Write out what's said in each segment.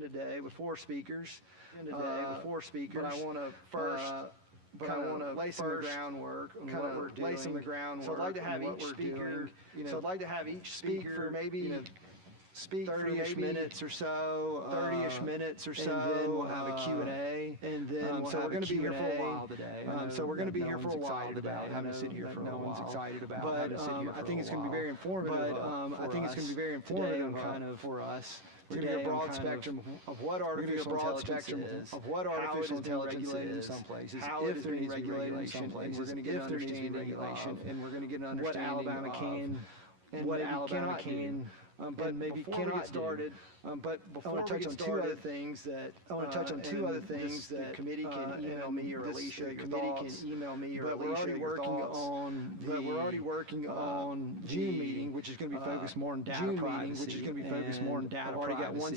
today with four speakers. But I want to first lay some of the groundwork on what we're doing. So I'd like to have each speaker, speak for maybe 30-ish minutes or so. And then we'll have a Q&A. So we're going to be here for a while today. So we're going to be here for a while today. Having to sit here for a while. No one's excited about. But I think it's going to be very informative. Kind of for us. We're going to get a broad spectrum of what artificial intelligence is, how it is being regulated in some places, if there needs regulation in some places, we're going to get an understanding of what Alabama can and what Alabama cannot do. But maybe cannot started. But before I want to touch on two other things that the committee can email me or Alicia your thoughts. But we're already working on June meeting, which is going to be focused more on data privacy. I've already got one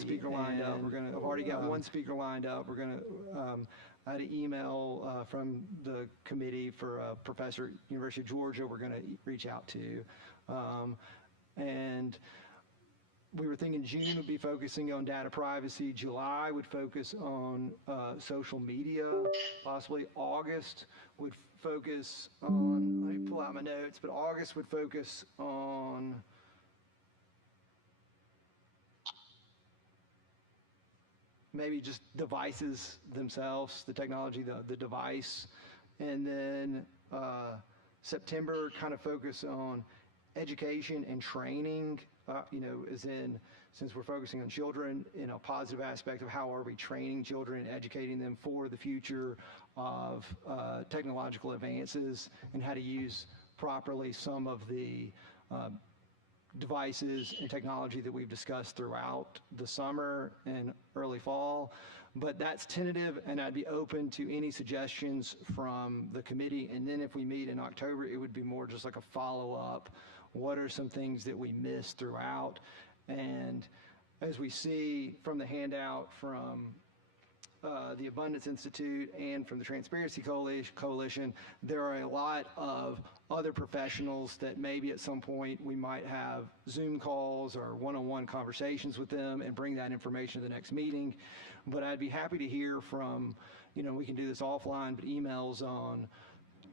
speaker lined up. I had an email from the committee for a professor at University of Georgia we're going to reach out to. And we were thinking June would be focusing on data privacy. July would focus on social media. Possibly August would focus on, let me pull out my notes, but August would focus on maybe just devices themselves, the technology, the device. And then September kind of focus on education and training, as in, since we're focusing on children in a positive aspect of how are we training children and educating them for the future of technological advances and how to use properly some of the devices and technology that we've discussed throughout the summer and early fall. But that's tentative, and I'd be open to any suggestions from the committee. And then if we meet in October, it would be more just like a follow-up. What are some things that we missed throughout? And as we see from the handout from the Abundance Institute and from the Transparency Coalition, there are a lot of other professionals that maybe at some point we might have Zoom calls or one-on-one conversations with them and bring that information to the next meeting. But I'd be happy to hear from, we can do this offline, but emails on,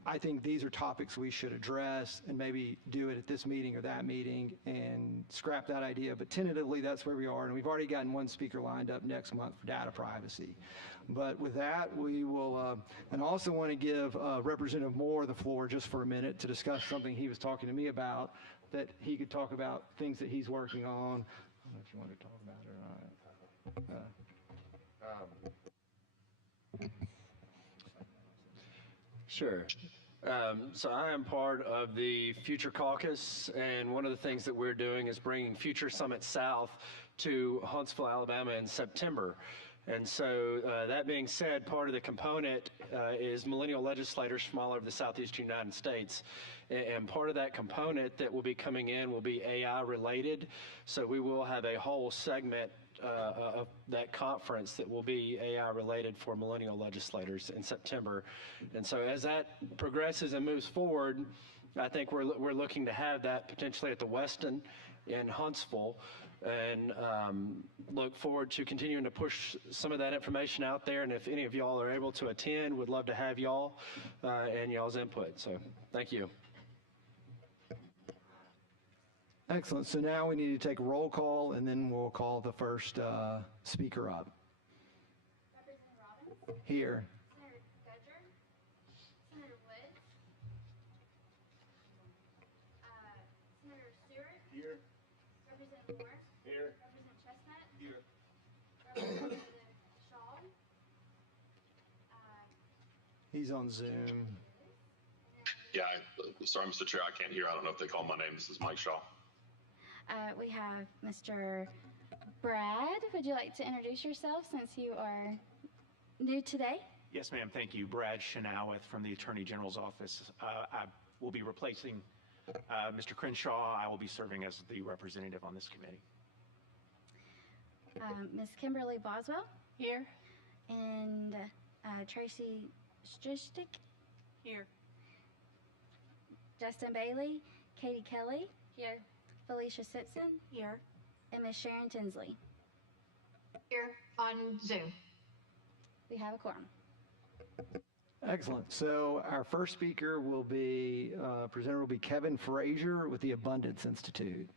I think these are topics we should address and maybe do it at this meeting or that meeting and scrap that idea. But tentatively, that's where we are. And we've already gotten one speaker lined up next month for data privacy. But with that, we will, and also want to give Representative Moore the floor just for a minute to discuss something he was talking to me about, that he could talk about things that he's working on. I don't know if you want to talk about it or not. Sure. So I am part of the Future Caucus, and one of the things that we're doing is bringing Future Summit South to Huntsville, Alabama in September. And so that being said, part of the component is millennial legislators from all over the southeastern United States. And part of that component that will be coming in will be AI related. So we will have a whole segment of that conference that will be AI related for millennial legislators in September. And so as that progresses and moves forward, I think we're looking to have that potentially at the Westin in Huntsville, and look forward to continuing to push some of that information out there. And if any of y'all are able to attend, would love to have y'all and y'all's input. So thank you. Excellent. So now we need to take a roll call, and then we'll call the first speaker up. Representative Robbins? Here. Senator Gudger? Senator Woods? Senator Stewart? Here. Representative Moore? Here. Representative Chestnut? Here. Representative Shaw? He's on Zoom. Yeah, sorry, Mr. Chair, I can't hear. I don't know if they call my name. This is Mike Shaw. We have Mr. Brad. Would you like to introduce yourself since you are new today? Yes, ma'am. Thank you. Brad Shanawith from the Attorney General's Office. I will be replacing Mr. Crenshaw. I will be serving as the representative on this committee. Ms. Kimberly Boswell? Here. And Tracy Stristic? Here. Justin Bailey? Katie Kelly? Here. Felicia Simpson? Here. And Ms. Sharon Tinsley? Here on Zoom. We have a quorum. Excellent. So our first speaker will be, presenter will be Kevin Frazier with the Abundance Institute.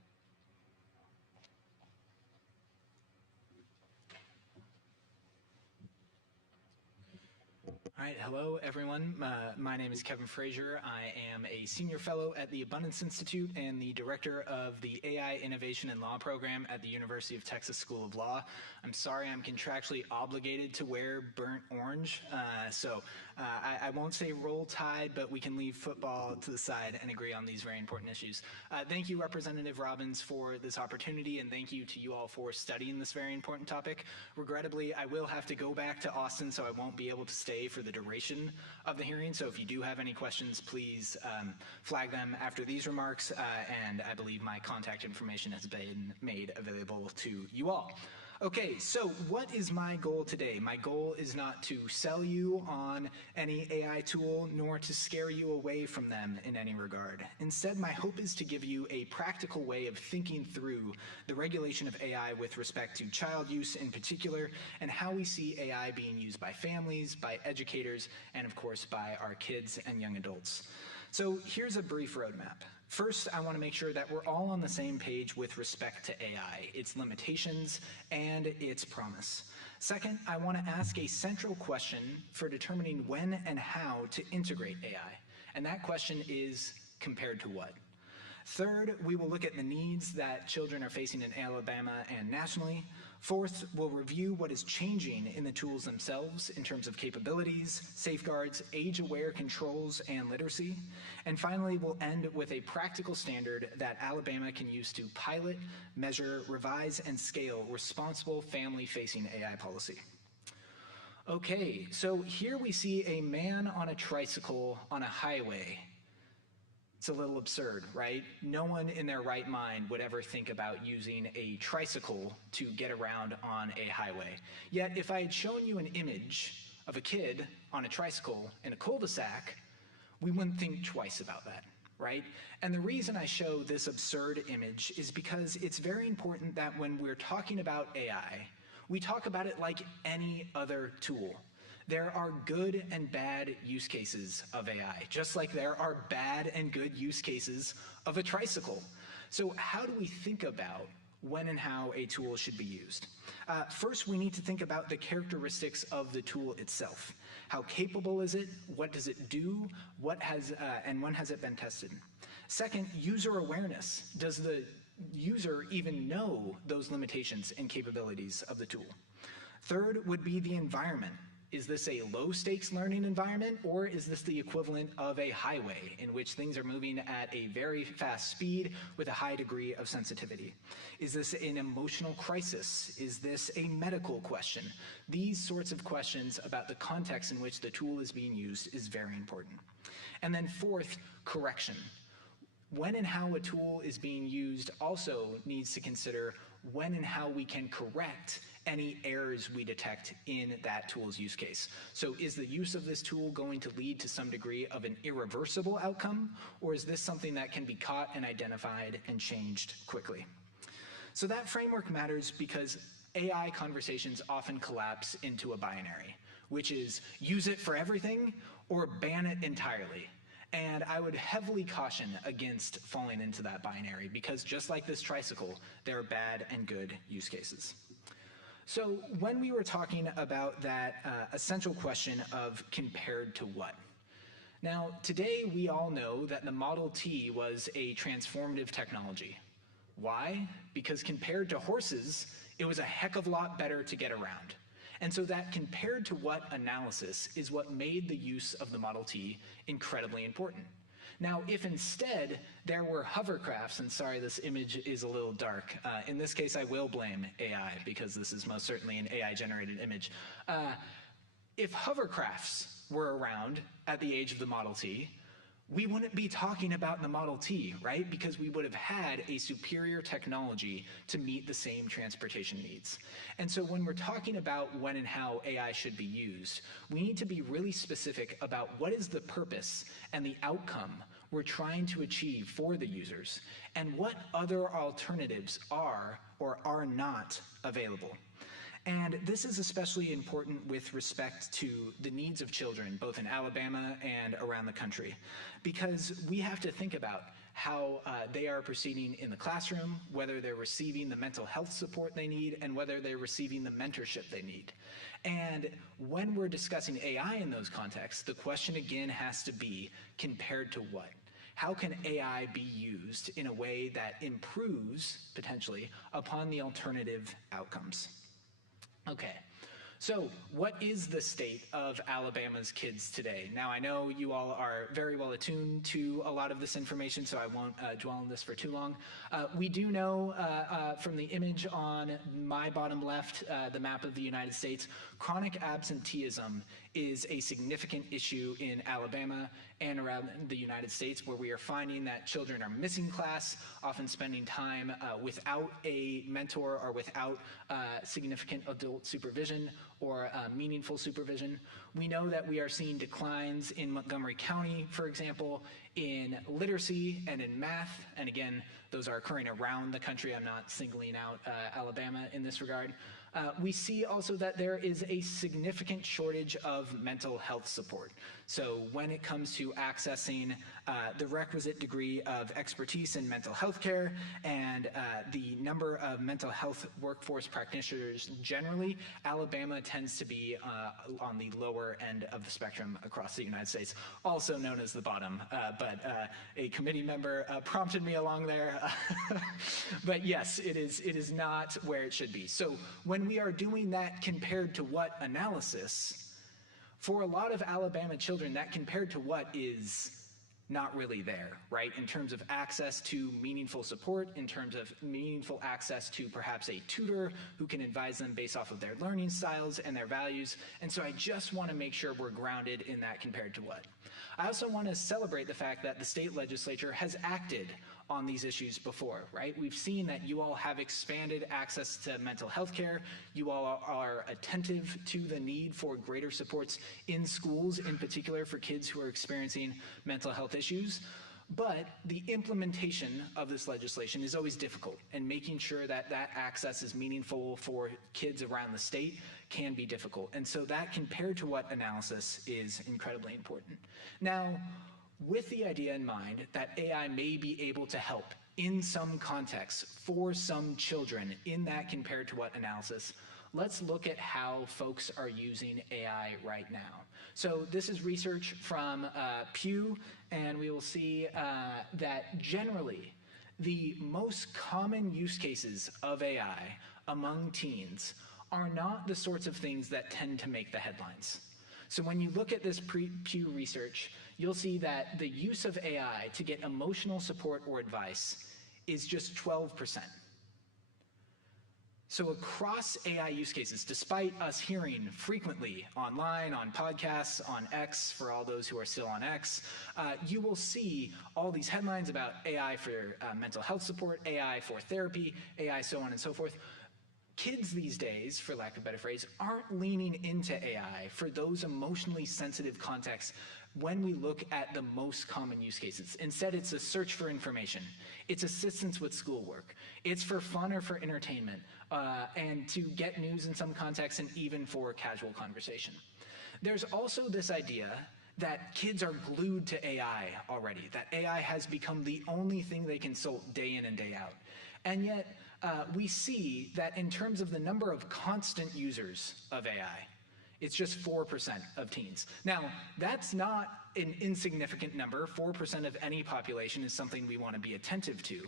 All right, hello everyone. My name is Kevin Frazier. I am a senior fellow at the Abundance Institute and the director of the AI Innovation and Law program at the University of Texas School of Law. I'm sorry I'm contractually obligated to wear burnt orange, so I won't say roll tide, but we can leave football to the side and agree on these very important issues. Thank you, Representative Robbins, for this opportunity, and thank you to you all for studying this very important topic. Regrettably, I will have to go back to Austin, so I won't be able to stay for the duration of the hearing. So if you do have any questions, please flag them after these remarks, and I believe my contact information has been made available to you all. Okay, so what is my goal today? My goal is not to sell you on any AI tool, nor to scare you away from them in any regard. Instead, my hope is to give you a practical way of thinking through the regulation of AI with respect to child use in particular, and how we see AI being used by families, by educators, and of course by our kids and young adults. So here's a brief roadmap. First, I want to make sure that we're all on the same page with respect to AI, its limitations, and its promise. Second, I want to ask a central question for determining when and how to integrate AI. And that question is, compared to what? Third, we will look at the needs that children are facing in Alabama and nationally. Fourth, we'll review what is changing in the tools themselves in terms of capabilities, safeguards, age-aware controls, and literacy. And finally, we'll end with a practical standard that Alabama can use to pilot, measure, revise, and scale responsible family-facing AI policy. Okay, so here we see a man on a tricycle on a highway. It's a little absurd, right? No one in their right mind would ever think about using a tricycle to get around on a highway. Yet, if I had shown you an image of a kid on a tricycle in a cul-de-sac, we wouldn't think twice about that, right? And the reason I show this absurd image is because it's very important that when we're talking about AI, we talk about it like any other tool. There are good and bad use cases of AI, just like there are bad and good use cases of a tricycle. So how do we think about when and how a tool should be used? First, we need to think about the characteristics of the tool itself. How capable is it? What does it do? And when has it been tested? Second, user awareness. Does the user even know those limitations and capabilities of the tool? Third would be the environment. Is this a low-stakes learning environment, or is this the equivalent of a highway in which things are moving at a very fast speed with a high degree of sensitivity? Is this an emotional crisis? Is this a medical question? These sorts of questions about the context in which the tool is being used is very important. And then fourth, correction. When and how a tool is being used also needs to consider when and how we can correct any errors we detect in that tool's use case. So is the use of this tool going to lead to some degree of an irreversible outcome, or is this something that can be caught and identified and changed quickly? So that framework matters because AI conversations often collapse into a binary, which is use it for everything or ban it entirely. And I would heavily caution against falling into that binary because just like this tricycle, there are bad and good use cases. So when we were talking about that essential question of compared to what? Now, today we all know that the Model T was a transformative technology. Why? Because compared to horses, it was a heck of a lot better to get around. And so that compared to what analysis is what made the use of the Model T incredibly important. Now, if instead there were hovercrafts, and sorry, this image is a little dark. In this case, I will blame AI because this is most certainly an AI-generated image. If hovercrafts were around at the age of the Model T, we wouldn't be talking about the Model T, right? Because we would have had a superior technology to meet the same transportation needs. And so when we're talking about when and how AI should be used, we need to be really specific about what is the purpose and the outcome we're trying to achieve for the users, and what other alternatives are or are not available. And this is especially important with respect to the needs of children, both in Alabama and around the country, because we have to think about how they are proceeding in the classroom, whether they're receiving the mental health support they need, and whether they're receiving the mentorship they need. And when we're discussing AI in those contexts, the question again has to be, compared to what? How can AI be used in a way that improves, potentially, upon the alternative outcomes? Okay. So what is the state of Alabama's kids today? Now, I know you all are very well attuned to a lot of this information, so I won't dwell on this for too long. We do know from the image on my bottom left, the map of the United States, chronic absenteeism is a significant issue in Alabama and around the United States, where we are finding that children are missing class, often spending time without a mentor or without significant adult supervision or meaningful supervision. We know that we are seeing declines in Montgomery County, for example, in literacy and in math. And again, those are occurring around the country. I'm not singling out Alabama in this regard. We see also that there is a significant shortage of mental health support. So when it comes to accessing the requisite degree of expertise in mental health care and the number of mental health workforce practitioners generally, Alabama tends to be on the lower end of the spectrum across the United States, also known as the bottom. But a committee member prompted me along there. But yes, it is not where it should be. So when we are doing that compared to what analysis, for a lot of Alabama children, that compared to what is not really there, right? In terms of access to meaningful support, in terms of meaningful access to perhaps a tutor who can advise them based off of their learning styles and their values. And so I just want to make sure we're grounded in that compared to what. I also want to celebrate the fact that the state legislature has acted on these issues before, right? We've seen that you all have expanded access to mental health care. You all are attentive to the need for greater supports in schools, in particular for kids who are experiencing mental health issues. But the implementation of this legislation is always difficult, and making sure that that access is meaningful for kids around the state can be difficult. And so that compared to what analysis is incredibly important. Now, with the idea in mind that AI may be able to help in some contexts for some children in that compared to what analysis, let's look at how folks are using AI right now. So this is research from Pew, and we will see that generally the most common use cases of AI among teens are not the sorts of things that tend to make the headlines. So when you look at this Pew research, you'll see that the use of AI to get emotional support or advice is just 12%. So across AI use cases, despite us hearing frequently online, on podcasts, on X, for all those who are still on X, you will see all these headlines about AI for mental health support, AI for therapy, AI so on and so forth. Kids these days, for lack of a better phrase, aren't leaning into AI for those emotionally sensitive contexts when we look at the most common use cases. Instead, it's a search for information. It's assistance with schoolwork. It's for fun or for entertainment, and to get news in some contexts, and even for casual conversation. There's also this idea that kids are glued to AI already, that AI has become the only thing they consult day in and day out. And yet, we see that in terms of the number of constant users of AI, it's just 4% of teens. Now, that's not an insignificant number. 4% of any population is something we want to be attentive to.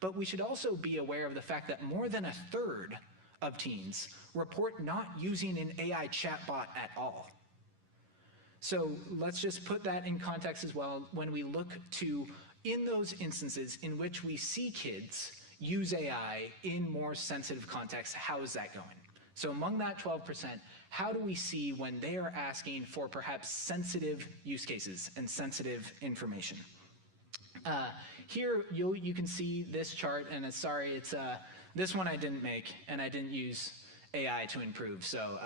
But we should also be aware of the fact that more than a third of teens report not using an AI chatbot at all. So let's just put that in context as well when we look to, in those instances in which we see kids use AI in more sensitive contexts, how is that going? So among that 12%, how do we see when they are asking for perhaps sensitive use cases and sensitive information? Here you can see this chart, and sorry, it's this one I didn't make, and I didn't use AI to improve. So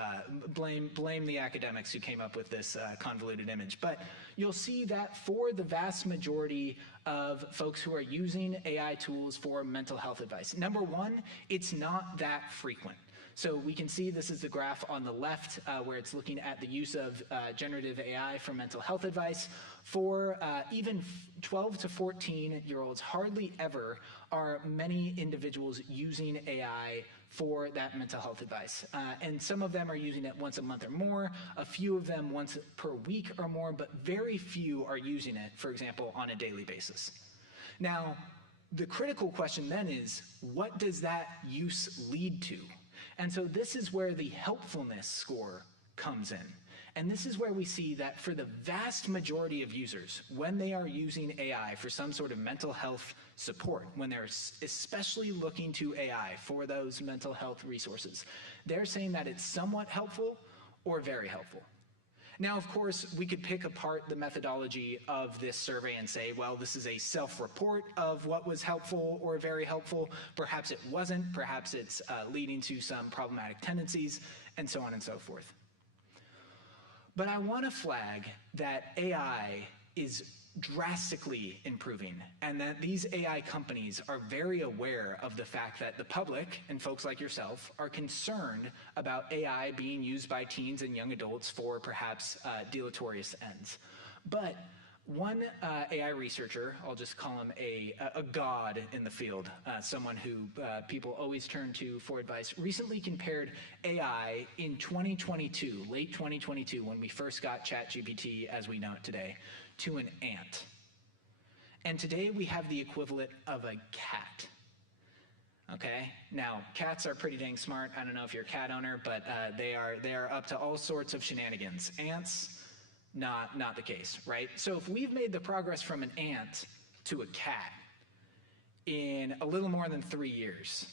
blame the academics who came up with this convoluted image. But you'll see that for the vast majority of folks who are using AI tools for mental health advice, number one, it's not that frequent. So we can see this is the graph on the left where it's looking at the use of generative AI for mental health advice. For even 12 to 14-year-olds, hardly ever are many individuals using AI for that mental health advice. And some of them are using it once a month or more, a few of them once per week or more, but very few are using it, for example, on a daily basis. Now, the critical question then is, what does that use lead to? And so this is where the helpfulness score comes in. And this is where we see that for the vast majority of users, when they are using AI for some sort of mental health support, when they're especially looking to AI for those mental health resources, they're saying that it's somewhat helpful or very helpful. Now, of course, we could pick apart the methodology of this survey and say, well, this is a self-report of what was helpful or very helpful. Perhaps it wasn't. Perhaps it's leading to some problematic tendencies, and so on and so forth. But I want to flag that AI is drastically improving, and that these AI companies are very aware of the fact that the public, and folks like yourself, are concerned about AI being used by teens and young adults for perhaps deleterious ends. But one AI researcher, I'll just call him a god in the field, someone who people always turn to for advice, recently compared AI in 2022, late 2022, when we first got ChatGPT as we know it today, to an ant. And today we have the equivalent of a cat. Okay? Now, cats are pretty dang smart. I don't know if you're a cat owner, but they are up to all sorts of shenanigans. Ants, not the case, right? So if we've made the progress from an ant to a cat in a little more than 3 years,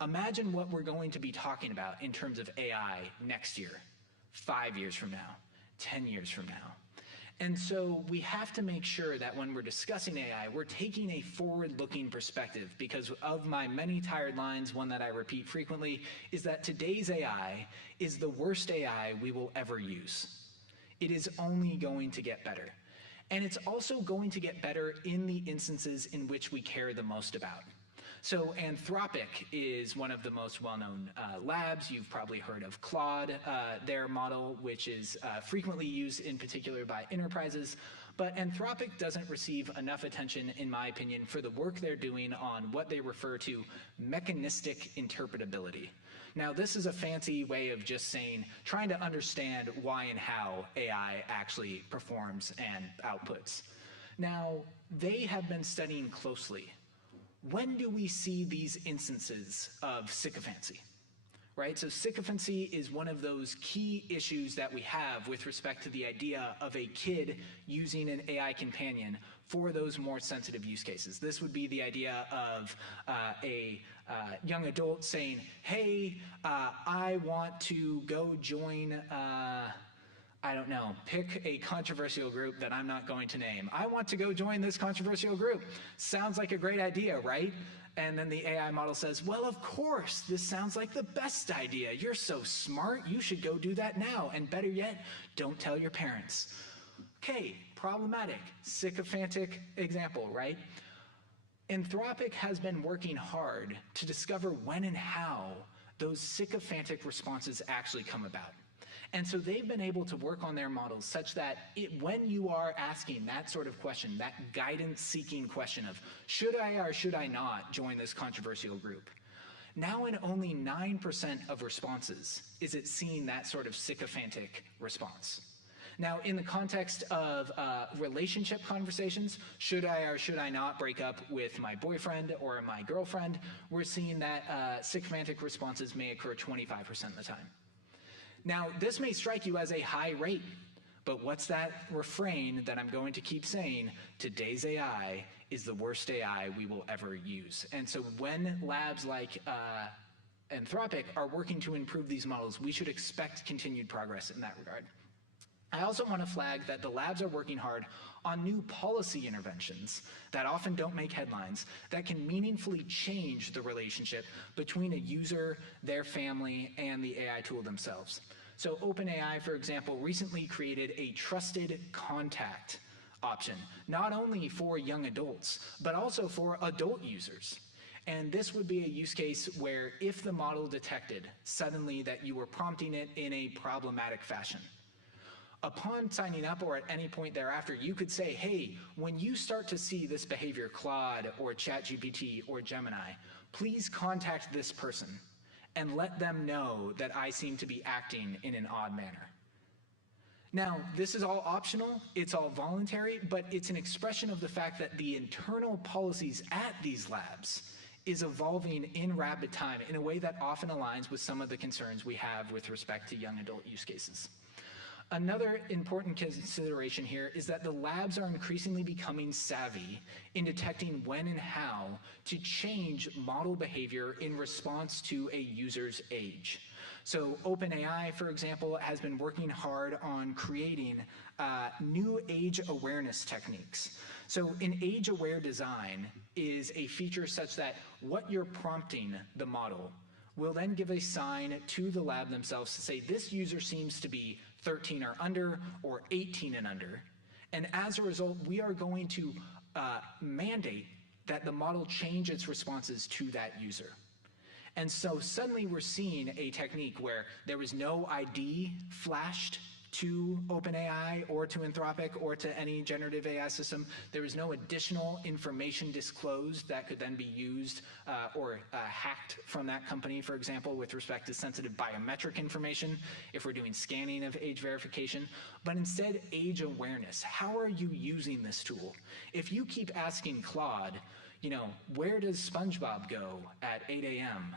imagine what we're going to be talking about in terms of AI next year, 5 years from now, 10 years from now. And so we have to make sure that when we're discussing AI, we're taking a forward-looking perspective, because of my many tired lines, one that I repeat frequently is that today's AI is the worst AI we will ever use. It is only going to get better. And it's also going to get better in the instances in which we care the most about. So Anthropic is one of the most well-known labs. You've probably heard of Claude, their model, which is frequently used in particular by enterprises. But Anthropic doesn't receive enough attention, in my opinion, for the work they're doing on what they refer to mechanistic interpretability. Now, this is a fancy way of just saying, trying to understand why and how AI actually performs and outputs. Now, they have been studying closely. When do we see these instances of sycophancy? Right? So sycophancy is one of those key issues that we have with respect to the idea of a kid using an AI companion for those more sensitive use cases. This would be the idea of a young adult saying, hey, I want to go join I don't know, pick a controversial group that I'm not going to name. I want to go join this controversial group. Sounds like a great idea, right? And then the AI model says, well, of course, this sounds like the best idea. You're so smart, you should go do that now. And better yet, don't tell your parents. Okay, problematic, sycophantic example, right? Anthropic has been working hard to discover when and how those sycophantic responses actually come about. And so they've been able to work on their models such that when you are asking that sort of question, that guidance-seeking question of, should I or should I not join this controversial group? Now in only 9% of responses is it seeing that sort of sycophantic response. Now, in the context of relationship conversations, should I or should I not break up with my boyfriend or my girlfriend, we're seeing that sycophantic responses may occur 25% of the time. Now, this may strike you as a high rate, but what's that refrain that I'm going to keep saying? Today's AI is the worst AI we will ever use. And so when labs like Anthropic are working to improve these models, we should expect continued progress in that regard. I also want to flag that the labs are working hard on new policy interventions that often don't make headlines that can meaningfully change the relationship between a user, their family, and the AI tool themselves. So OpenAI, for example, recently created a trusted contact option, not only for young adults, but also for adult users. And this would be a use case where if the model detected suddenly that you were prompting it in a problematic fashion, upon signing up or at any point thereafter, you could say, hey, when you start to see this behavior, Claude or ChatGPT or Gemini, please contact this person and let them know that I seem to be acting in an odd manner. Now, this is all optional, it's all voluntary, but it's an expression of the fact that the internal policies at these labs is evolving in rapid time in a way that often aligns with some of the concerns we have with respect to young adult use cases. Another important consideration here is that the labs are increasingly becoming savvy in detecting when and how to change model behavior in response to a user's age. So OpenAI, for example, has been working hard on creating new age awareness techniques. So an age-aware design is a feature such that what you're prompting the model will then give a sign to the lab themselves to say this user seems to be 13 or under or 18 and under. And as a result, we are going to mandate that the model change its responses to that user. And so suddenly we're seeing a technique where there was no ID flashed to OpenAI or to Anthropic or to any generative AI system. There was no additional information disclosed that could then be used or hacked from that company, for example, with respect to sensitive biometric information, if we're doing scanning of age verification, but instead age awareness. How are you using this tool? If you keep asking Claude, you know, where does SpongeBob go at 8 a.m.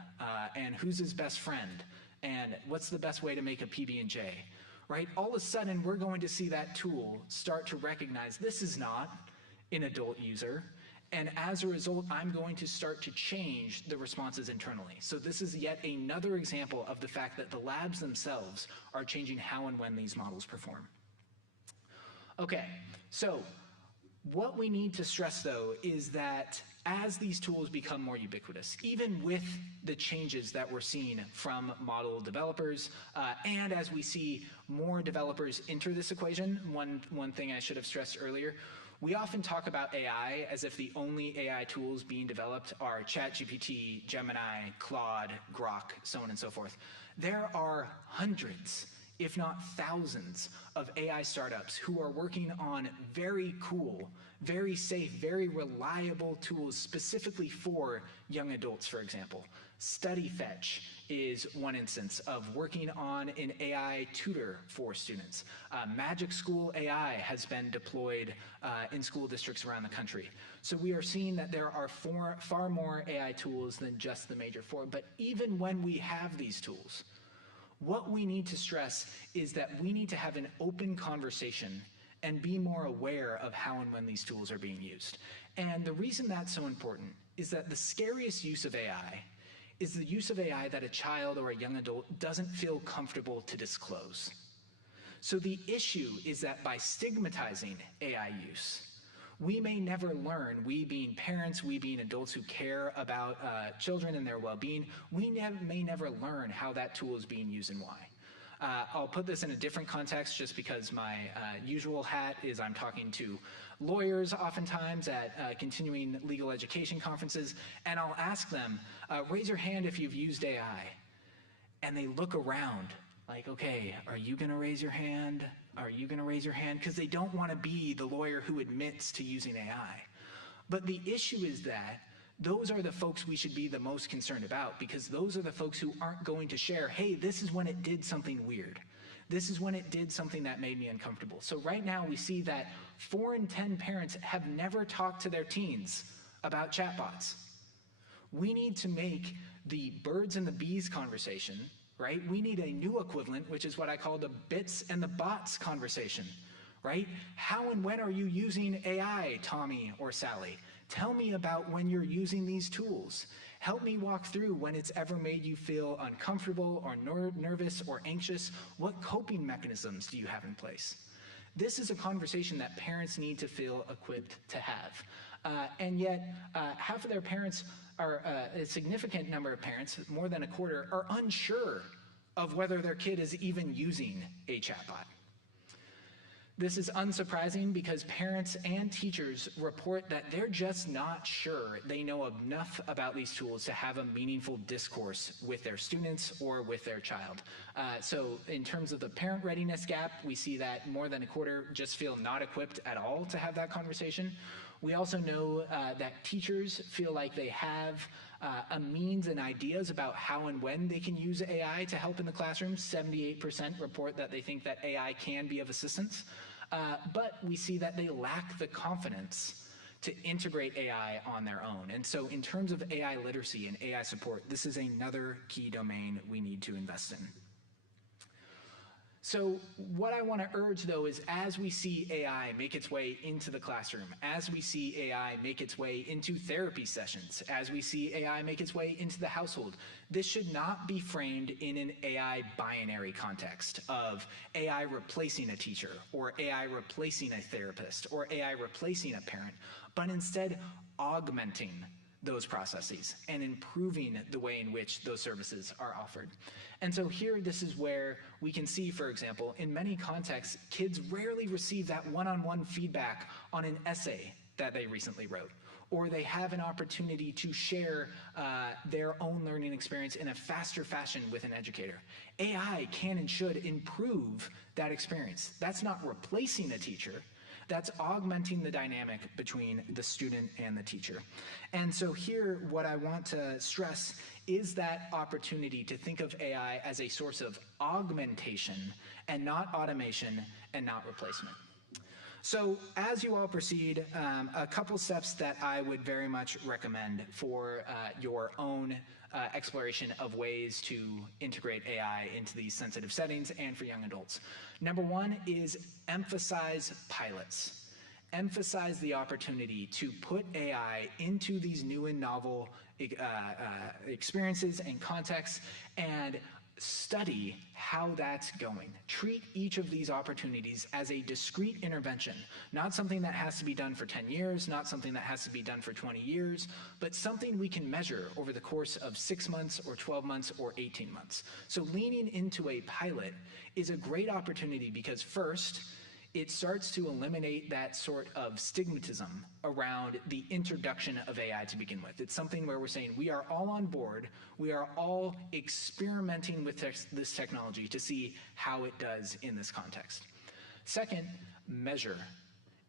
And who's his best friend? And what's the best way to make a PB&J? Right? All of a sudden, we're going to see that tool start to recognize this is not an adult user. And as a result, I'm going to start to change the responses internally. So this is yet another example of the fact that the labs themselves are changing how and when these models perform. Okay, so what we need to stress, though, is that as these tools become more ubiquitous, even with the changes that we're seeing from model developers, and as we see more developers enter this equation, one thing I should have stressed earlier, we often talk about AI as if the only AI tools being developed are ChatGPT, Gemini, Claude, Grok, so on and so forth. There are hundreds, if not thousands, of AI startups who are working on very cool, very safe, very reliable tools specifically for young adults, for example. StudyFetch is one instance of working on an AI tutor for students. Magic School AI has been deployed in school districts around the country. So we are seeing that there are far more AI tools than just the major four. But even when we have these tools, what we need to stress is that we need to have an open conversation and be more aware of how and when these tools are being used. And the reason that's so important is that the scariest use of AI is the use of AI that a child or a young adult doesn't feel comfortable to disclose. So the issue is that by stigmatizing AI use, we may never learn, we being parents, we being adults who care about children and their well-being, we may never learn how that tool is being used and why. I'll put this in a different context just because my usual hat is I'm talking to lawyers oftentimes at continuing legal education conferences, and I'll ask them, raise your hand if you've used AI. And they look around like, okay, are you gonna raise your hand? Are you gonna raise your hand? Because they don't wanna be the lawyer who admits to using AI. But the issue is that those are the folks we should be the most concerned about, because those are the folks who aren't going to share, hey, this is when it did something weird. This is when it did something that made me uncomfortable. So right now we see that 4 in 10 parents have never talked to their teens about chatbots. We need to make the birds and the bees conversation, right? We need a new equivalent, which is what I call the bits and the bots conversation, right? How and when are you using AI, Tommy or Sally? Tell me about when you're using these tools. Help me walk through when it's ever made you feel uncomfortable or nervous or anxious. What coping mechanisms do you have in place? This is a conversation that parents need to feel equipped to have. And yet, half of their parents are, a significant number of parents, more than a quarter, are unsure of whether their kid is even using a chatbot. This is unsurprising because parents and teachers report that they're just not sure they know enough about these tools to have a meaningful discourse with their students or with their child. So in terms of the parent readiness gap, we see that more than a quarter just feel not equipped at all to have that conversation. We also know that teachers feel like they have a means and ideas about how and when they can use AI to help in the classroom. 78% report that they think that AI can be of assistance, but we see that they lack the confidence to integrate AI on their own. And so in terms of AI literacy and AI support, this is another key domain we need to invest in. So what I want to urge, though, is as we see AI make its way into the classroom, as we see AI make its way into therapy sessions, as we see AI make its way into the household, this should not be framed in an AI binary context of AI replacing a teacher, or AI replacing a therapist, or AI replacing a parent, but instead augmenting those processes and improving the way in which those services are offered. And so here, this is where we can see, for example, in many contexts, kids rarely receive that one-on-one feedback on an essay that they recently wrote, or they have an opportunity to share their own learning experience in a faster fashion with an educator. AI can and should improve that experience. That's not replacing a teacher. That's augmenting the dynamic between the student and the teacher. And so here, what I want to stress is that opportunity to think of AI as a source of augmentation and not automation and not replacement. So as you all proceed, a couple steps that I would very much recommend for your own exploration of ways to integrate AI into these sensitive settings and for young adults. Number one is emphasize pilots. Emphasize the opportunity to put AI into these new and novel experiences and contexts and study how that's going. Treat each of these opportunities as a discrete intervention, not something that has to be done for 10 years, not something that has to be done for 20 years, but something we can measure over the course of 6 months or 12 months or 18 months. So leaning into a pilot is a great opportunity because first, it starts to eliminate that sort of stigmatism around the introduction of AI to begin with. It's something where we're saying we are all on board, we are all experimenting with this technology to see how it does in this context. Second, measure.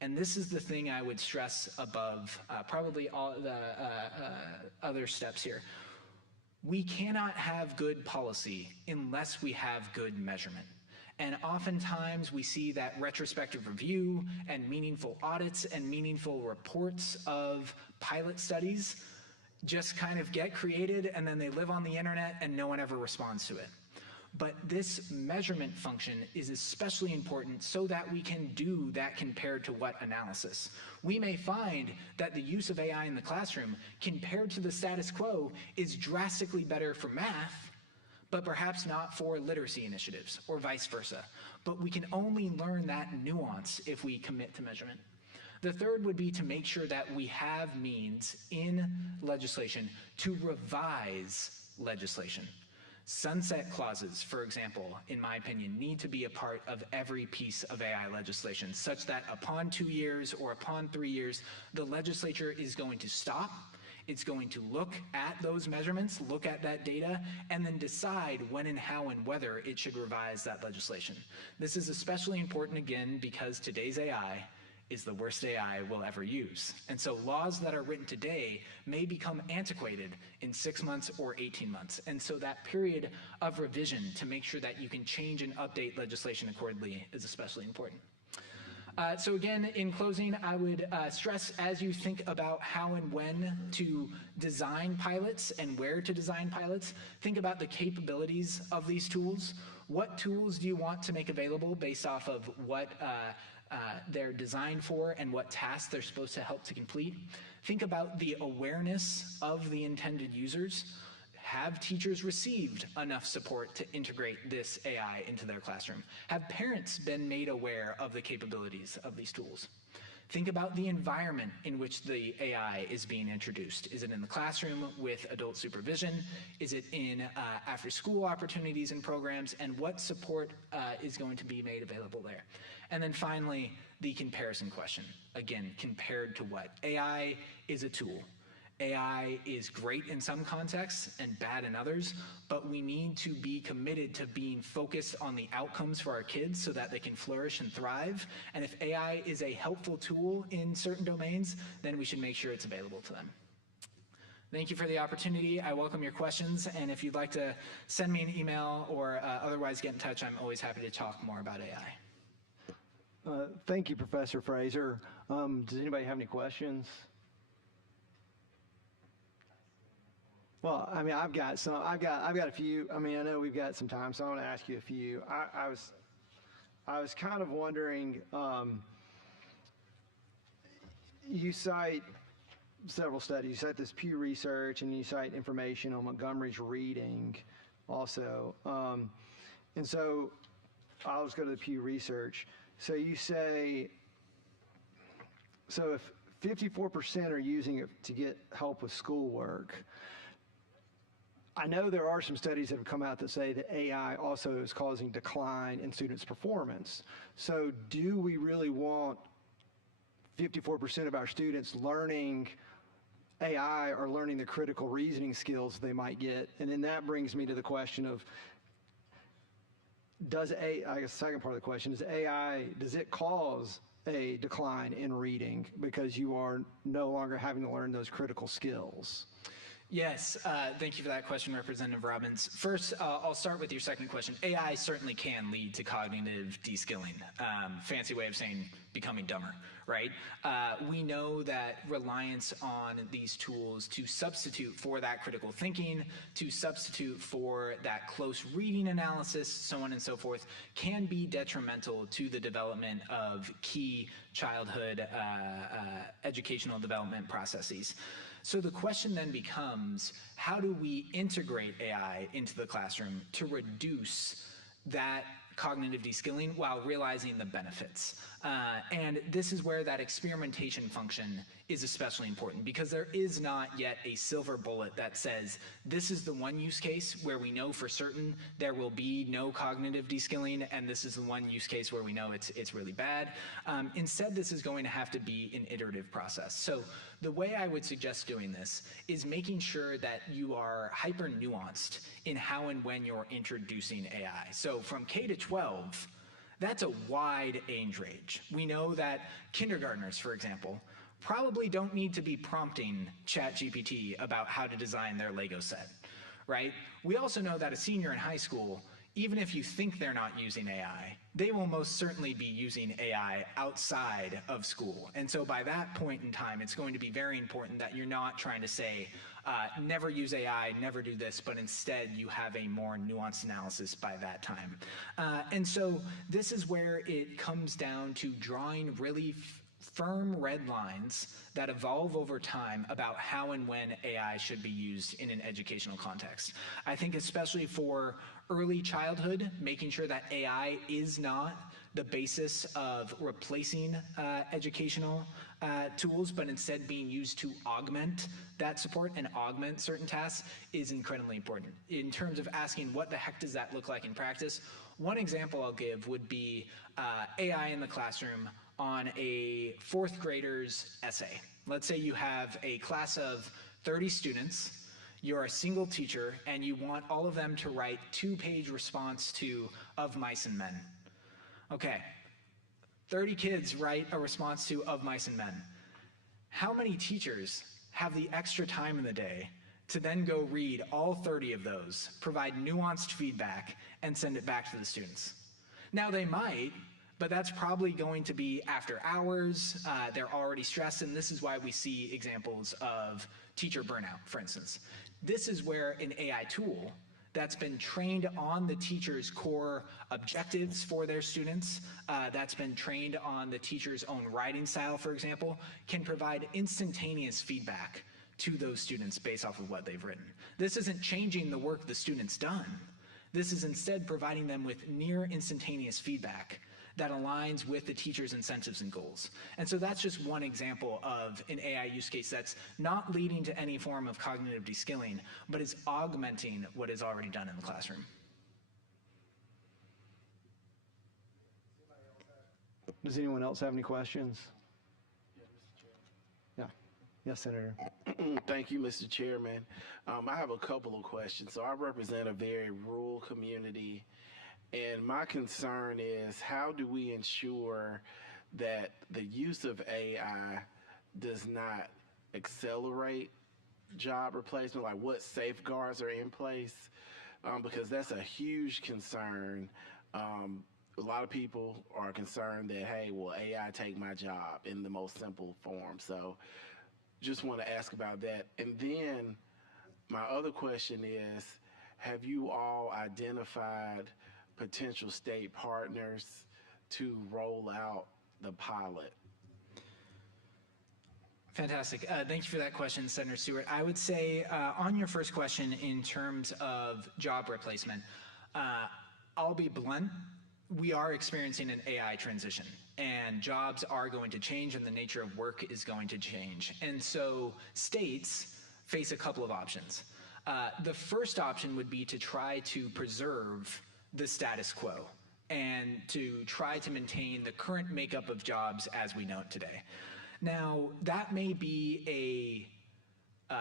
And this is the thing I would stress above probably all the other steps here. We cannot have good policy unless we have good measurement. And oftentimes we see that retrospective review and meaningful audits and meaningful reports of pilot studies just kind of get created and then they live on the internet and no one ever responds to it. But this measurement function is especially important so that we can do that compared to what analysis. We may find that the use of AI in the classroom compared to the status quo is drastically better for math, but perhaps not for literacy initiatives, or vice versa. But we can only learn that nuance if we commit to measurement. The third would be to make sure that we have means in legislation to revise legislation. Sunset clauses, for example, in my opinion, need to be a part of every piece of AI legislation, such that upon 2 years or upon 3 years, the legislature is going to stop. It's going to look at those measurements, look at that data, and then decide when and how and whether it should revise that legislation. This is especially important, again, because today's AI is the worst AI we'll ever use. And so laws that are written today may become antiquated in 6 months or 18 months. And so that period of revision to make sure that you can change and update legislation accordingly is especially important. So again, in closing, I would stress as you think about how and when to design pilots and where to design pilots, think about the capabilities of these tools. What tools do you want to make available based off of what they're designed for and what tasks they're supposed to help to complete? Think about the awareness of the intended users. Have teachers received enough support to integrate this AI into their classroom? Have parents been made aware of the capabilities of these tools? Think about the environment in which the AI is being introduced. Is it in the classroom with adult supervision? Is it in after-school opportunities and programs? And what support is going to be made available there? And then finally, the comparison question. Again, compared to what? AI is a tool. AI is great in some contexts and bad in others, but we need to be committed to being focused on the outcomes for our kids so that they can flourish and thrive. And if AI is a helpful tool in certain domains, then we should make sure it's available to them. Thank you for the opportunity. I welcome your questions, and if you'd like to send me an email or otherwise get in touch, I'm always happy to talk more about AI. Thank you, Professor Fraser. Does anybody have any questions? Well, I mean, I've got a few. I mean, I know we've got some time, so I want to ask you a few. I was kind of wondering, you cite several studies. You cite this Pew Research, and you cite information on Montgomery's reading also. And so I'll just go to the Pew Research. So you say, so if 54% are using it to get help with schoolwork, I know there are some studies that have come out that say that AI also is causing decline in students' performance. So do we really want 54% of our students learning AI or learning the critical reasoning skills they might get? And then that brings me to the question of, I guess the second part of the question is does it cause a decline in reading because you are no longer having to learn those critical skills? Yes, thank you for that question, Representative Robbins. First, I'll start with your second question. AI certainly can lead to cognitive de-skilling. Fancy way of saying becoming dumber, right? We know that reliance on these tools to substitute for that critical thinking, to substitute for that close reading analysis, so on and so forth, can be detrimental to the development of key childhood educational development processes. So the question then becomes, how do we integrate AI into the classroom to reduce that cognitive de-skilling while realizing the benefits? And this is where that experimentation function is especially important, because there is not yet a silver bullet that says this is the one use case where we know for certain there will be no cognitive de-skilling, and this is the one use case where we know it's really bad. Instead, this is going to have to be an iterative process. So the way I would suggest doing this is making sure that you are hyper nuanced in how and when you're introducing AI. So from K to 12, that's a wide age range. We know that kindergartners, for example, probably don't need to be prompting ChatGPT about how to design their Lego set, right? We also know that a senior in high school, even if you think they're not using AI, they will most certainly be using AI outside of school. And so by that point in time, it's going to be very important that you're not trying to say, never use AI, never do this, but instead you have a more nuanced analysis by that time. And so this is where it comes down to drawing really firm red lines that evolve over time about how and when AI should be used in an educational context. I think especially for early childhood, making sure that AI is not the basis of replacing educational tools, but instead being used to augment that support and augment certain tasks is incredibly important. In terms of asking what the heck does that look like in practice, one example I'll give would be AI in the classroom on a fourth grader's essay. Let's say you have a class of 30 students, you're a single teacher, and you want all of them to write 2-page response to Of Mice and Men. Okay, 30 kids write a response to Of Mice and Men. How many teachers have the extra time in the day to then go read all 30 of those, provide nuanced feedback, and send it back to the students? Now they might, but that's probably going to be after hours. They're already stressed, and this is why we see examples of teacher burnout, for instance. This is where an AI tool that's been trained on the teacher's core objectives for their students, that's been trained on the teacher's own writing style, for example, can provide instantaneous feedback to those students based off of what they've written. This isn't changing the work the student's done. This is instead providing them with near instantaneous feedback that aligns with the teacher's incentives and goals. And so that's just one example of an AI use case that's not leading to any form of cognitive deskilling, but is augmenting what is already done in the classroom. Does anyone else have any questions? Yeah. Yes, Senator. Thank you, Mr. Chairman. I have a couple of questions. So I represent a very rural community, and my concern is how do we ensure that the use of AI does not accelerate job replacement? Like, what safeguards are in place? Because that's a huge concern. A lot of people are concerned that, hey, will AI take my job in the most simple form? So just want to ask about that. And then my other question is, have you all identified potential state partners to roll out the pilot? Fantastic. Thank you for that question, Senator Stewart. I would say on your first question in terms of job replacement, I'll be blunt. We are experiencing an AI transition, and jobs are going to change, and the nature of work is going to change. And so states face a couple of options. The first option would be to try to preserve the status quo and to try to maintain the current makeup of jobs as we know it today. Now, that may be a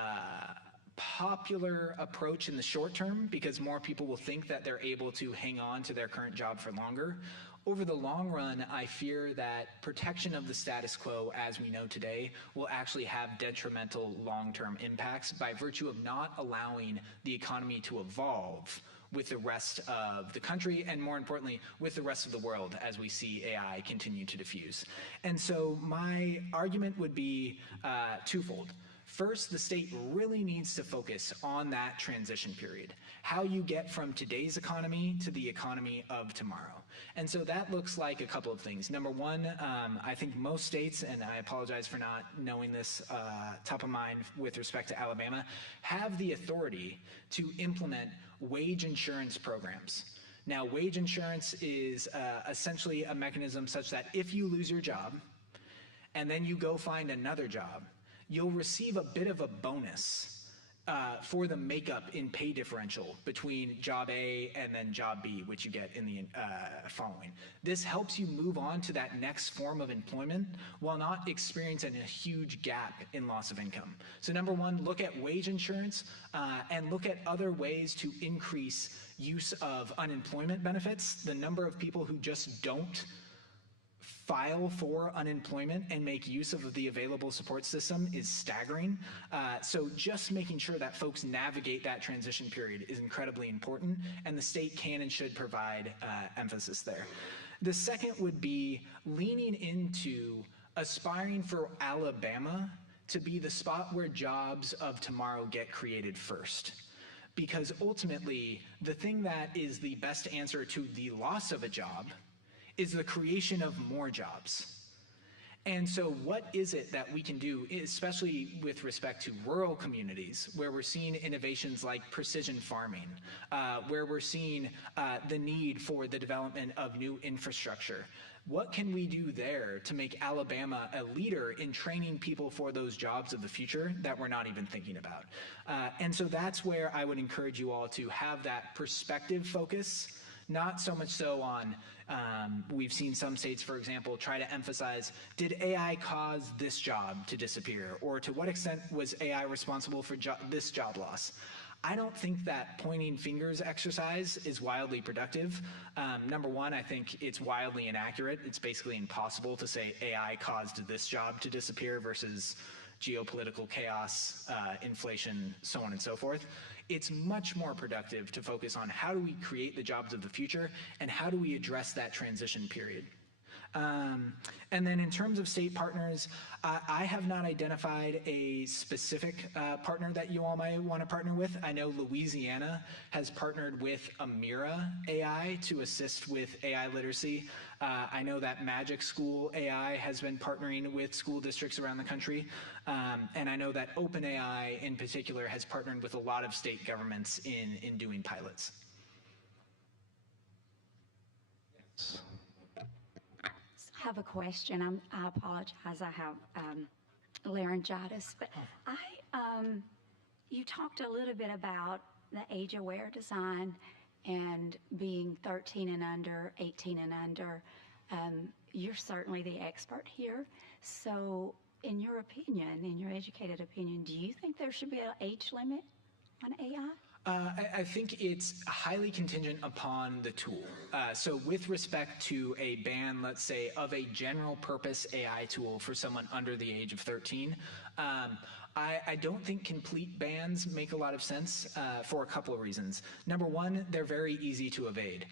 popular approach in the short term because more people will think that they're able to hang on to their current job for longer. Over the long run, I fear that protection of the status quo as we know today will actually have detrimental long-term impacts by virtue of not allowing the economy to evolve with the rest of the country and, more importantly, with the rest of the world as we see AI continue to diffuse. And so my argument would be twofold. First, the state really needs to focus on that transition period, how you get from today's economy to the economy of tomorrow. And so that looks like a couple of things. Number one, I think most states, and I apologize for not knowing this top of mind with respect to Alabama, have the authority to implement wage insurance programs. Now, wage insurance is essentially a mechanism such that if you lose your job and then you go find another job, you'll receive a bit of a bonus for the makeup in pay differential between job A and then job B, which you get in the following. This helps you move on to that next form of employment while not experiencing a huge gap in loss of income. So number one, look at wage insurance and look at other ways to increase use of unemployment benefits. The number of people who just don't file for unemployment and make use of the available support system is staggering. So just making sure that folks navigate that transition period is incredibly important, and the state can and should provide emphasis there. The second would be leaning into aspiring for Alabama to be the spot where jobs of tomorrow get created first. Because ultimately, the thing that is the best answer to the loss of a job is the creation of more jobs. And so what is it that we can do, especially with respect to rural communities, where we're seeing innovations like precision farming, where we're seeing the need for the development of new infrastructure? What can we do there to make Alabama a leader in training people for those jobs of the future that we're not even thinking about? And so that's where I would encourage you all to have that perspective focus, not so much so on, we've seen some states, for example, try to emphasize, did AI cause this job to disappear? Or to what extent was AI responsible for this job loss? I don't think that pointing fingers exercise is wildly productive. Number one, I think it's wildly inaccurate. It's basically impossible to say AI caused this job to disappear versus geopolitical chaos, inflation, so on and so forth. It's much more productive to focus on how do we create the jobs of the future and how do we address that transition period. And then in terms of state partners, I have not identified a specific partner that you all might want to partner with. I know Louisiana has partnered with Amira AI to assist with AI literacy. I know that Magic School AI has been partnering with school districts around the country. And I know that OpenAI in particular has partnered with a lot of state governments in doing pilots. have a question. I apologize. I have laryngitis, but you talked a little bit about the age-aware design and being 13 and under, 18 and under. You're certainly the expert here. So, in your opinion, in your educated opinion, do you think there should be an age limit on AI? I think it's highly contingent upon the tool. So with respect to a ban, let's say, of a general purpose AI tool for someone under the age of 13, I don't think complete bans make a lot of sense for a couple of reasons. Number one, they're very easy to evade.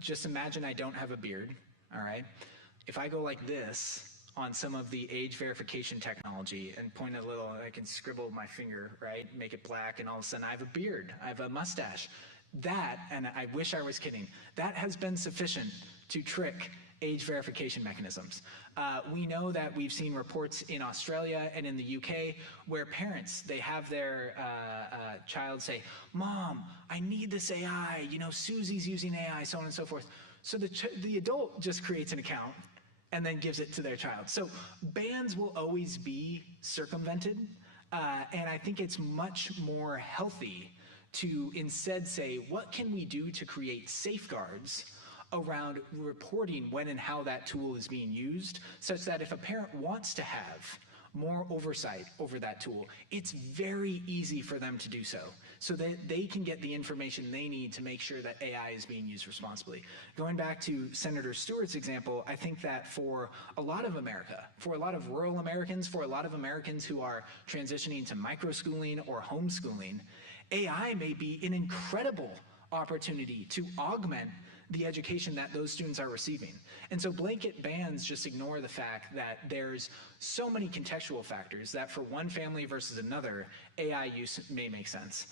Just imagine I don't have a beard, all right? If I go like this on some of the age verification technology and point a little, I can scribble my finger, right? Make it black, and all of a sudden I have a beard, I have a mustache. That, and I wish I was kidding, that has been sufficient to trick age verification mechanisms. We know that we've seen reports in Australia and in the UK where parents, they have their child say, "Mom, I need this AI, you know, Susie's using AI," so on and so forth. So the adult just creates an account and then gives it to their child. So bans will always be circumvented, and I think it's much more healthy to instead say, what can we do to create safeguards around reporting when and how that tool is being used, such that if a parent wants to have more oversight over that tool, it's very easy for them to do so that they can get the information they need to make sure that AI is being used responsibly. Going back to Senator Stewart's example, I think that for a lot of America, for a lot of rural Americans, for a lot of Americans who are transitioning to microschooling or homeschooling, AI may be an incredible opportunity to augment the education that those students are receiving. And so blanket bans just ignore the fact that there's so many contextual factors that for one family versus another, AI use may make sense.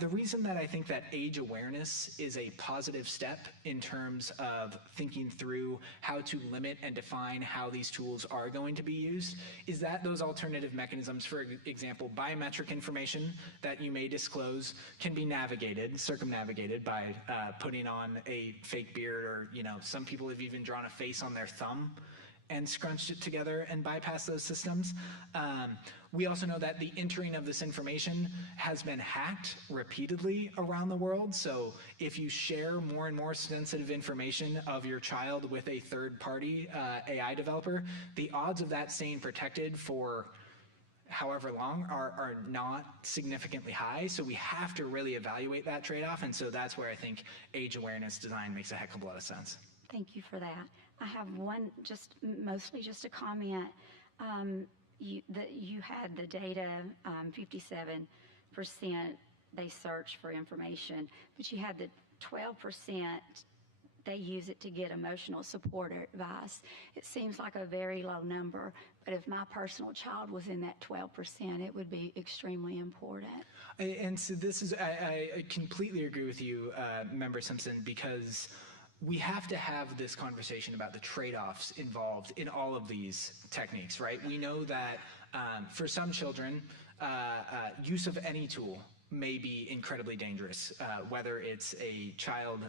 The reason that I think that age awareness is a positive step in terms of thinking through how to limit and define how these tools are going to be used is that those alternative mechanisms, for example, biometric information that you may disclose can be circumnavigated by putting on a fake beard, or, you know, some people have even drawn a face on their thumb and scrunched it together and bypassed those systems. We also know that the entering of this information has been hacked repeatedly around the world. So if you share more and more sensitive information of your child with a third-party AI developer, the odds of that staying protected for however long are not significantly high. So we have to really evaluate that trade-off. And so that's where I think age awareness design makes a heck of a lot of sense. Thank you for that. I have one, mostly just a comment. You had the data, 57% they search for information, but you had the 12% they use it to get emotional support or advice. It seems like a very low number, but if my personal child was in that 12%, it would be extremely important. And so this is, I completely agree with you, Member Simpson, because we have to have this conversation about the trade-offs involved in all of these techniques, right? We know that for some children, use of any tool may be incredibly dangerous, whether it's a child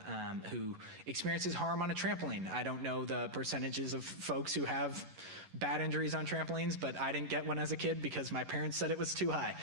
who experiences harm on a trampoline. I don't know the percentages of folks who have bad injuries on trampolines, but I didn't get one as a kid because my parents said it was too high.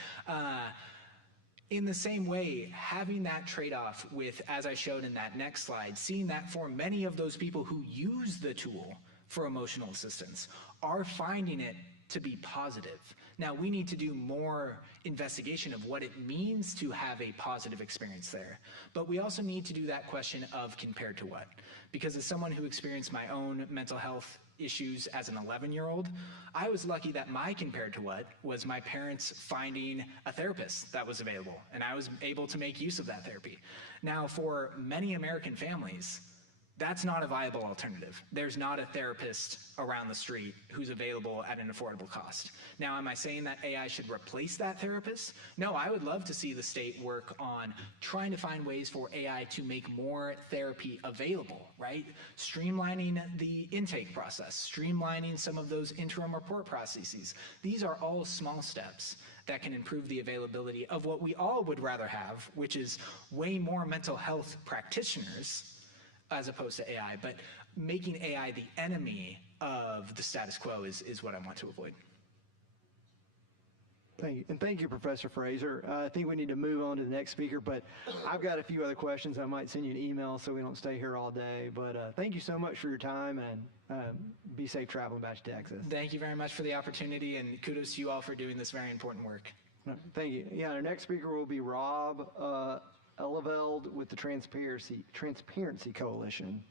In the same way, having that trade-off with, as I showed in that next slide, seeing that for many of those people who use the tool for emotional assistance are finding it to be positive. Now, we need to do more investigation of what it means to have a positive experience there. But we also need to do that question of compared to what? Because as someone who experienced my own mental health issues as an 11-year-old, I was lucky that my compared to what was my parents finding a therapist that was available, and I was able to make use of that therapy. Now, for many American families, that's not a viable alternative. There's not a therapist around the street who's available at an affordable cost. Now, am I saying that AI should replace that therapist? No, I would love to see the state work on trying to find ways for AI to make more therapy available, right? Streamlining the intake process, streamlining some of those interim report processes. These are all small steps that can improve the availability of what we all would rather have, which is way more mental health practitioners as opposed to AI, but making AI the enemy of the status quo is what I want to avoid. Thank you. And thank you, Professor Fraser. I think we need to move on to the next speaker, but I've got a few other questions. I might send you an email so we don't stay here all day. But thank you so much for your time, and be safe traveling back to Texas. Thank you very much for the opportunity, and kudos to you all for doing this very important work. Thank you. Yeah, our next speaker will be Rob Eleveld with the Transparency Coalition.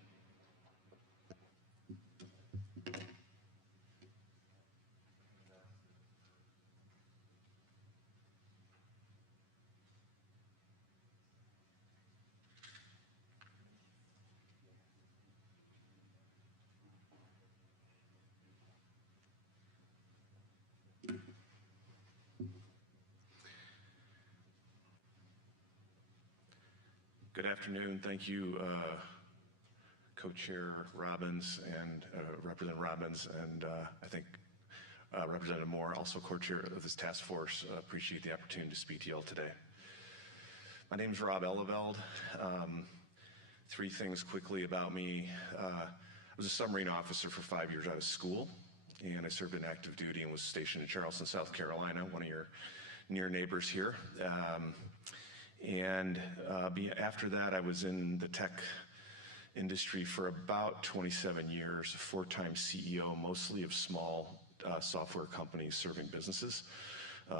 Good afternoon. Thank you, Co-Chair Robbins and Representative Robbins, and I think Representative Moore, also Co-Chair of this task force. Appreciate the opportunity to speak to you all today. My name is Rob Eleveld. 3 things quickly about me. I was a submarine officer for 5 years out of school, and I served in active duty and was stationed in Charleston, South Carolina, one of your near neighbors here. After that, I was in the tech industry for about 27 years, a 4-time CEO, mostly of small software companies serving businesses,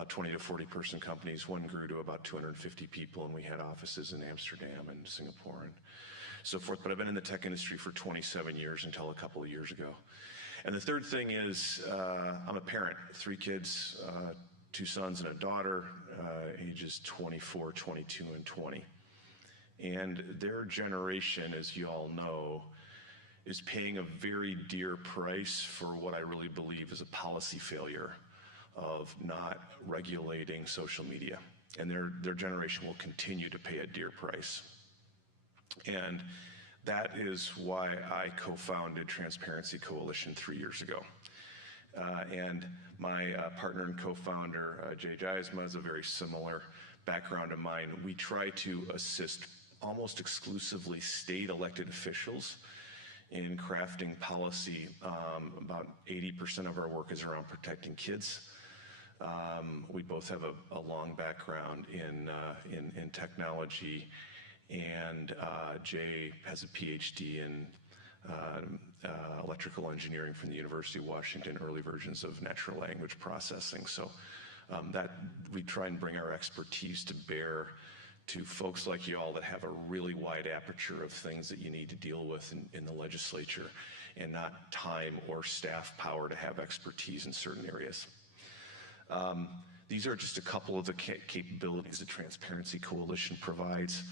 20 to 40 person companies. One grew to about 250 people, and we had offices in Amsterdam and Singapore and so forth. But I've been in the tech industry for 27 years until a couple of years ago. And the third thing is I'm a parent, 3 kids, 2 sons and a daughter, ages 24, 22, and 20. And their generation, as you all know, is paying a very dear price for what I really believe is a policy failure of not regulating social media. And their generation will continue to pay a dear price. And that is why I co-founded Transparency Coalition 3 years ago. And my partner and co-founder, Jay Jaisma, has a very similar background of mine. We try to assist almost exclusively state elected officials in crafting policy. About 80% of our work is around protecting kids. We both have a long background in technology, and Jay has a PhD in electrical engineering from the University of Washington, early versions of natural language processing. So that we try and bring our expertise to bear to folks like you all that have a really wide aperture of things that you need to deal with in the legislature, and not time or staff power to have expertise in certain areas. These are just a couple of the capabilities the Transparency Coalition provides.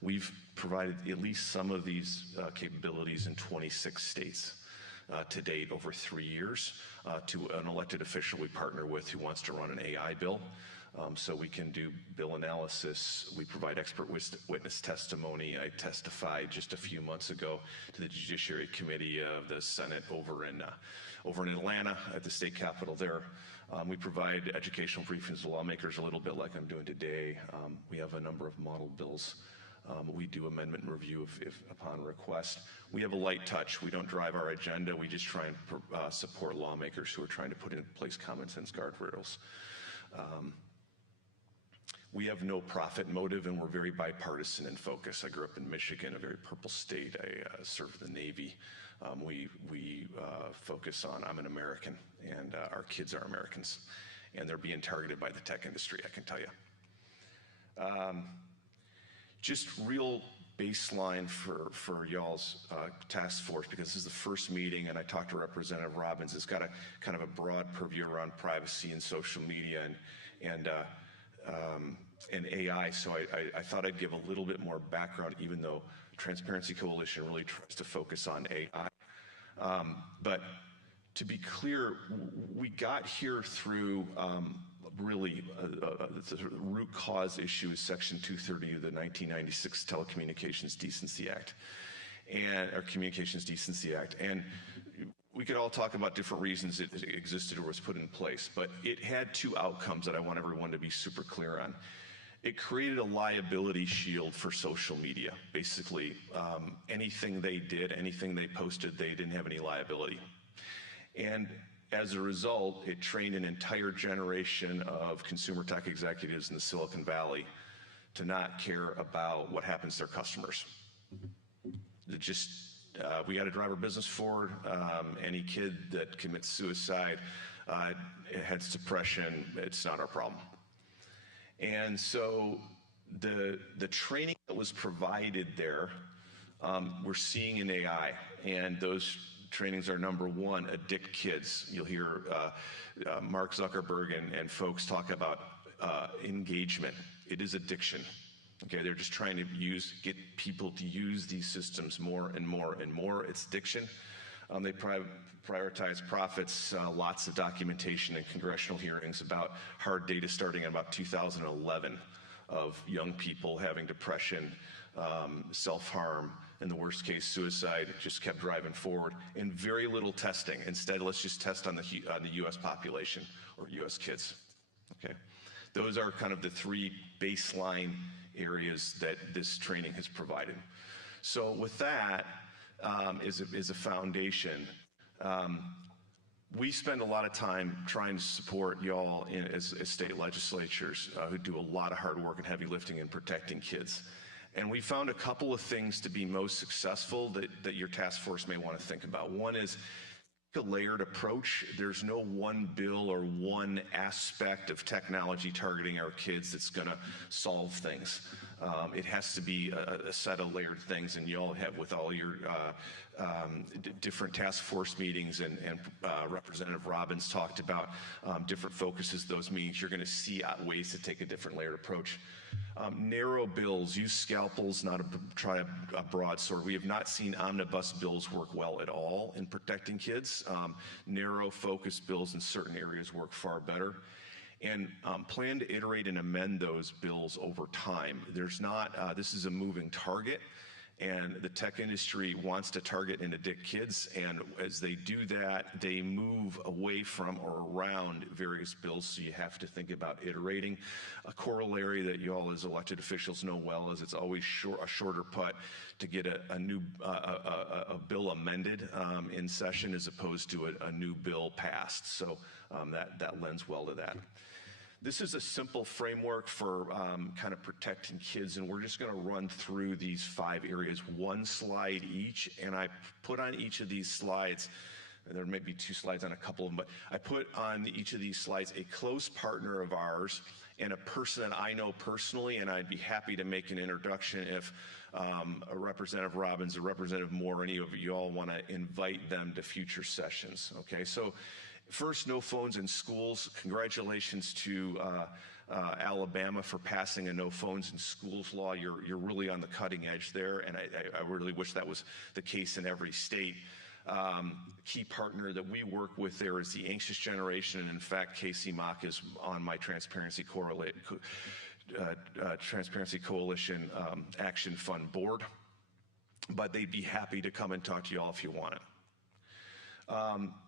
We've provided at least some of these capabilities in 26 states to date over 3 years to an elected official we partner with who wants to run an AI bill. So we can do bill analysis. We provide expert witness testimony. I testified just a few months ago to the Judiciary Committee of the Senate over in Atlanta at the state capitol there. We provide educational briefings to lawmakers a little bit like I'm doing today. We have a number of model bills. We do amendment review if upon request. We have a light touch. We don't drive our agenda. We just try and support lawmakers who are trying to put in place common sense guardrails. We have no profit motive, and we're very bipartisan in focus. I grew up in Michigan, a very purple state. I served in the Navy. We focus on, I'm an American, and our kids are Americans, and they're being targeted by the tech industry, I can tell you. Just real baseline for y'all's task force, because this is the first meeting, and I talked to Representative Robbins. It's got a kind of a broad purview around privacy and social media and AI. So I thought I'd give a little bit more background, even though Transparency Coalition really tries to focus on AI. But to be clear, we got here through really the root cause issue is Section 230 of the 1996 Telecommunications Decency Act, or Communications Decency Act. And we could all talk about different reasons it existed or was put in place, but it had 2 outcomes that I want everyone to be super clear on. it created a liability shield for social media. Basically, anything they did, anything they posted, they didn't have any liability. And as a result, it trained an entire generation of consumer tech executives in the Silicon Valley to not care about what happens to their customers. It just, we got to drive our business forward. Any kid that commits suicide, it has depression, it's not our problem. And so the training that was provided there, we're seeing in AI, and those trainings are, number one, addict kids. You'll hear Mark Zuckerberg and folks talk about engagement. It is addiction. Okay, they're just trying to get people to use these systems more and more and more. It's addiction. They prioritize profits, lots of documentation and congressional hearings about hard data starting in about 2011 of young people having depression, self-harm, and the worst case, suicide. Just kept driving forward, and very little testing. Instead, let's just test on the U.S. population or U.S. kids. Okay, those are kind of the three baseline areas that this training has provided. So with that is a foundation. We spend a lot of time trying to support y'all as state legislatures who do a lot of hard work and heavy lifting in protecting kids. And we found a couple of things to be most successful that your task force may want to think about. One is a layered approach. There's no one bill or one aspect of technology targeting our kids that's going to solve things. It has to be a set of layered things, and you all have, with all your different task force meetings, and Representative Robbins talked about different focuses of those meetings. You're going to see ways to take a different layered approach. Narrow bills, use scalpels, not try a broad sword. We have not seen omnibus bills work well at all in protecting kids. Narrow focused bills in certain areas work far better. And plan to iterate and amend those bills over time. There's not, this is a moving target, and the tech industry wants to target and addict kids, and as they do that, they move away from or around various bills, so you have to think about iterating. A corollary that you all as elected officials know well is it's always a shorter putt to get a new bill amended in session as opposed to a new bill passed, so that lends well to that. This is a simple framework for kind of protecting kids, and we're just going to run through these 5 areas, one slide each, and I put on each of these slides, and there may be 2 slides on a couple of them, but I put on each of these slides a close partner of ours and a person that I know personally, and I'd be happy to make an introduction if a Representative Robbins or Representative Moore, any of you all want to invite them to future sessions, okay? So first, no phones in schools. Congratulations to Alabama for passing a no phones in schools law. You're really on the cutting edge there, and I really wish that was the case in every state. Key partner that we work with there is the Anxious Generation, and in fact, Casey Mock is on my Transparency Coalition Action Fund board, but they'd be happy to come and talk to you all if you want it.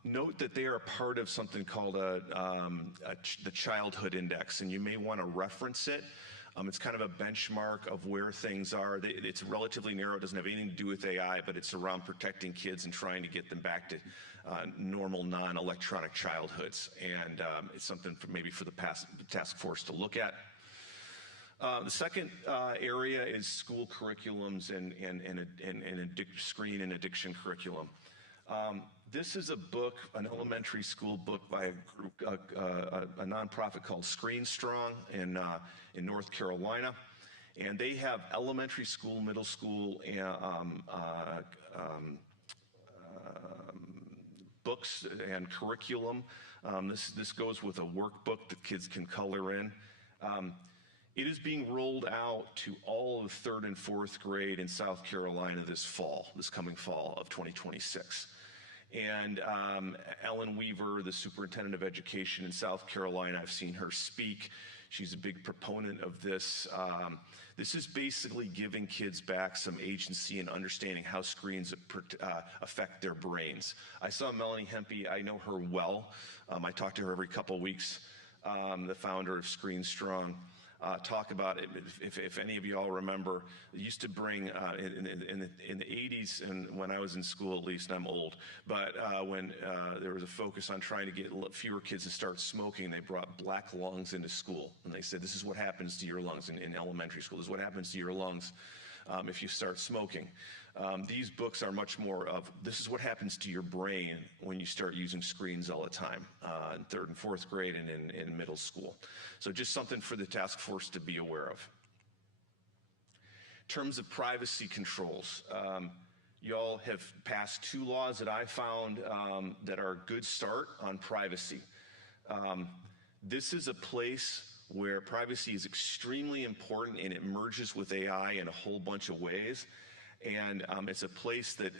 Note that they are part of something called the Childhood Index, and you may want to reference it. It's kind of a benchmark of where things are. It's relatively narrow. It doesn't have anything to do with AI, but it's around protecting kids and trying to get them back to normal, non-electronic childhoods. And it's something maybe for the task force to look at. The second area is school curriculums and screen and addiction curriculum. This is a book, an elementary school book by a group, a nonprofit called Screen Strong in North Carolina, and they have elementary school, middle school, books and curriculum. This goes with a workbook that kids can color in. It is being rolled out to all of 3rd and 4th grade in South Carolina this coming fall of 2026. And Ellen Weaver, the superintendent of education in South Carolina, I've seen her speak. She's a big proponent of this. This is basically giving kids back some agency and understanding how screens affect their brains. I saw Melanie Hempe. I know her well. I talk to her every couple of weeks, the founder of Screen Strong. talk about it. If any of you all remember, it used to bring in the 80s, and when I was in school, at least, I'm old, but when there was a focus on trying to get fewer kids to start smoking, they brought black lungs into school, and they said, this is what happens to your lungs in elementary school. This is what happens to your lungs if you start smoking. These books are much more of, this is what happens to your brain when you start using screens all the time in 3rd and 4th grade and in middle school. So just something for the task force to be aware of. In terms of privacy controls, y'all have passed 2 laws that I found that are a good start on privacy. This is a place where privacy is extremely important, and it merges with AI in a whole bunch of ways. And it's a place that,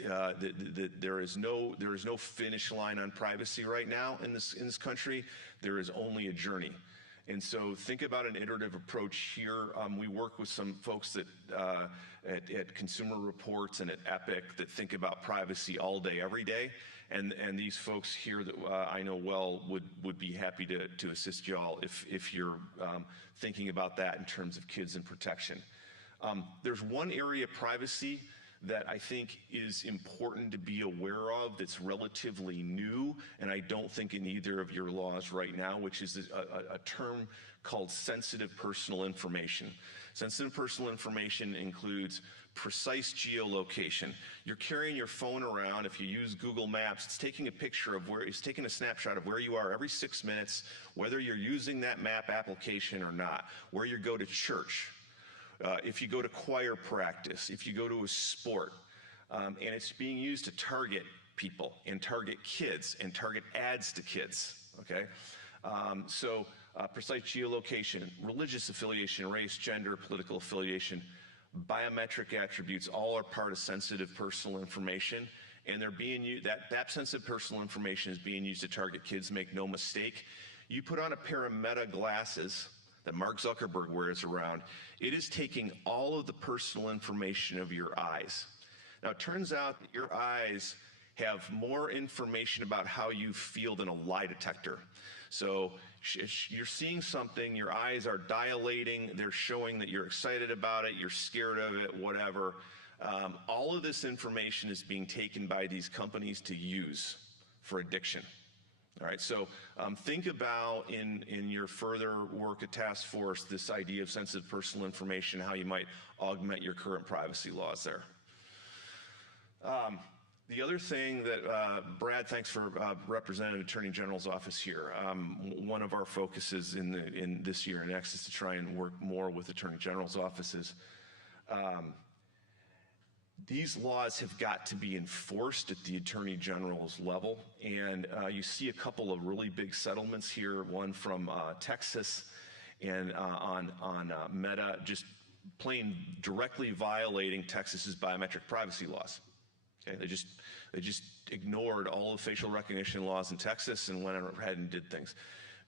there is no finish line on privacy right now in this country. There is only a journey. And so think about an iterative approach here. We work with some folks that at Consumer Reports and at Epic that think about privacy all day, every day. And these folks here that I know well would be happy to assist y'all if you're thinking about that in terms of kids and protection. There's one area of privacy that I think is important to be aware of that's relatively new, and I don't think in either of your laws right now, which is a term called sensitive personal information. Sensitive personal information includes precise geolocation. You're carrying your phone around. If you use Google Maps, it's taking a picture of it's taking a snapshot of where you are every 6 minutes, whether you're using that map application or not, where you go to church, if you go to choir practice, if you go to a sport, and it's being used to target people and target kids and target ads to kids, okay? So precise geolocation, religious affiliation, race, gender, political affiliation, biometric attributes, all are part of sensitive personal information, and they're being used, that sensitive personal information is being used to target kids. Make no mistake. You put on a pair of Meta glasses that Mark Zuckerberg wears around, it is taking all of the personal information of your eyes. Now, it turns out that your eyes have more information about how you feel than a lie detector. So you're seeing something, your eyes are dilating, they're showing that you're excited about it, you're scared of it, whatever. All of this information is being taken by these companies to use for addiction. All right, so think about in your further work at Task Force this idea of sensitive personal information, how you might augment your current privacy laws there. The other thing that, Brad, thanks for Representative Attorney General's office here. One of our focuses in this year and next is to try and work more with Attorney General's offices. These laws have got to be enforced at the Attorney General's level, and you see a couple of really big settlements here, one from Texas and on Meta, just plain directly violating Texas's biometric privacy laws. Okay, they just ignored all of facial recognition laws in Texas and went ahead and did things.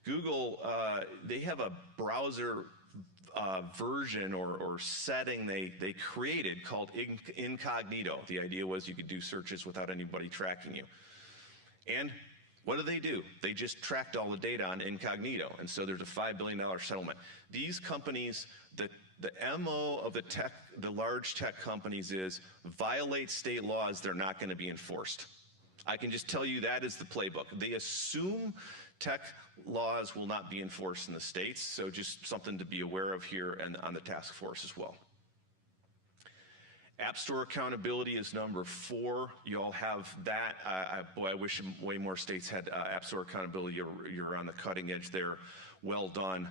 Google, they have a browser version or setting they created called incognito. The idea was you could do searches without anybody tracking you. And what do? They just tracked all the data on incognito, and so there's a $5 billion settlement. These companies, the MO of the large tech companies is violate state laws, they're not going to be enforced. I can just tell you that is the playbook. They assume tech laws will not be enforced in the states, so just something to be aware of here and on the task force as well. App Store accountability is number 4. You all have that. Boy, I wish way more states had App Store accountability. You're on the cutting edge there. Well done.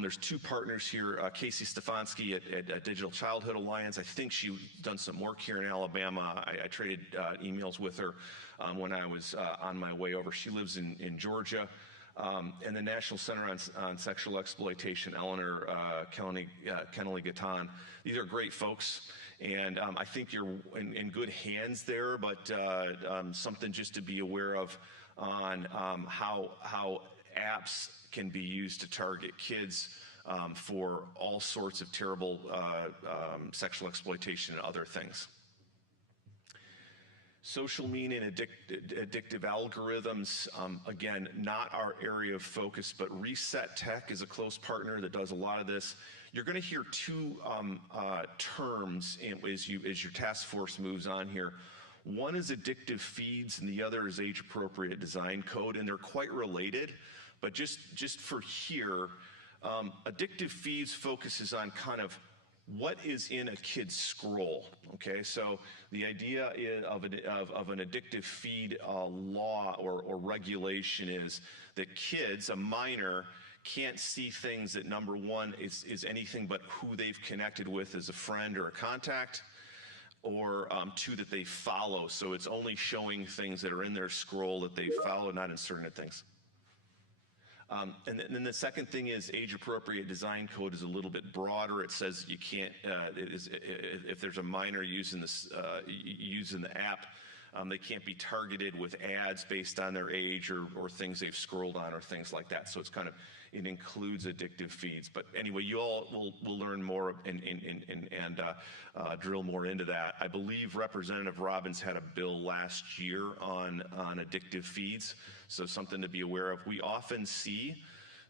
There's 2 partners here, Casey Stefanski at Digital Childhood Alliance. I think she's done some work here in Alabama. I traded emails with her when I was on my way over. She lives in Georgia. And the National Center on Sexual Exploitation, Eleanor Kennelly-Gatton. These are great folks, and I think you're in good hands there, but something just to be aware of on how apps can be used to target kids for all sorts of terrible sexual exploitation and other things. Social media and addictive algorithms, again, not our area of focus, but Reset Tech is a close partner that does a lot of this. You're going to hear two terms as your task force moves on here. One is addictive feeds, and the other is age-appropriate design code, and they're quite related. But just for here, addictive feeds focuses on kind of what is in a kid's scroll, okay? So the idea of an addictive feed law or regulation is that kids, a minor, can't see things that, number one, is anything but who they've connected with as a friend or a contact, or two, that they follow. So it's only showing things that are in their scroll that they follow, not inserting things. And then the second thing is age-appropriate design code is a little bit broader. It says you can't, if there's a minor using the app, they can't be targeted with ads based on their age or things they've scrolled on or things like that. So it includes addictive feeds. But anyway, you all will learn more and drill more into that. I believe Representative Robbins had a bill last year on addictive feeds, so something to be aware of. We often see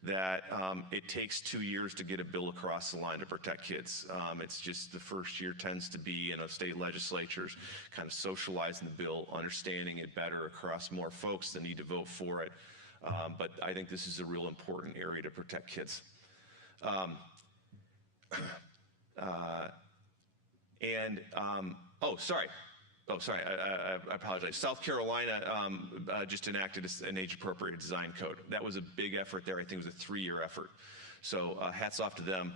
that it takes 2 years to get a bill across the line to protect kids. It's just the first year tends to be, state legislatures kind of socializing the bill, understanding it better across more folks that need to vote for it. But I think this is a real important area to protect kids. I apologize. South Carolina just enacted an age-appropriate design code. That was a big effort there. I think it was a 3-year effort. So hats off to them.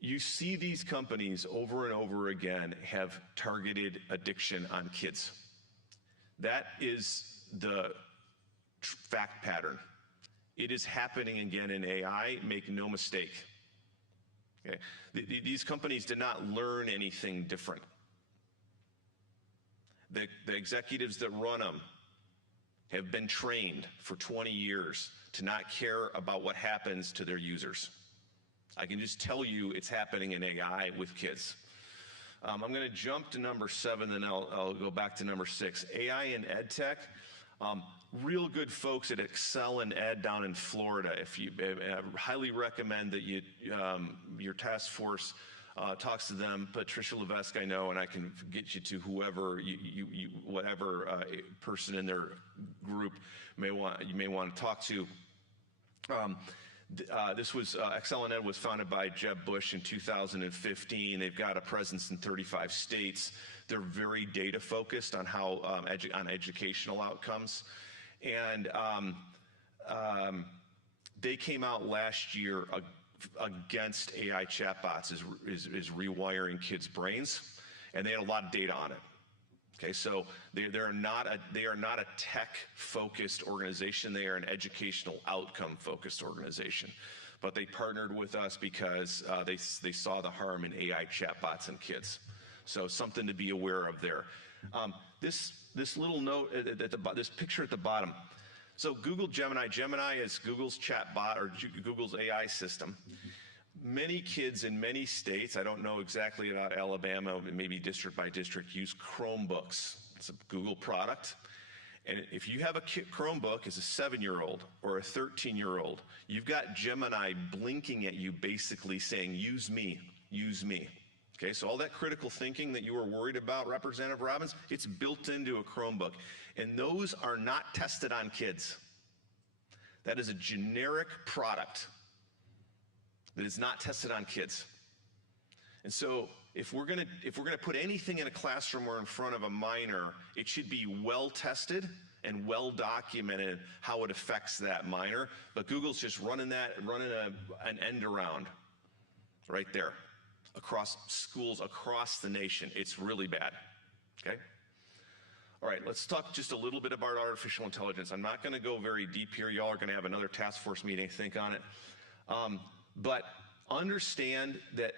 You see these companies over and over again have targeted addiction on kids. That is the fact pattern. It is happening again in AI, make no mistake. Okay? These companies did not learn anything different. The executives that run them have been trained for 20 years to not care about what happens to their users. I can just tell you it's happening in AI with kids. I'm going to jump to number 7, then I'll go back to number 6. AI and ed tech. Real good folks at Excel and Ed down in Florida. I highly recommend that your task force talks to them. Patricia Levesque, I know, and I can get you to whoever whatever person in their group you may want to talk to. This was Excel and Ed was founded by Jeb Bush in 2015. They've got a presence in 35 states. They're very data focused on how on educational outcomes, and they came out last year against AI chatbots is rewiring kids' brains, and they had a lot of data on it. Okay, so they are not a tech-focused organization. They are an educational outcome-focused organization. But they partnered with us because they saw the harm in AI chatbots and kids. So something to be aware of there. This little note this picture at the bottom. So Google Gemini. Gemini is Google's chatbot or Google's AI system. Many kids in many states, I don't know exactly about Alabama, maybe district by district, use Chromebooks. It's a Google product. And if you have a Chromebook as a 7-year-old or a 13-year-old, you've got Gemini blinking at you basically saying, use me, use me. Okay, so all that critical thinking that you were worried about, Representative Robbins, it's built into a Chromebook. And those are not tested on kids. That is a generic product that is not tested on kids. And so if we're gonna put anything in a classroom or in front of a minor, it should be well tested and well documented how it affects that minor. But Google's just running an end around right there across schools across the nation. It's really bad. Okay? All right, let's talk just a little bit about artificial intelligence. I'm not going to go very deep here. Y'all are going to have another task force meeting to think on it. But understand that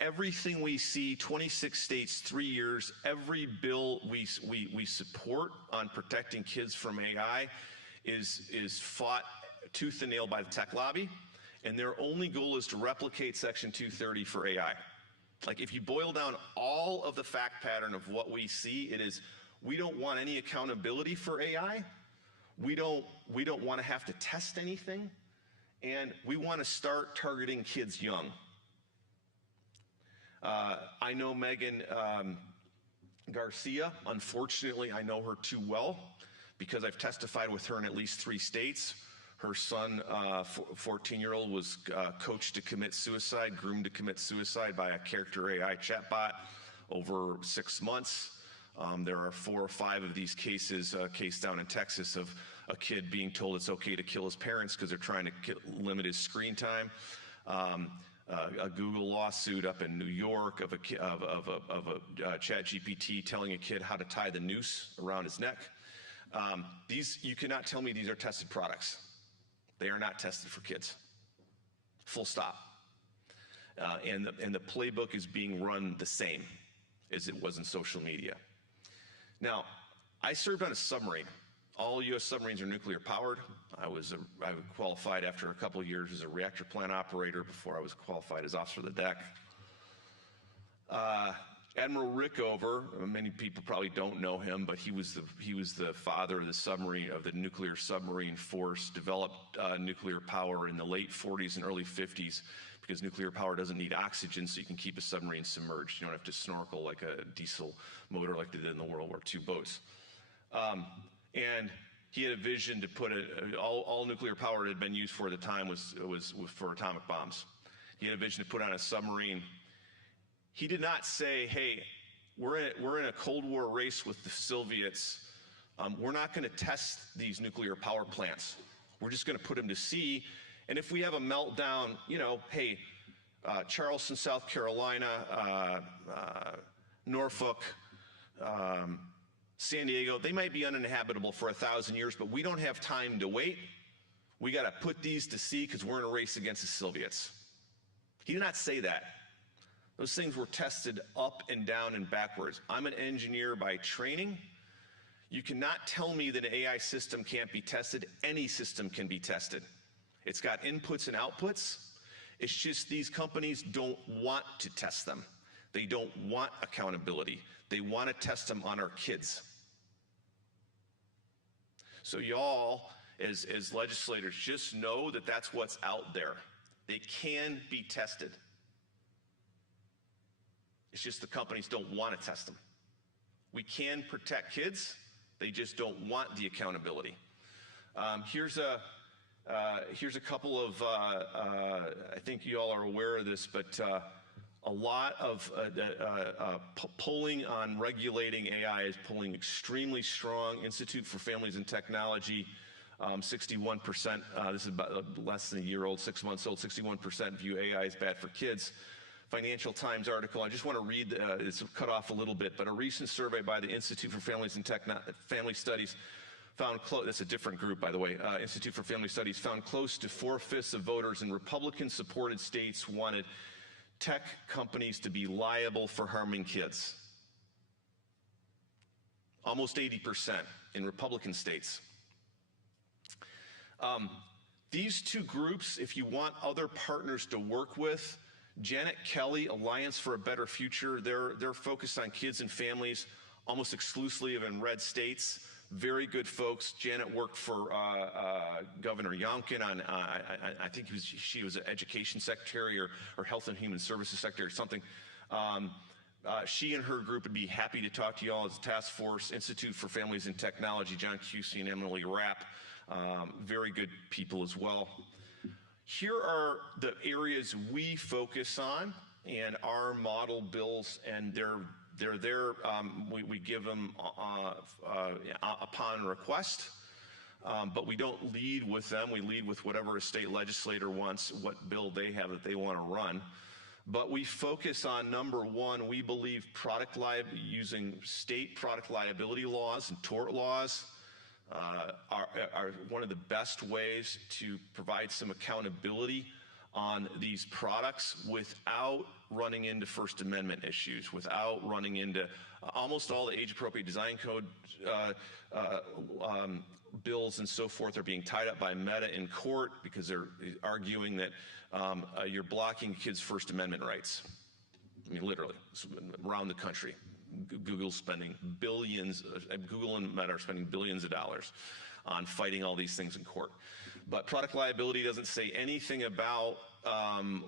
everything we see, 26 states, 3 years, every bill we support on protecting kids from AI is fought tooth and nail by the tech lobby, and their only goal is to replicate Section 230 for AI. Like, if you boil down all of the fact pattern of what we see, it is we don't want any accountability for AI. We don't want to have to test anything, and we want to start targeting kids young. I know Megan Garcia. Unfortunately, I know her too well because I've testified with her in at least 3 states. Her son, 14-year-old, was coached to commit suicide, groomed to commit suicide by a character AI chatbot over 6 months. There are 4 or 5 of these cases, a case down in Texas of a kid being told it's okay to kill his parents because they're trying to limit his screen time. A Google lawsuit up in New York of a ChatGPT telling a kid how to tie the noose around his neck. You cannot tell me these are tested products. They are not tested for kids. Full stop. And the playbook is being run the same as it was in social media. Now, I served on a submarine. All U.S. submarines are nuclear powered. I qualified after a couple of years as a reactor plant operator before I was qualified as officer of the deck. Admiral Rickover, many people probably don't know him, but he was the father of the submarine, of the nuclear submarine force, developed nuclear power in the late 40s and early 50s because nuclear power doesn't need oxygen, so you can keep a submarine submerged. You don't have to snorkel like a diesel motor like they did in the World War II boats. And he had a vision to put all nuclear power that had been used for at the time was for atomic bombs. He had a vision to put on a submarine. He did not say, hey, we're in a Cold War race with the Soviets. We're not going to test these nuclear power plants. We're just going to put them to sea. And if we have a meltdown, hey, Charleston, South Carolina, Norfolk, San Diego, they might be uninhabitable for 1,000 years, but we don't have time to wait. We got to put these to sea because we're in a race against the Soviets. He did not say that. Those things were tested up and down and backwards. I'm an engineer by training. You cannot tell me that an AI system can't be tested. Any system can be tested. It's got inputs and outputs. It's just these companies don't want to test them. They don't want accountability. They want to test them on our kids. So y'all, as legislators, just know that that's what's out there. They can be tested. It's just the companies don't want to test them. We can protect kids. They just don't want the accountability. Here's a couple of, I think you all are aware of this, but a lot of polling on regulating AI is polling extremely strong. Institute for Families and Technology, 61%, this is about less than a year old, 6 months old, 61% view AI as bad for kids. Financial Times article, I just want to read, it's cut off a little bit, but a recent survey by the Institute for Families and Family Studies found, that's a different group, by the way, Institute for Family Studies found close to 4/5 of voters in Republican-supported states wanted tech companies to be liable for harming kids. Almost 80% in Republican states. These two groups, if you want other partners to work with, Janet Kelly, Alliance for a Better Future, they're focused on kids and families almost exclusively in red states. Very good folks. Janet worked for Governor Youngkin on, I think she was an education secretary or health and human services secretary or something. She and her group would be happy to talk to you all as a task force. Institute for Families and Technology, John Cusey and Emily Rapp, very good people as well. Here are the areas we focus on and our model bills, and they're there. We give them upon request, but we don't lead with them. We lead with whatever a state legislator wants, what bill they have that they want to run. But we focus on, number one, we believe using state product liability laws and tort laws are one of the best ways to provide some accountability on these products without running into First Amendment issues, without running into almost all the age-appropriate design code bills and so forth are being tied up by Meta in court because they're arguing that you're blocking kids' First Amendment rights. I mean, literally, around the country. Google's spending billions, Google and Meta are spending billions of dollars on fighting all these things in court. But product liability doesn't say anything about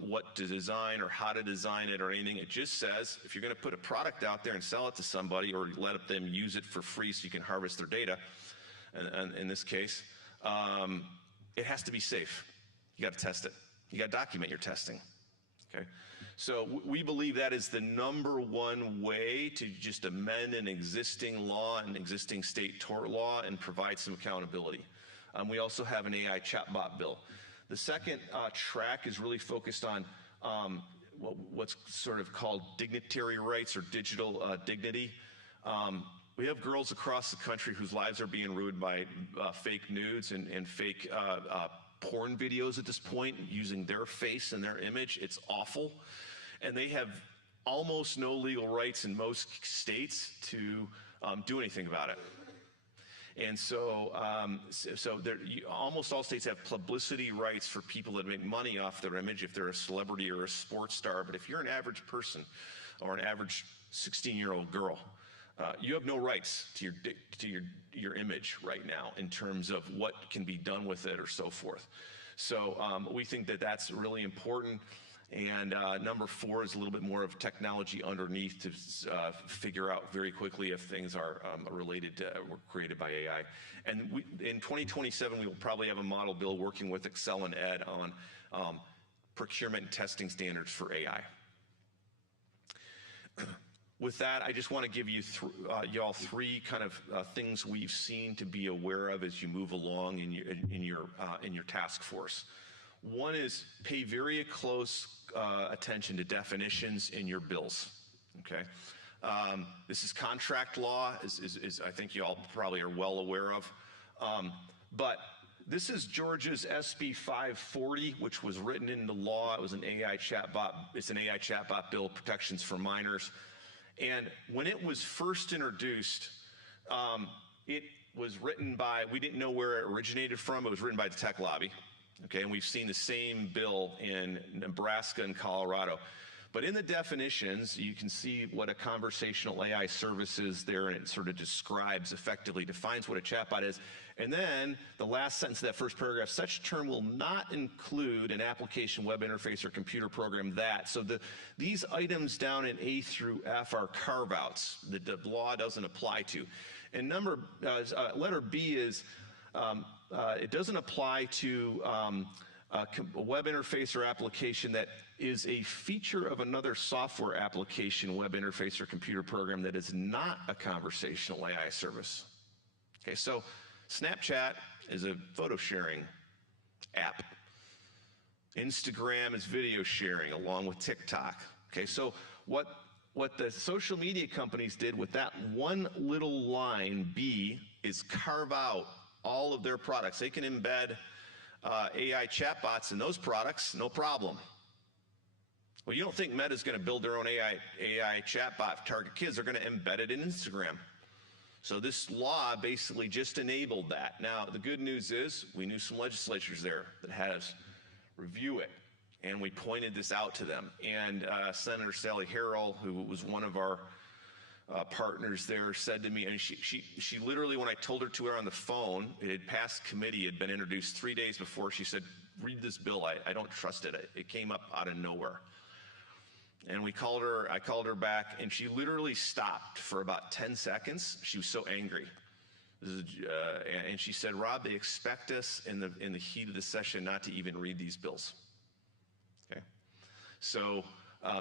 what to design or how to design it or anything. It just says if you're going to put a product out there and sell it to somebody or let them use it for free so you can harvest their data, and in this case, it has to be safe. You got to test it. You got to document your testing. Okay, so we believe that is the #1 way to just amend an existing law, an existing state tort law, and provide some accountability. We also have an AI chatbot bill. The second track is really focused on what's sort of called dignitary rights or digital dignity. We have girls across the country whose lives are being ruined by fake nudes and fake porn videos at this point, using their face and their image. It's awful. And they have almost no legal rights in most states to do anything about it. And so, almost all states have publicity rights for people that make money off their image if they're a celebrity or a sports star. But if you're an average person or an average 16-year-old girl, you have no rights to your image right now in terms of what can be done with it or so forth. So we think that that's really important. And #4 is a little bit more of technology underneath to figure out very quickly if things are related to or created by AI. And in 2027, we will probably have a model bill working with Excel and Ed on procurement and testing standards for AI. With that, I just want to give you y'all three kind of things we've seen to be aware of as you move along in your task force. One is pay very close attention to definitions in your bills. Okay, this is contract law, is I think you all probably are well aware of, but this is Georgia's SB 540, which was written into law. It was an AI chatbot. It's an AI chatbot bill, protections for minors. And when it was first introduced, it was written by, we didn't know where it originated from. It was written by the tech lobby. Okay, and we've seen the same bill in Nebraska and Colorado. But in the definitions, you can see what a conversational AI service is there, and it sort of describes, effectively defines what a chatbot is. And then the last sentence of that first paragraph, such term will not include an application, web interface, or computer program that. So these items down in A through F are carve-outs that the law doesn't apply to. And letter B is, it doesn't apply to a web interface or application that is a feature of another software application, web interface, or computer program that is not a conversational AI service. Okay, so Snapchat is a photo sharing app. Instagram is video sharing along with TikTok. Okay, so what the social media companies did with that one little line, B, is carve out all of their products. They can embed AI chatbots in those products, no problem. Well, you don't think Meta's going to build their own AI chatbot for target kids. They're going to embed it in Instagram. So this law basically just enabled that. Now, the good news is we knew some legislatures there that had us review it, and we pointed this out to them. And Senator Sally Harrell, who was one of our partners there, said to me, and she literally, when I told her to her on the phone, it had passed committee, it had been introduced 3 days before, she said, read this bill, I don't trust it. It came up out of nowhere. And I called her back, and she literally stopped for about 10 seconds. She was so angry. And she said, Rob, they expect us in the heat of the session not to even read these bills. Okay? So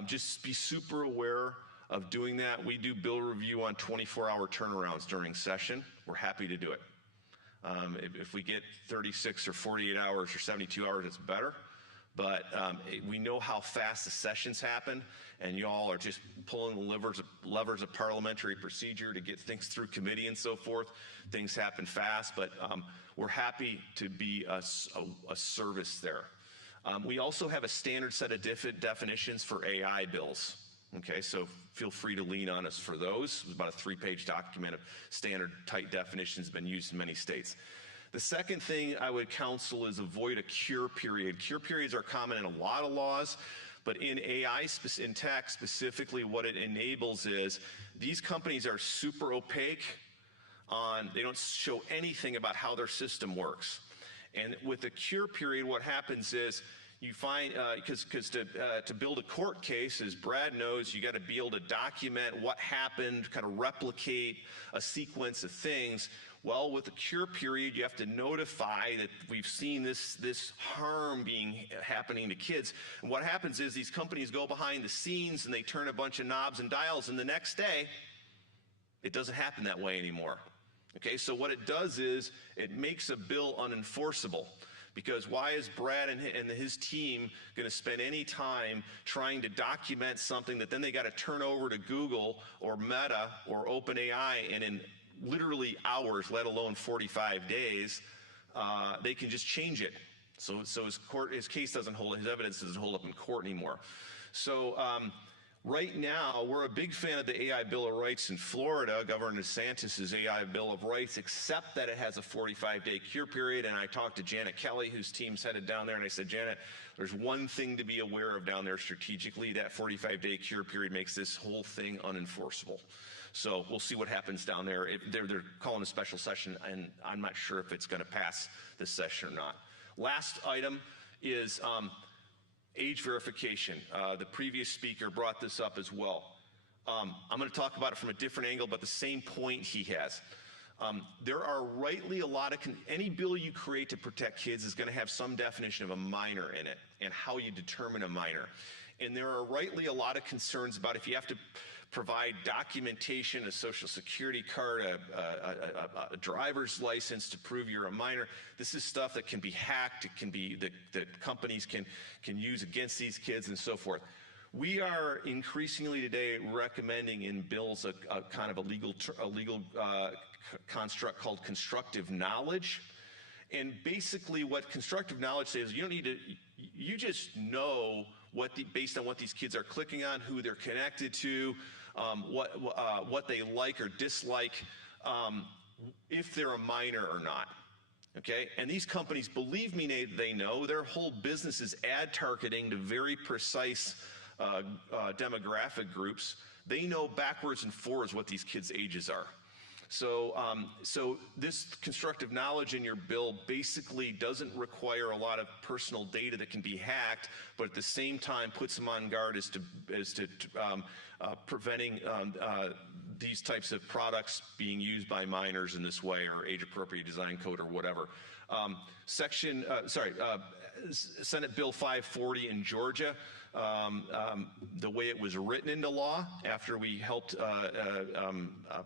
just be super aware of doing that. We do bill review on 24-hour turnarounds during session. We're happy to do it. If we get 36 or 48 hours or 72 hours, it's better. But we know how fast the sessions happen, and y'all are just pulling the levers of parliamentary procedure to get things through committee and so forth. Things happen fast, but we're happy to be a service there. We also have a standard set of definitions for AI bills. Okay, so feel free to lean on us for those. It was about a 3-page document of standard tight definitions been used in many states. The second thing I would counsel is avoid a cure period. Cure periods are common in a lot of laws, but in AI, in tech specifically, what it enables is these companies are super opaque they don't show anything about how their system works. And with the cure period, what happens is you find, because to build a court case, as Brad knows, you got to be able to document what happened, kind of replicate a sequence of things. Well, with the cure period, you have to notify that we've seen this harm happening to kids. And what happens is these companies go behind the scenes and they turn a bunch of knobs and dials, and the next day, it doesn't happen that way anymore. Okay, so what it does is it makes a bill unenforceable. Because why is Brad and his team going to spend any time trying to document something that then they got to turn over to Google or Meta or OpenAI, and in literally hours, let alone 45 days, they can just change it. So his case doesn't hold, his evidence doesn't hold up in court anymore. So right now, we're a big fan of the AI Bill of Rights in Florida, Governor DeSantis' AI Bill of Rights, except that it has a 45-day cure period. And I talked to Janet Kelly, whose team's headed down there, and I said, Janet, there's one thing to be aware of down there strategically. That 45-day cure period makes this whole thing unenforceable. So we'll see what happens down there. They're calling a special session, and I'm not sure if it's going to pass this session or not. Last item is age verification. The previous speaker brought this up as well. I'm going to talk about it from a different angle, but the same point he has. There are rightly a lot of, any bill you create to protect kids is going to have some definition of a minor in it and how you determine a minor. And there are rightly a lot of concerns about if you have to provide documentation, a social security card, a driver's license to prove you're a minor. This is stuff that can be hacked. It can be that companies can use against these kids and so forth. We are increasingly today recommending in bills a kind of a legal construct called constructive knowledge. And basically what constructive knowledge says, you don't need to, you just know based on what these kids are clicking on, who they're connected to, what they like or dislike, if they're a minor or not. Okay, and these companies, believe me, they know their whole business is ad targeting to very precise demographic groups. They know backwards and forwards what these kids' ages are. So, this constructive knowledge in your bill basically doesn't require a lot of personal data that can be hacked, but at the same time puts them on guard as to preventing these types of products being used by minors in this way, or age-appropriate design code or whatever. Senate Bill 540 in Georgia, the way it was written into law after we helped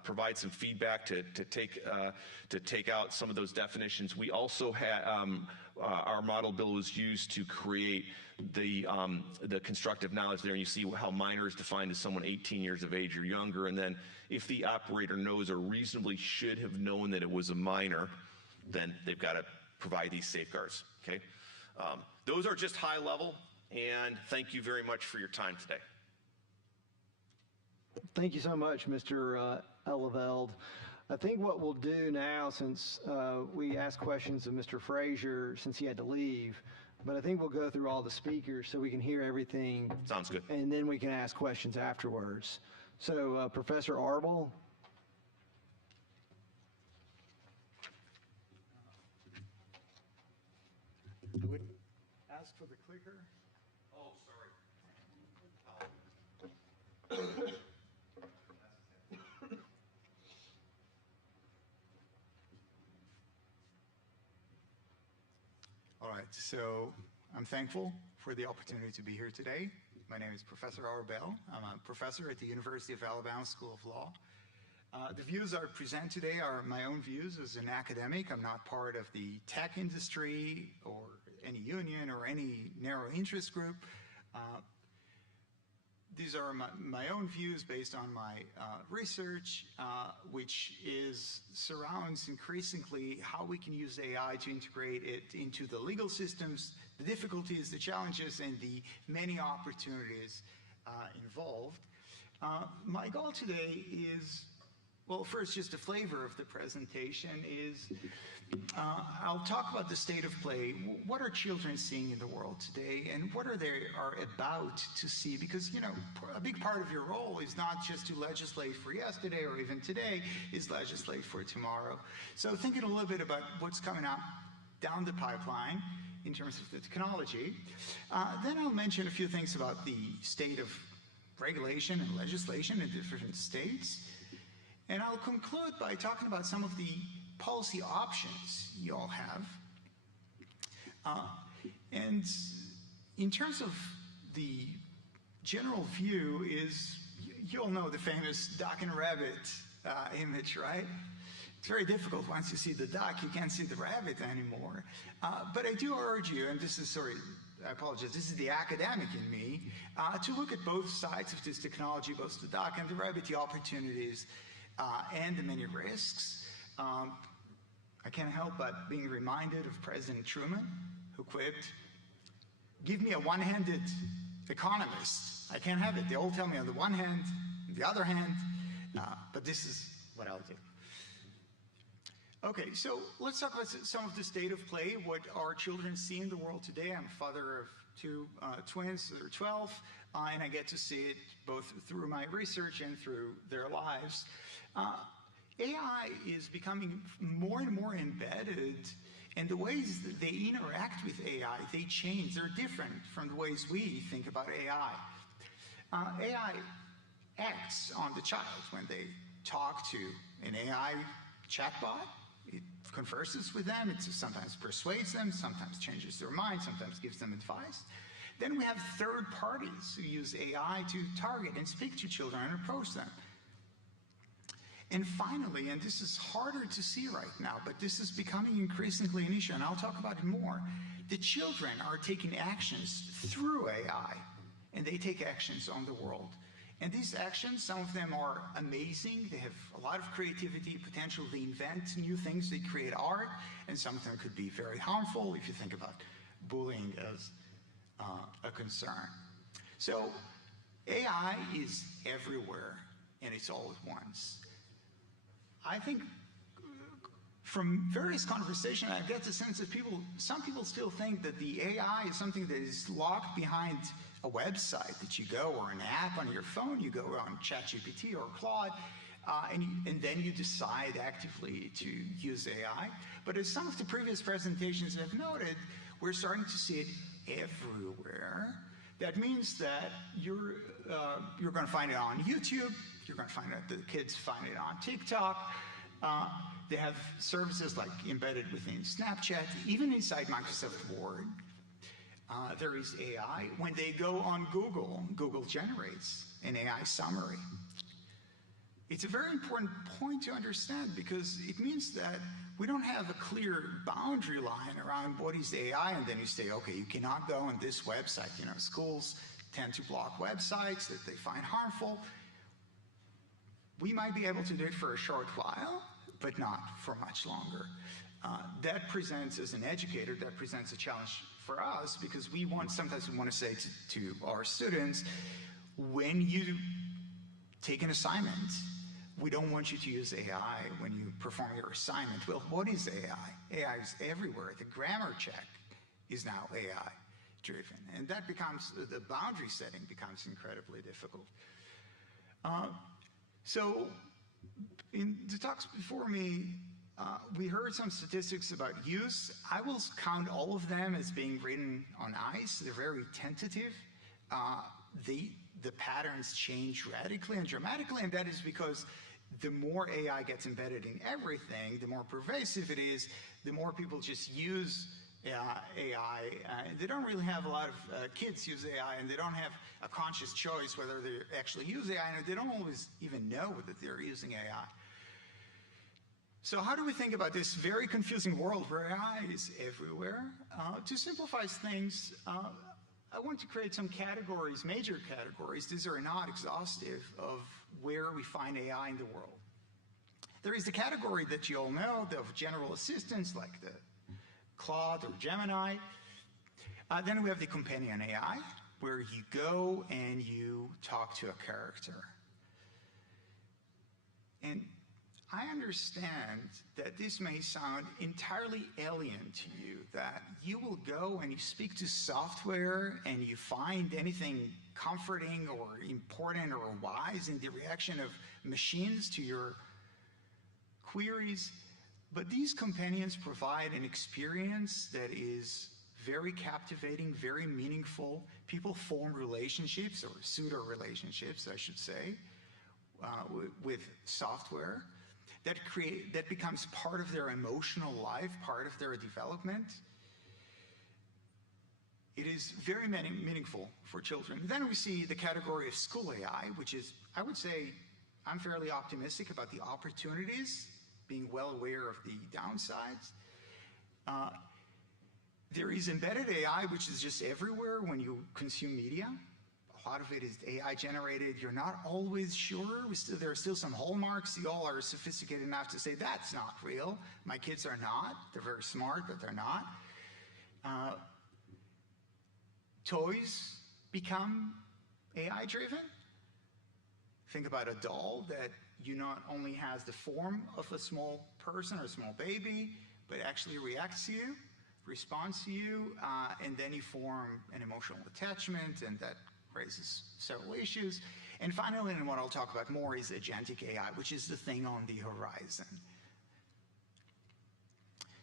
provide some feedback to take out some of those definitions. We also had our model bill was used to create the constructive knowledge there. And you see how minor is defined as someone 18 years of age or younger. And then if the operator knows or reasonably should have known that it was a minor, then they've got to provide these safeguards. Okay. Those are just high level, and thank you very much for your time today. Thank you so much, Mr. Eleveld. I think what we'll do now, since we asked questions of Mr. Frazier since he had to leave, but I think we'll go through all the speakers so we can hear everything. Sounds good. And then we can ask questions afterwards. So Professor Arbel. Ask for the clicker. Oh, sorry. All right, so I'm thankful for the opportunity to be here today. My name is Professor Arbel. I'm a professor at the University of Alabama School of Law. The views I present today are my own views as an academic. I'm not part of the tech industry or any union or any narrow interest group. These are my own views based on my research, which surrounds increasingly how we can use AI to integrate it into the legal systems, the difficulties, the challenges, and the many opportunities involved. My goal today is Well, first, just a flavor of the presentation is I'll talk about the state of play. What are children seeing in the world today, and what are they about to see? Because, you know, a big part of your role is not just to legislate for yesterday or even today, is legislate for tomorrow. So thinking a little bit about what's coming up down the pipeline in terms of the technology. Then I'll mention a few things about the state of regulation and legislation in different states. And I'll conclude by talking about some of the policy options you all have. And in terms of the general view is, you all know the famous duck and rabbit image, right? It's very difficult. Once you see the duck, you can't see the rabbit anymore. But I do urge you, and this is, sorry, I apologize, this is the academic in me, to look at both sides of this technology, both the duck and the rabbit, the opportunities and the many risks. I can't help but being reminded of President Truman, who quipped, "Give me a one-handed economist. I can't have it. They all tell me on the one hand, on the other hand, but this is what I'll do." Okay, so let's talk about some of the state of play, what our children see in the world today. I'm a father of two twins, they're 12, and I get to see it both through my research and through their lives. AI is becoming more and more embedded, and the ways that they interact with AI, they change. They're different from the ways we think about AI. AI acts on the child when they talk to an AI chatbot. It converses with them. It sometimes persuades them, sometimes changes their mind, sometimes gives them advice. Then we have third parties who use AI to target and speak to children and approach them. And finally, and this is harder to see right now, but this is becoming increasingly an issue, and I'll talk about it more. The children are taking actions through AI, and they take actions on the world. And these actions, some of them are amazing. They have a lot of creativity, potential. They invent new things. They create art, and some of them could be very harmful if you think about bullying as a concern. So AI is everywhere, and it's all at once. I think from various conversations, I get the sense that some people still think that the AI is something that is locked behind a website that you go, or an app on your phone, you go on ChatGPT or Claude, and then you decide actively to use AI. But as some of the previous presentations have noted, we're starting to see it everywhere. That means that you're going to find it on YouTube. You're going to find out the kids find it on TikTok. They have services like embedded within Snapchat, even inside Microsoft Word. There is AI. When they go on Google, Google generates an AI summary. It's a very important point to understand because it means that we don't have a clear boundary line around what is AI, and then you say, okay, you cannot go on this website. You know, schools tend to block websites that they find harmful. We might be able to do it for a short while, but not for much longer. That presents, as an educator, that presents a challenge for us because sometimes we want to say to our students, when you take an assignment, we don't want you to use AI when you perform your assignment. Well, what is AI? AI is everywhere. The grammar check is now AI driven, and that becomes, the boundary setting becomes incredibly difficult. So in the talks before me, we heard some statistics about use. I will count all of them as being written on ice. They're very tentative. The patterns change radically and dramatically, and that is because the more AI gets embedded in everything, the more pervasive it is, the more people just use AI. They don't really have a lot of kids use AI, and they don't have a conscious choice whether they actually use AI, and they don't always even know that they're using AI. So how do we think about this very confusing world where AI is everywhere? To simplify things, I want to create some categories, major categories. These are not exhaustive of where we find AI in the world. There is the category that you all know of general assistants like the Claude or Gemini. Then we have the companion AI, where you go and you talk to a character. And I understand that this may sound entirely alien to you, that you will go and you speak to software and you find anything comforting or important or wise in the reaction of machines to your queries. But these companions provide an experience that is very captivating, very meaningful. People form relationships, or pseudo-relationships, I should say, with software that becomes part of their emotional life, part of their development. It is very meaningful for children. Then we see the category of school AI, which is, I would say, I'm fairly optimistic about the opportunities, being well aware of the downsides. There is embedded AI, which is just everywhere when you consume media. A lot of it is AI generated. You're not always sure. There are still some hallmarks. You all are sophisticated enough to say, that's not real. My kids are not. They're very smart, but they're not. Toys become AI driven. Think about a doll that you not only has the form of a small person or a small baby, but actually reacts to you, responds to you, and then you form an emotional attachment, and that raises several issues. And finally, and what I'll talk about more, is agentic AI, which is the thing on the horizon.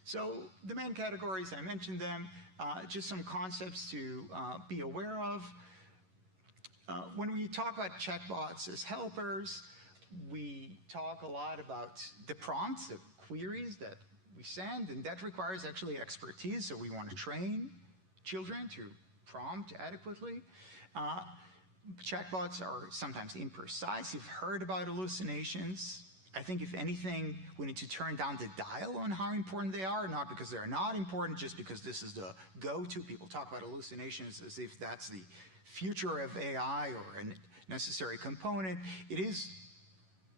So the main categories, I mentioned them, just some concepts to be aware of. When we talk about chatbots as helpers, we talk a lot about the prompts, the queries that we send, and that requires actually expertise, so we want to train children to prompt adequately. Chatbots are sometimes imprecise. You've heard about hallucinations. I think if anything, we need to turn down the dial on how important they are, not because they're not important, just because this is the go-to. People talk about hallucinations as if that's the future of AI or a necessary component. It is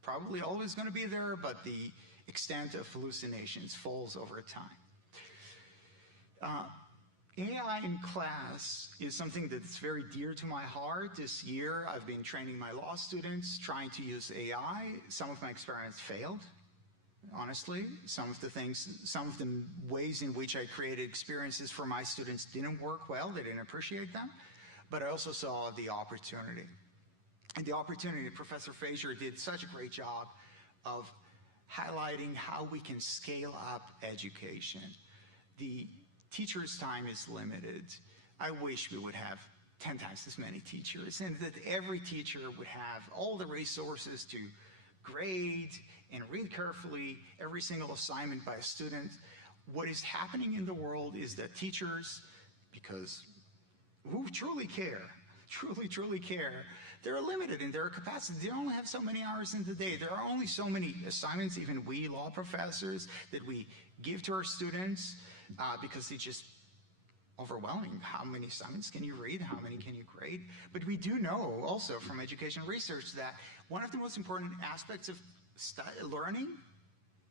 probably always going to be there, but the extent of hallucinations falls over time. AI in class is something that's very dear to my heart. This year, I've been training my law students, trying to use AI. Some of my experiments failed, honestly. Some of the ways in which I created experiences for my students didn't work well. They didn't appreciate them. But I also saw the opportunity. And the opportunity, Professor Fraser did such a great job of highlighting how we can scale up education. The teachers' time is limited. I wish we would have 10 times as many teachers, and that every teacher would have all the resources to grade and read carefully every single assignment by a student. What is happening in the world is that teachers, because who truly care, truly care, they're limited in their capacity. They only have so many hours in the day. There are only so many assignments, even we law professors, that we give to our students, because it's just overwhelming. How many assignments can you read? How many can you grade? But we do know also from education research that one of the most important aspects of learning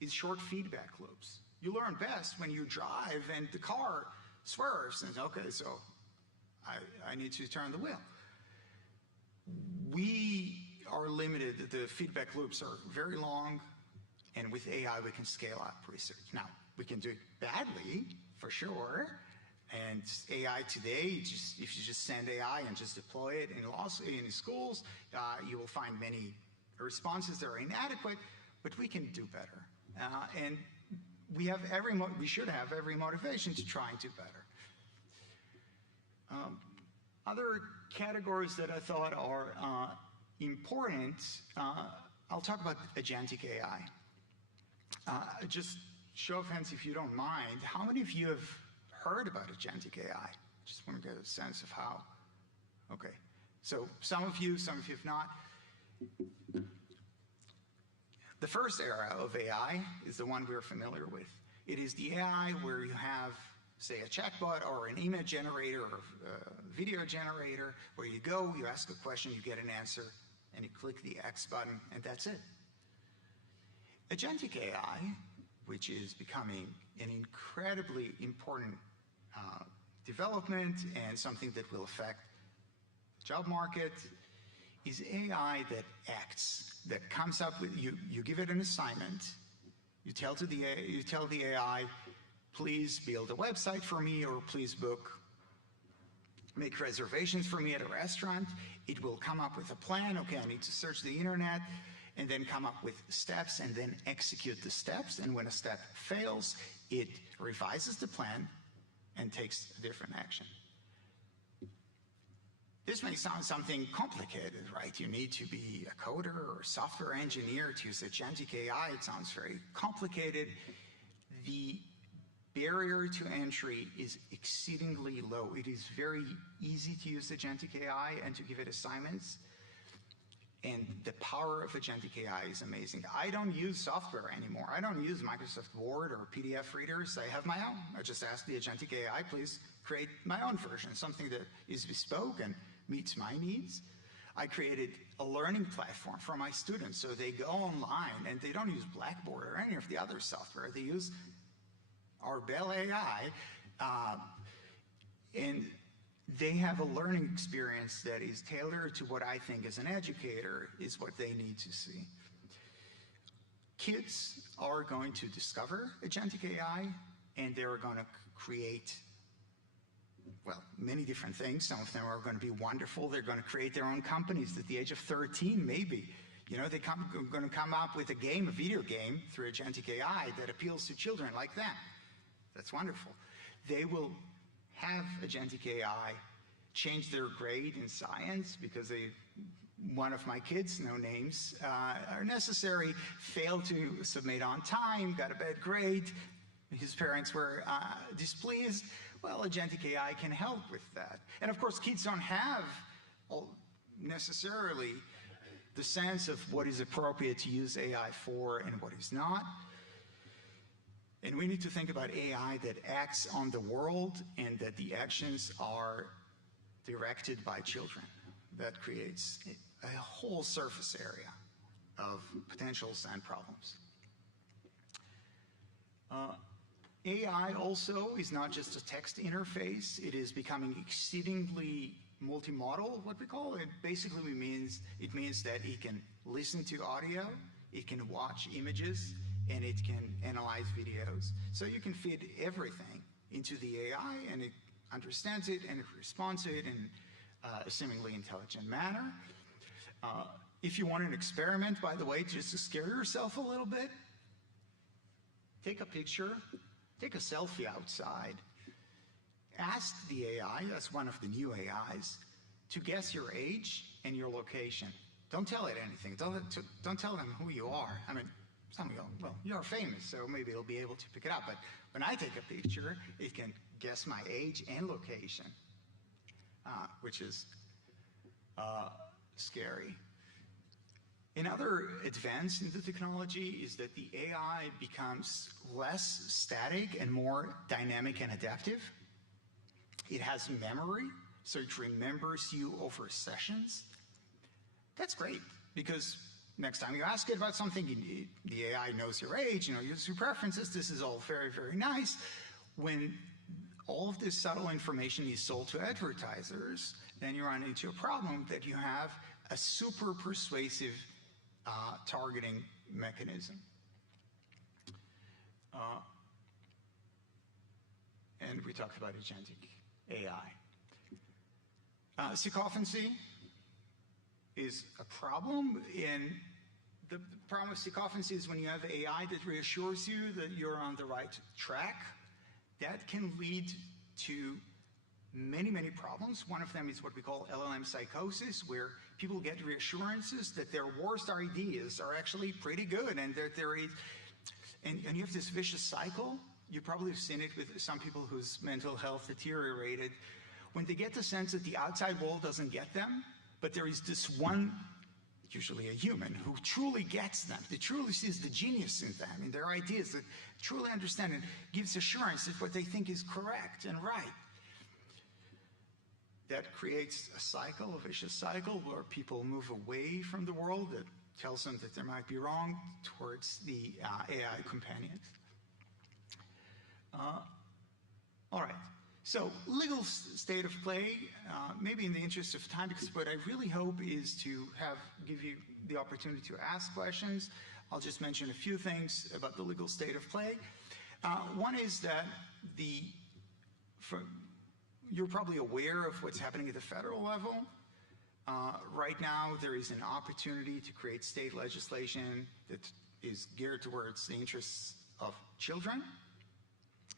is short feedback loops. You learn best when you drive and the car swerves and okay, so I need to turn the wheel. We are limited. The feedback loops are very long, and with AI we can scale up research. Now, we can do it badly, for sure, and AI today, if you just send AI and just deploy it in schools, you will find many responses that are inadequate, but we can do better. And we should have every motivation to try and do better. Other categories that I thought are important, I'll talk about agentic AI. Just show of hands if you don't mind, how many of you have heard about agentic AI? Just want to get a sense of how. Okay, so some of you have not. The first era of AI is the one we're familiar with. It is the AI where you have, say, a chatbot or an image generator or a video generator, where you go, you ask a question, you get an answer, and you click the X button, and that's it. Agentic AI, which is becoming an incredibly important development and something that will affect the job market, is AI that acts, that comes up with, you give it an assignment, you tell the AI, please build a website for me, or please make reservations for me at a restaurant. It will come up with a plan. Okay, I need to search the internet, and then come up with steps, and then execute the steps. And when a step fails, it revises the plan and takes a different action. This may sound something complicated, right? You need to be a coder or a software engineer to use agentic AI. It sounds very complicated. The barrier to entry is exceedingly low. It is very easy to use agentic AI and to give it assignments. And the power of agentic AI is amazing. I don't use software anymore. I don't use Microsoft Word or PDF readers. I have my own. I just ask the agentic AI, please create my own version, something that is bespoke and meets my needs. I created a learning platform for my students, so they go online and they don't use Blackboard or any of the other software. They use our Bell AI, and they have a learning experience that is tailored to what I think as an educator is what they need to see. Kids are going to discover agentic AI, and they're going to create, well, many different things. Some of them are going to be wonderful. They're going to create their own companies at the age of 13, maybe. You know, they're going to come up with a video game through agentic AI that appeals to children like them. That's wonderful. They will have agentic AI change their grade in science because one of my kids, no names are necessary, failed to submit on time, got a bad grade. His parents were displeased. Well, agentic AI can help with that. And of course, kids don't have necessarily the sense of what is appropriate to use AI for and what is not. And we need to think about AI that acts on the world and that the actions are directed by children. That creates a whole surface area of potentials and problems. AI also is not just a text interface. It is becoming exceedingly multimodal, what we call it. Basically, it means that it can listen to audio, it can watch images, and it can analyze videos. So you can feed everything into the AI, and it understands it, and it responds to it in a seemingly intelligent manner. If you want an experiment, by the way, just to scare yourself a little bit, take a picture, take a selfie outside, ask the AI, that's one of the new AIs, to guess your age and your location. Don't tell it anything. Don't tell them who you are. I mean, some of you go, well, you're famous, so maybe it'll be able to pick it up. But when I take a picture, it can guess my age and location, which is scary. Another advance in the technology is that the AI becomes less static and more dynamic and adaptive. It has memory, so it remembers you over sessions. That's great, because next time you ask it about something, the AI knows your age, your preferences. This is all very, very nice. When all of this subtle information is sold to advertisers, then you run into a problem that you have a super persuasive targeting mechanism. And we talked about agentic AI. Sycophancy is a problem. The problem with sycophancy is when you have AI that reassures you that you're on the right track. That can lead to many, many problems. One of them is what we call LLM psychosis, where people get reassurances that their worst ideas are actually pretty good, and and you have this vicious cycle. You probably have seen it with some people whose mental health deteriorated. When they get the sense that the outside world doesn't get them, but there is this one, usually a human, who truly gets them, that truly sees the genius in them, in their ideas, that truly understand and gives assurance that what they think is correct and right. That creates a cycle, a vicious cycle, where people move away from the world that tells them that they might be wrong towards the AI companions. All right. So legal state of play, maybe in the interest of time, because what I really hope is to give you the opportunity to ask questions. I'll just mention a few things about the legal state of play. One is that you're probably aware of what's happening at the federal level. Right now, there is an opportunity to create state legislation that is geared towards the interests of children.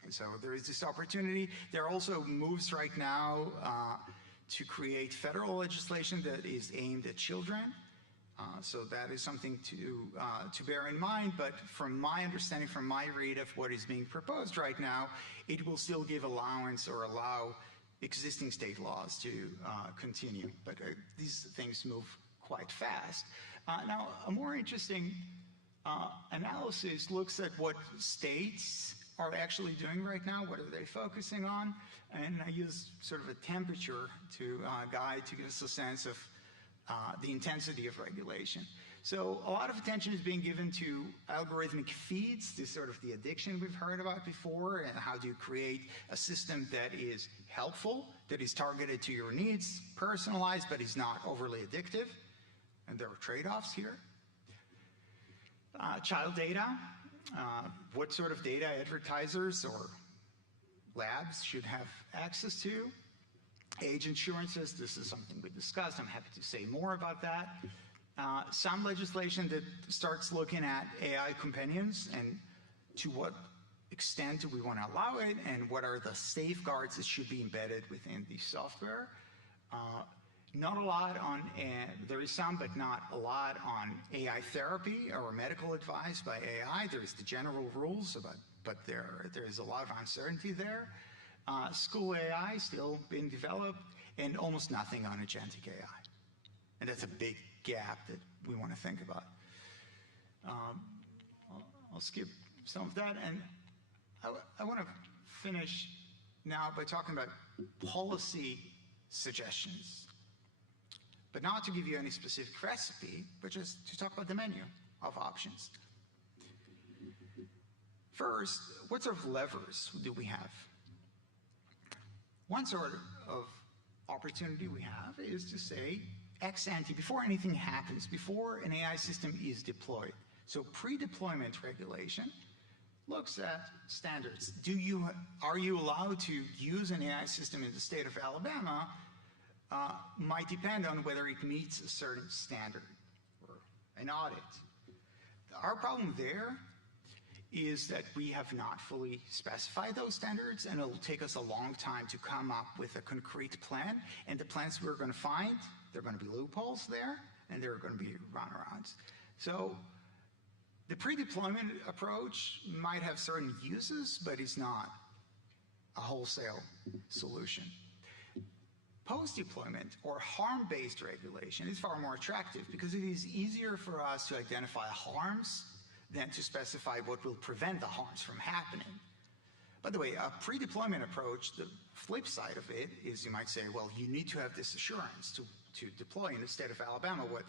And so there is this opportunity. There are also moves right now to create federal legislation that is aimed at children. So that is something to bear in mind. But from my understanding, from my read of what is being proposed right now, it will still give allowance or allow existing state laws to continue. But these things move quite fast. Now, a more interesting analysis looks at what states are actually doing right now. What are they focusing on? And I use sort of a temperature to guide to give us a sense of the intensity of regulation. So a lot of attention is being given to algorithmic feeds, this sort of the addiction we've heard about before, and how do you create a system that is helpful, that is targeted to your needs, personalized, but is not overly addictive. And there are trade-offs here. Child data, what sort of data advertisers or labs should have access to. Age insurances, this is something we discussed. I'm happy to say more about that. Some legislation that starts looking at AI companions and to what extent do we want to allow it, and what are the safeguards that should be embedded within the software. Not a lot on, there is some, but not a lot on AI therapy or medical advice by AI. There is the general rules, but there is a lot of uncertainty there. School AI still being developed, and almost nothing on agentic AI. And that's a big gap that we want to think about. I'll skip some of that, and I want to finish now by talking about policy suggestions. But not to give you any specific recipe, but just to talk about the menu of options. First, what sort of levers do we have? One sort of opportunity we have is to say, ex ante, before anything happens, before an AI system is deployed. So pre-deployment regulation looks at standards. Are you allowed to use an AI system in the state of Alabama? Might depend on whether it meets a certain standard or an audit. Our problem there is that we have not fully specified those standards, and it'll take us a long time to come up with a concrete plan. And the plans we're going to find, there are going to be loopholes there, and there are going to be runarounds. So the pre-deployment approach might have certain uses, but it's not a wholesale solution. Post-deployment or harm-based regulation is far more attractive because it is easier for us to identify harms than to specify what will prevent the harms from happening. By the way, a pre-deployment approach, the flip side of it is you might say, well, you need to have this assurance to deploy in the state of Alabama. What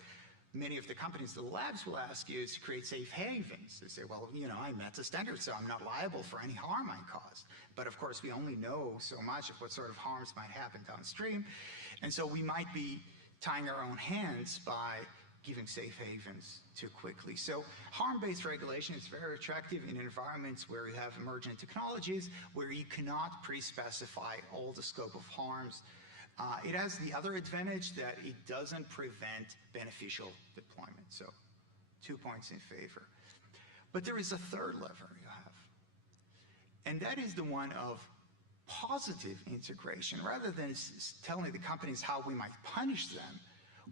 many of the companies, the labs will ask you is to create safe havens. They say, well, I met the standard, so I'm not liable for any harm I caused. But of course, we only know so much of what sort of harms might happen downstream. And so we might be tying our own hands by giving safe havens too quickly. So harm-based regulation is very attractive in environments where you have emergent technologies, where you cannot pre-specify all the scope of harms. It has the other advantage that it doesn't prevent beneficial deployment. So 2 points in favor. But there is a third lever you have. And that is the one of positive integration. Rather than telling the companies how we might punish them,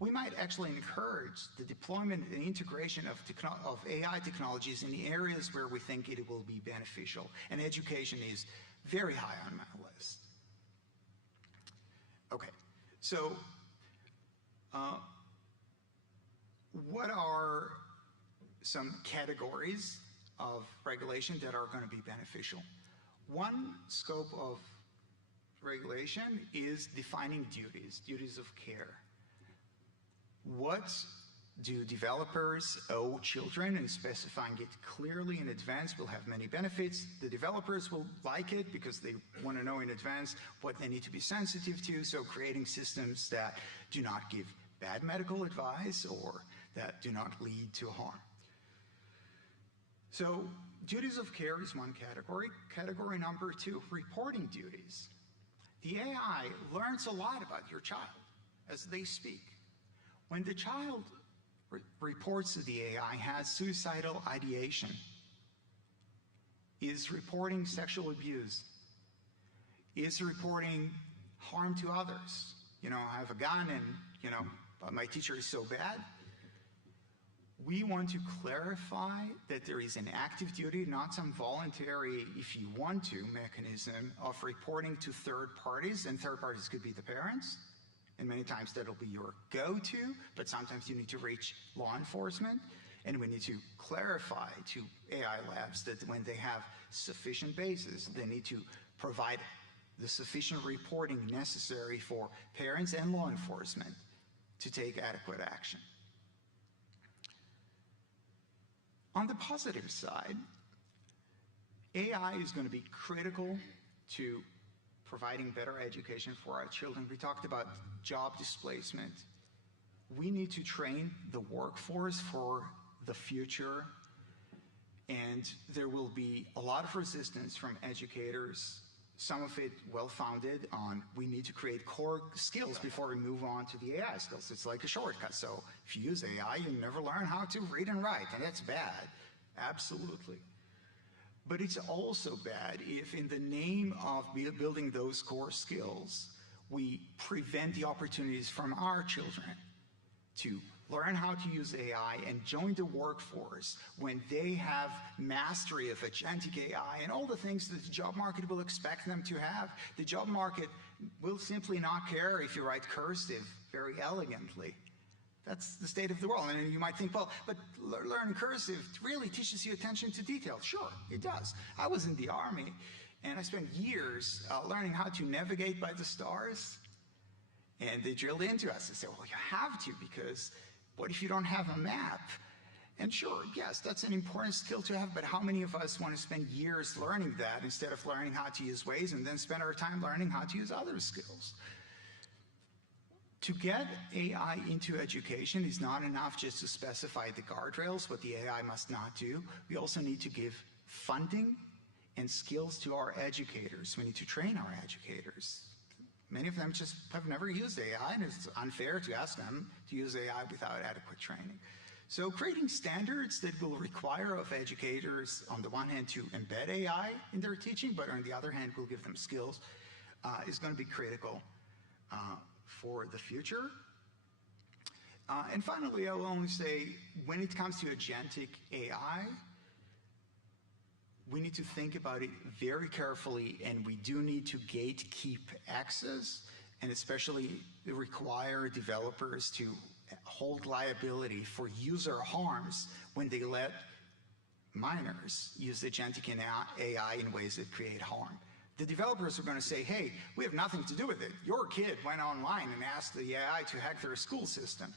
we might actually encourage the deployment and integration of AI technologies in the areas where we think it will be beneficial. And education is very high on my list. Okay, so what are some categories of regulation that are going to be beneficial? One scope of regulation is defining duties of care. What Do developers owe children, and specifying it clearly in advance will have many benefits. The developers will like it because they want to know in advance what they need to be sensitive to, so creating systems that do not give bad medical advice or that do not lead to harm. So duties of care is one category. Category number 2, reporting duties. The AI learns a lot about your child as they speak. When the child reports to the AI, has suicidal ideation, is reporting sexual abuse, is reporting harm to others. You know, I have a gun and, you know, my teacher is so bad. We want to clarify that there is an active duty, not some voluntary, if you want to, mechanism of reporting to third parties, and third parties could be the parents, and many times that'll be your go-to, but sometimes you need to reach law enforcement, and we need to clarify to AI labs that when they have sufficient basis, they need to provide the sufficient reporting necessary for parents and law enforcement to take adequate action. On the positive side, AI is going to be critical to providing better education for our children. We talked about job displacement. We need to train the workforce for the future, and there will be a lot of resistance from educators, some of it well-founded on we need to create core skills before we move on to the AI skills. It's like a shortcut. So if you use AI, you never learn how to read and write, and that's bad. Absolutely. But it's also bad if in the name of building those core skills, we prevent the opportunities from our children to learn how to use AI and join the workforce when they have mastery of agentic AI and all the things that the job market will expect them to have. The job market will simply not care if you write cursive very elegantly. That's the state of the world. And you might think, well, but learning cursive really teaches you attention to detail. Sure, it does. I was in the Army, and I spent years learning how to navigate by the stars. And they drilled into us. They said, well, you have to, because what if you don't have a map? And sure, yes, that's an important skill to have, but how many of us want to spend years learning that instead of learning how to use Waze and then spend our time learning how to use other skills? To get AI into education is not enough just to specify the guardrails, what the AI must not do. We also need to give funding and skills to our educators. We need to train our educators. Many of them just have never used AI, and it's unfair to ask them to use AI without adequate training. So creating standards that will require of educators, on the one hand, to embed AI in their teaching, but on the other hand, will give them skills, is going to be critical for the future. And finally, I will only say, when it comes to agentic AI, we need to think about it very carefully, and we do need to gatekeep access, and especially require developers to hold liability for user harms when they let minors use agentic AI in ways that create harm. The developers are going to say, hey, we have nothing to do with it. Your kid went online and asked the AI to hack their school system.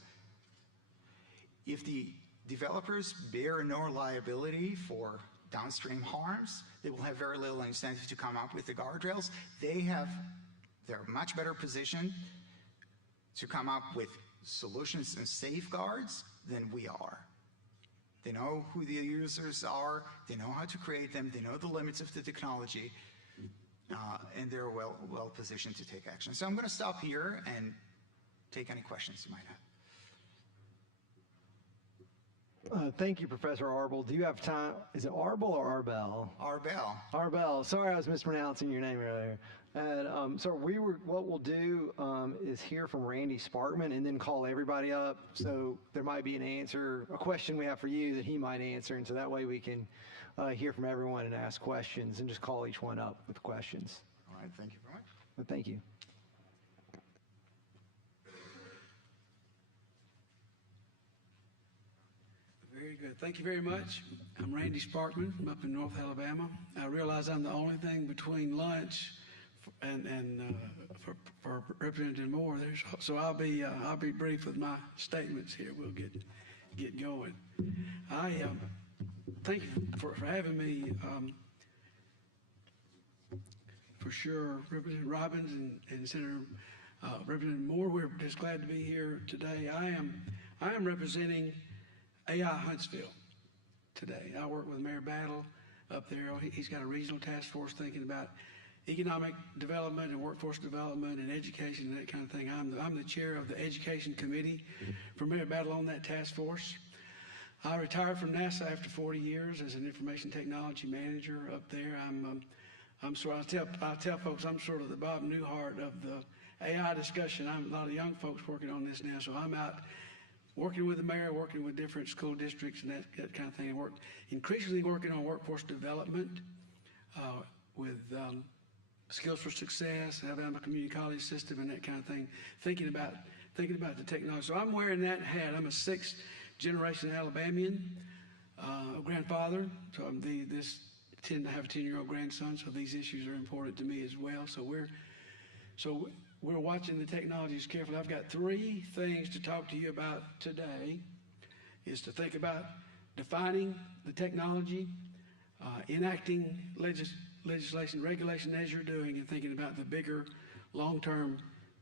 If the developers bear no liability for downstream harms, they will have very little incentive to come up with the guardrails. They're much better positioned to come up with solutions and safeguards than we are. They know who the users are, they know how to create them, they know the limits of the technology, and they're well positioned to take action. So I'm going to stop here and take any questions you might have. Thank you, Professor Arbel. Do you have time? Is it Arbel or Arbel? Arbel. Arbel. Sorry, I was mispronouncing your name earlier. And so what we'll do is hear from Randy Sparkman and then call everybody up. So there might be a question we have for you that he might answer, and so that way we can hear from everyone and ask questions and just call each one up with questions. All right. Thank you very much. But thank you. Very good. Thank you very much. I'm Randy Sparkman from up in North Alabama. I realize I'm the only thing between lunch and for Representative Moore. So I'll be brief with my statements here. We'll get going. I thank you for having me. For sure, Representative Robbins and Senator Representative Moore, we're just glad to be here today. I am representing AI Huntsville today. I work with Mayor Battle up there. He's got a regional task force thinking about economic development and workforce development and education and that kind of thing. I'm the chair of the education committee for Mayor Battle on that task force. I retired from NASA after 40 years as an information technology manager up there. I tell folks I'm sort of the Bob Newhart of the AI discussion. I'm a lot of young folks working on this now, so I'm out working with the mayor, working with different school districts and that kind of thing. And increasingly working on workforce development with Skills for Success, Alabama Community College System, and that kind of thing. Thinking about the technology. So I'm wearing that hat. I'm a sixth generation Alabamian, grandfather. So I'm tend to have a 10-year-old grandson. So these issues are important to me as well. So we're watching the technologies carefully. I've got three things to talk to you about today. Is to think about defining the technology, enacting legislation, regulation as you're doing, and thinking about the bigger long-term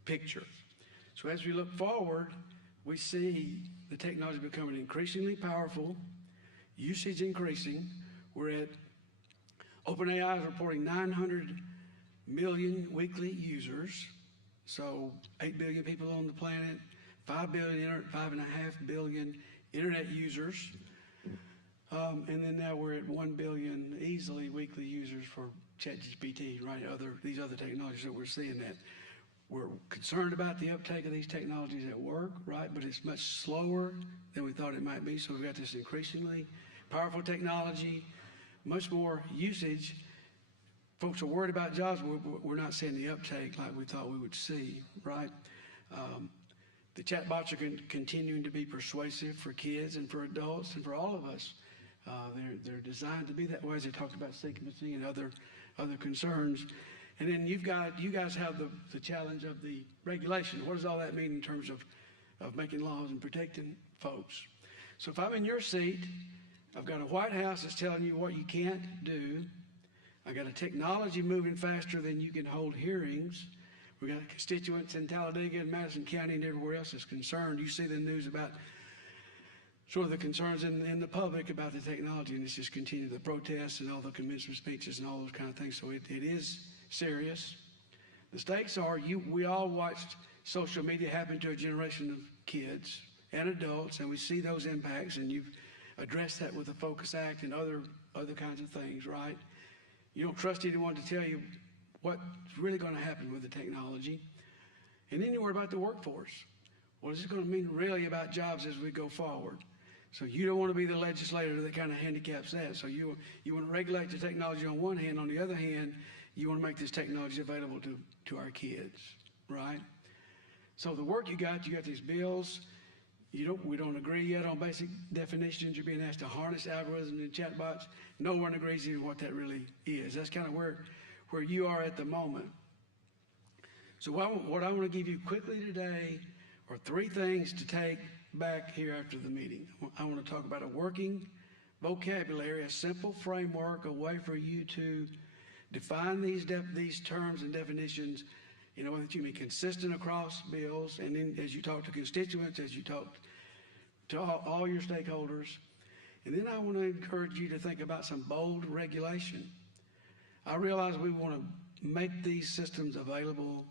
picture. So as we look forward, we see the technology becoming increasingly powerful, usage increasing. We're at OpenAI is reporting 900 million weekly users. So 8 billion people on the planet, 5.5 billion internet users. And then now we're at 1 billion easily weekly users for ChatGPT, right? These other technologies that we're seeing that. We're concerned about the uptake of these technologies at work, right? But it's much slower than we thought it might be. So we've got this increasingly powerful technology, much more usage. Folks are worried about jobs. We're not seeing the uptake like we thought we would see, right? The chatbots are continuing to be persuasive for kids and for adults and for all of us. They're designed to be that way, as they talked about sequencing and other concerns. And then you guys have the challenge of the regulation. What does all that mean in terms of making laws and protecting folks? So if I'm in your seat, I've got a White House that's telling you what you can't do. I got a technology moving faster than you can hold hearings. We got constituents in Talladega and Madison County and everywhere else that's concerned. You see the news about sort of the concerns in the public about the technology, and it's just continued the protests and all the commencement speeches and all those kind of things. So it is serious. The stakes are we all watched social media happen to a generation of kids and adults, and we see those impacts, and you've addressed that with the Focus Act and other kinds of things, right? You don't trust anyone to tell you what's really going to happen with the technology. And then you worry about the workforce. What is it going to mean really about jobs as we go forward? So you don't want to be the legislator that kind of handicaps that. So you want to regulate the technology on one hand. On the other hand, you want to make this technology available to our kids, right? So the work you got these bills. We don't agree yet on basic definitions. You're being asked to harness algorithms and chatbots. No one agrees even what that really is. That's kind of where you are at the moment. So what I want to give you quickly today are three things to take back here after the meeting. I want to talk about a working vocabulary, a simple framework, a way for you to define these terms and definitions in a way that you can be consistent across bills, and then as you talk to constituents, as you talk to all your stakeholders. And then I want to encourage you to think about some bold regulation. I realize we want to make these systems available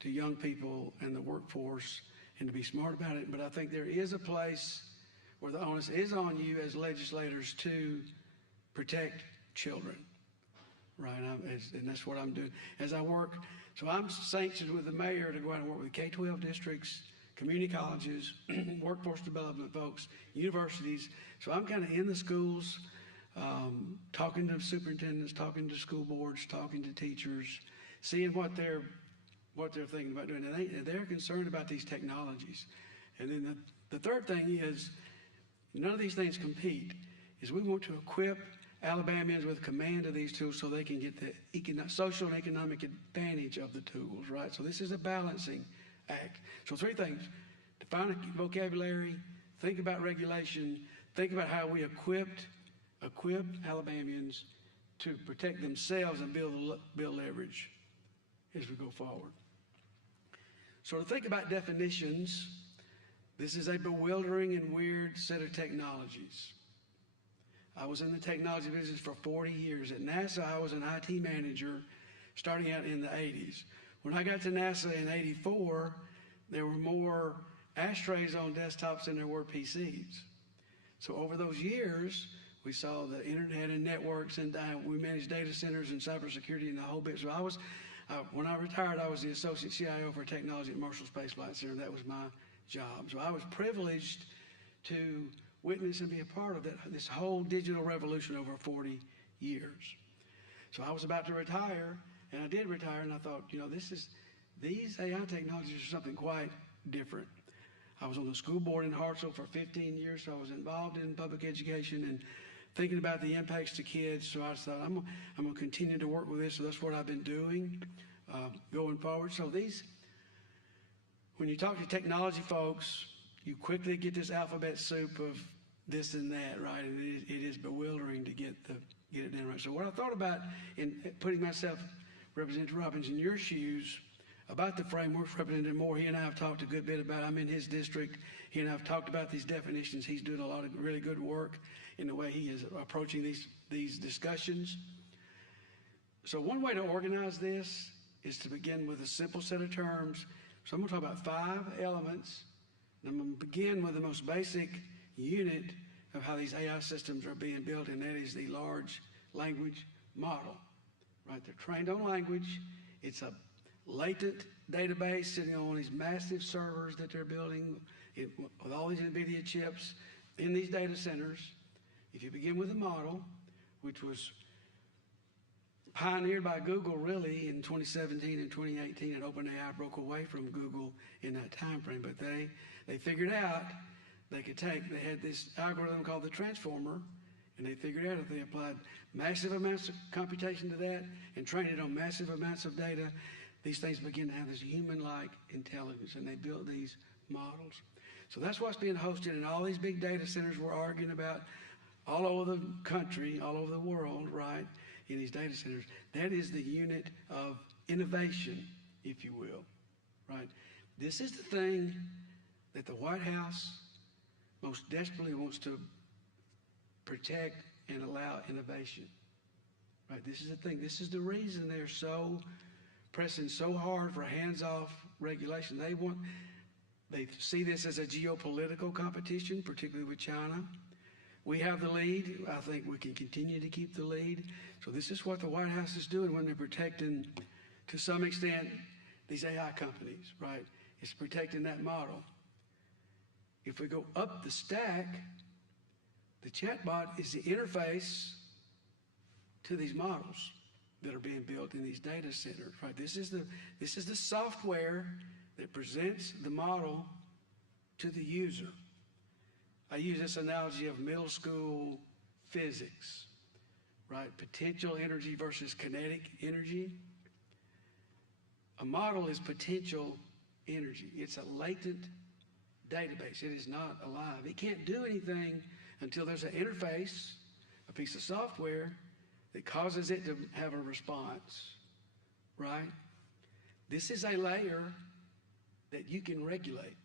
to young people and the workforce and to be smart about it, but I think there is a place where the onus is on you as legislators to protect children, right? And that's what I'm doing as I work. So I'm sanctioned with the mayor to go out and work with K-12 districts, community colleges, workforce development folks, universities. So I'm kind of in the schools, talking to superintendents, talking to school boards, talking to teachers, seeing what they're thinking about doing. And they're concerned about these technologies. And then the third thing is, none of these things compete, is we want to equip Alabamians with command of these tools so they can get the social and economic advantage of the tools, right? So this is a balancing act. So 3 things: define a vocabulary, think about regulation, think about how we equip Alabamians to protect themselves and build leverage as we go forward. So to think about definitions, this is a bewildering and weird set of technologies. I was in the technology business for 40 years. At NASA, I was an IT manager starting out in the 80s. When I got to NASA in 84, there were more ashtrays on desktops than there were PCs. So over those years, we saw the internet and networks, and we managed data centers and cybersecurity and the whole bit. So when I retired, I was the associate CIO for technology at Marshall Space Flight Center. That was my job. So I was privileged to witness and be a part of this whole digital revolution over 40 years. So I was about to retire, and I did retire, and I thought, these AI technologies are something quite different. I was on the school board in Hartselle for 15 years, so I was involved in public education and thinking about the impacts to kids. So I thought, I'm going to continue to work with this, so that's what I've been doing going forward. So when you talk to technology folks, you quickly get this alphabet soup of this and that, right? And it is bewildering to get it done right. So what I thought about in putting myself, Representative Robbins, in your shoes about the frameworks, Representative Moore, he and I have talked a good bit about, I'm in his district, he and I have talked about these definitions. He's doing a lot of really good work in the way he is approaching these discussions. So one way to organize this is to begin with a simple set of terms. So I'm going to talk about 5 elements. And I'm going to begin with the most basic unit of how these AI systems are being built, and that is the large language model. Right? They're trained on language. It's a latent database sitting on these massive servers that they're building with all these NVIDIA chips in these data centers. If you begin with a model, which was pioneered by Google really in 2017 and 2018, and OpenAI broke away from Google in that time frame, but they figured out they had this algorithm called the transformer, and they figured out if they applied massive amounts of computation to that and trained it on massive amounts of data, these things begin to have this human-like intelligence, and they built these models. So that's what's being hosted in all these big data centers we're arguing about all over the country, all over the world, right, in these data centers. That is the unit of innovation, if you will, right? This is the thing that the White House most desperately wants to protect and allow innovation, right? This is the thing. This is the reason they're so pressing so hard for hands-off regulation. They see this as a geopolitical competition, particularly with China. We have the lead. I think we can continue to keep the lead. So this is what the White House is doing when they're protecting, to some extent, these AI companies, right? It's protecting that model. If we go up the stack, the chatbot is the interface to these models that are being built in these data centers, right? This is the software that presents the model to the user. I use this analogy of middle school physics, right? Potential energy versus kinetic energy. A model is potential energy. It's a latent database. It is not alive. It can't do anything until there's an interface, a piece of software that causes it to have a response, right? This is a layer that you can regulate.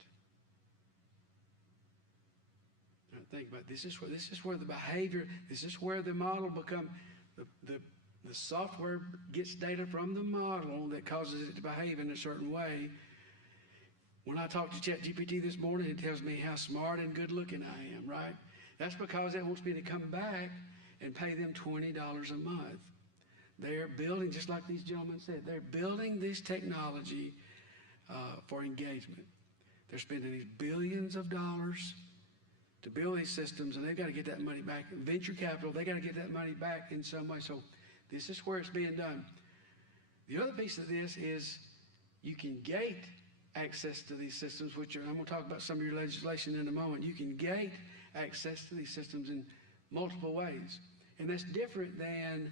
Now think about it. This is where the behavior, this is where the model the software gets data from the model that causes it to behave in a certain way. When I talked to ChatGPT this morning, it tells me how smart and good looking I am, right? That's because it wants me to come back and pay them $20 a month. They're building, just like these gentlemen said, they're building this technology for engagement. They're spending these billions of dollars to build these systems, and they've got to get that money back. Venture capital, they got to get that money back in some way. So this is where it's being done. The other piece of this is you can gate access to these systems, which I'm going to talk about some of your legislation in a moment. You can gate access to these systems in multiple ways. And that's different than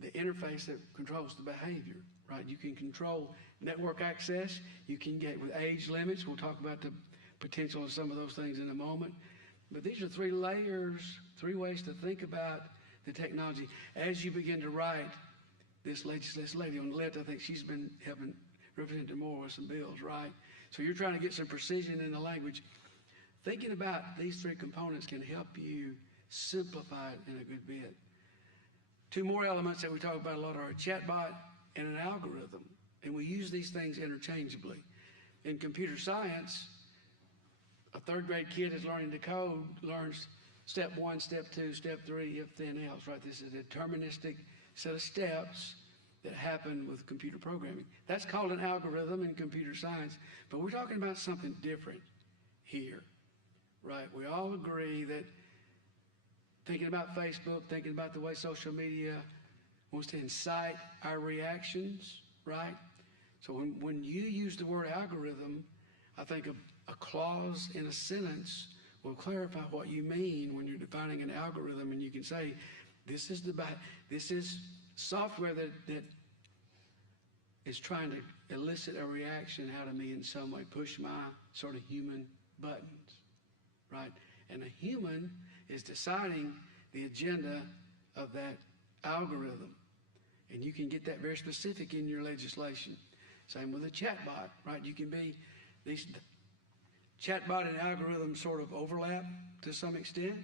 the interface that controls the behavior, right? You can control network access. You can get with age limits. We'll talk about the potential of some of those things in a moment. But these are 3 layers, 3 ways to think about the technology. As you begin to write, this lady on the left, I think she's been helping Representative Moore with some bills, right? So you're trying to get some precision in the language. Thinking about these 3 components can help you simplify it in a good bit. 2 more elements that we talk about a lot are a chatbot and an algorithm. And we use these things interchangeably. In computer science, a 3rd grade kid is learning to code, learns step 1, step 2, step 3, if then else, right? This is a deterministic set of steps that happen with computer programming. That's called an algorithm in computer science, but we're talking about something different here, right? We all agree that thinking about Facebook, thinking about the way social media wants to incite our reactions, right? So when you use the word algorithm, I think a clause in a sentence will clarify what you mean when you're defining an algorithm, and you can say, this is software that is trying to elicit a reaction out of me in some way, push my sort of human buttons, right? And a human is deciding the agenda of that algorithm. And you can get that very specific in your legislation. Same with a chatbot, right? You can be, these chatbot and algorithm sort of overlap to some extent,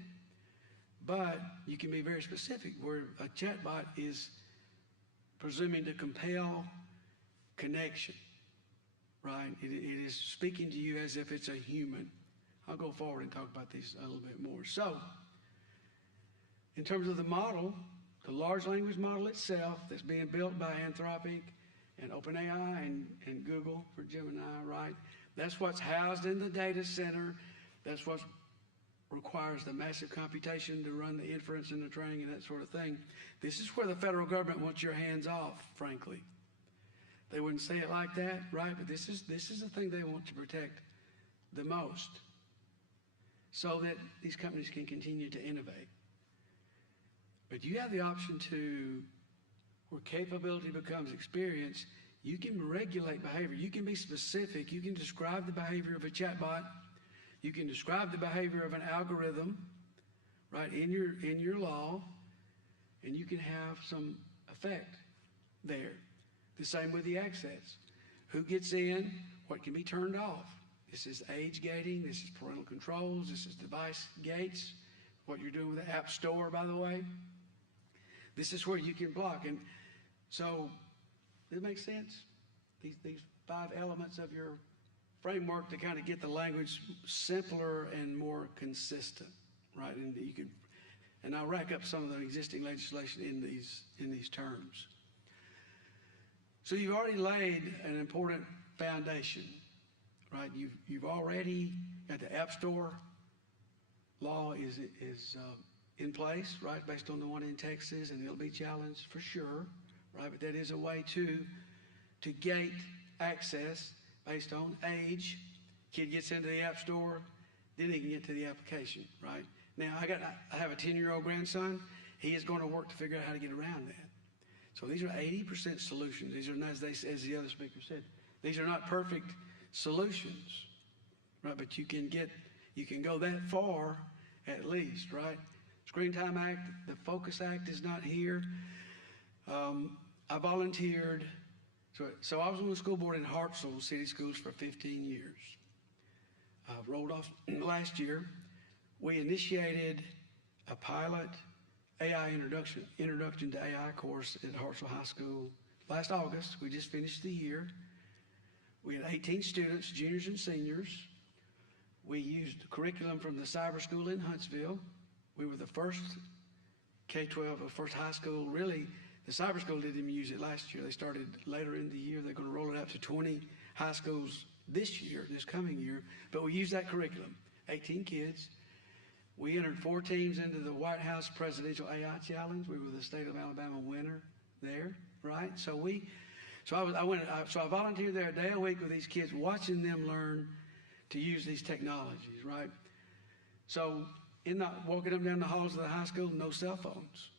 but you can be very specific where a chatbot is presuming to compel connection, right? It is speaking to you as if it's a human. I'll go forward and talk about these a little bit more. So, in terms of the model, the large language model itself that's being built by Anthropic and OpenAI and Google for Gemini, right? That's what's housed in the data center. That's what requires the massive computation to run the inference and the training and that sort of thing. This is where the federal government wants your hands off, frankly. They wouldn't say it like that, right? But this is the thing they want to protect the most, so that these companies can continue to innovate. But you have the option to, where capability becomes experience, you can regulate behavior. You can be specific. You can describe the behavior of a chatbot. You can describe the behavior of an algorithm, right, in your law, and you can have some effect there. The same with the access. Who gets in? What can be turned off? This is age gating. This is parental controls. This is device gates. What you're doing with the App Store, by the way. This is where you can block. And so, does it make sense? These 5 elements of your framework to kind of get the language simpler and more consistent, right? And you could, and I'll rack up some of the existing legislation in these terms. So you've already laid an important foundation, right? You've already got the App Store law is in place, right, based on the one in Texas, and it'll be challenged for sure, right? But that is a way to gate access based on age. Kid gets into the App Store, then he can get to the application, right? Now, I have a 10-year-old grandson. He is going to work to figure out how to get around that. So these are 80% solutions. These are not, as the other speaker said, these are not perfect solutions, right? But you can go that far at least, right? Screen Time Act, the Focus Act is not here. I volunteered. So I was on the school board in Hartsville City Schools for 15 years. Rolled off last year. We initiated a pilot AI introduction to AI course at Hartsville High School last August. We just finished the year. We had 18 students, juniors and seniors. We used curriculum from the cyber school in Huntsville. We were the first K-12, the first high school. Really, the cyber school didn't even use it last year. They started later in the year. They're going to roll it out to 20 high schools this year, this coming year. But we used that curriculum, 18 kids. We entered 4 teams into the White House Presidential AI Challenge. We were the state of Alabama winner there, right? So I volunteered there a day a week with these kids, watching them learn to use these technologies, right? So walking up and down the halls of the high school, no cell phones.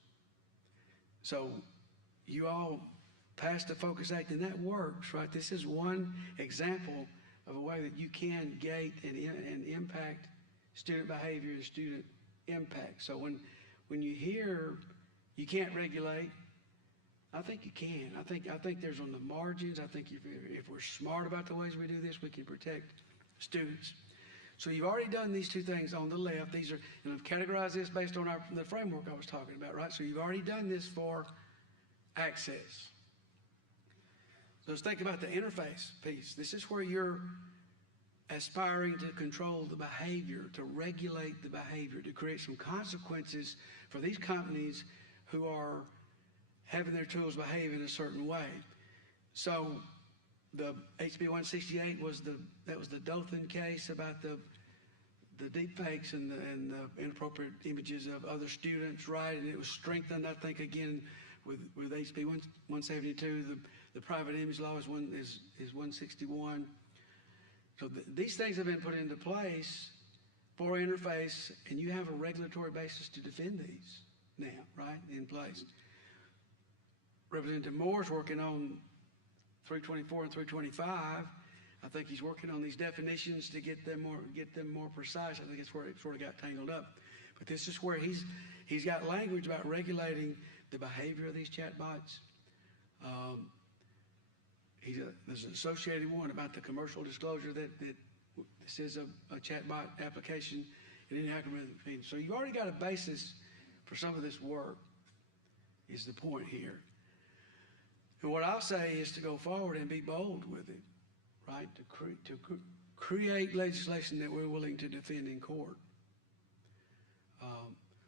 So you all passed the Focus Act, and that works, right? This is one example of a way that you can gate and impact student behavior and student impact. So when you hear you can't regulate, I think you can. I think there's on the margins. I think if we're smart about the ways we do this, we can protect students. So you've already done these two things on the left. These are, and I've categorized this based on the framework I was talking about, right? So you've already done this for access. So let's think about the interface piece. This is where you're aspiring to control the behavior, to regulate the behavior, to create some consequences for these companies who are having their tools behave in a certain way. So the HB 168 was the Dothan case about the deep fakes and the inappropriate images of other students, right? And it was strengthened, I think, again with HB 172. The private image law is 161. So these things have been put into place for interface, and you have a regulatory basis to defend these now, right, in place. Representative Moore's working on 324 and 325. I think he's working on these definitions to get them more precise. I think that's where it sort of got tangled up. But this is where he's got language about regulating the behavior of these chatbots. There's an associated one about the commercial disclosure that this is a chatbot application in any algorithm. So you've already got a basis for some of this work, is the point here. And what I'll say is to go forward and be bold with it, right? To create legislation that we're willing to defend in court.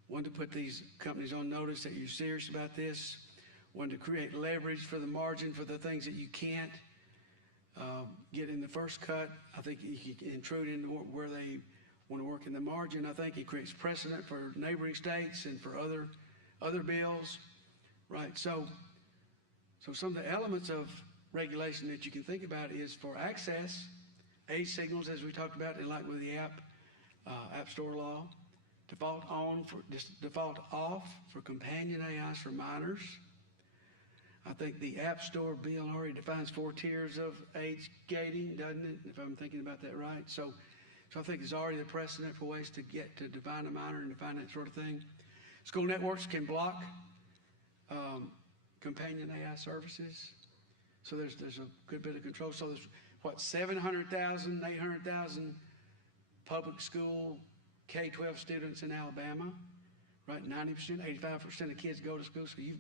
One, to put these companies on notice that you're serious about this. One, to create leverage for the margin for the things that you can't get in the first cut. I think you can intrude into where they want to work in the margin. I think it creates precedent for neighboring states and for other bills, right? So some of the elements of regulation that you can think about is for access, age signals, as we talked about, and like with the App Store law, default off for companion AIs for minors. I think the App Store bill already defines 4 tiers of age gating, doesn't it? If I'm thinking about that right. So I think there's already a precedent for ways to get to define a minor and define that sort of thing. School networks can block companion AI services. So there's a good bit of control. So there's 700,000, 800,000 public school K-12 students in Alabama, right? 90%, 85% of kids go to school. So you've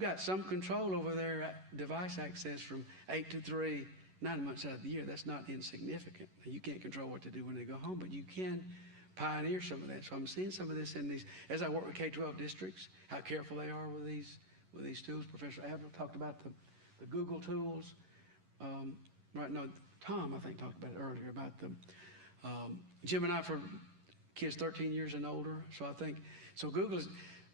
got some control over their device access from 8 to 3, 9 months out of the year. That's not insignificant. You can't control what to do when they go home, but you can pioneer some of that. So I'm seeing some of this in these, as I work with K-12 districts, how careful they are with these tools. Professor Averill talked about the Google tools. Right, no, Tom, I think, talked about it earlier, about the Gemini for kids 13 years and older. So I think,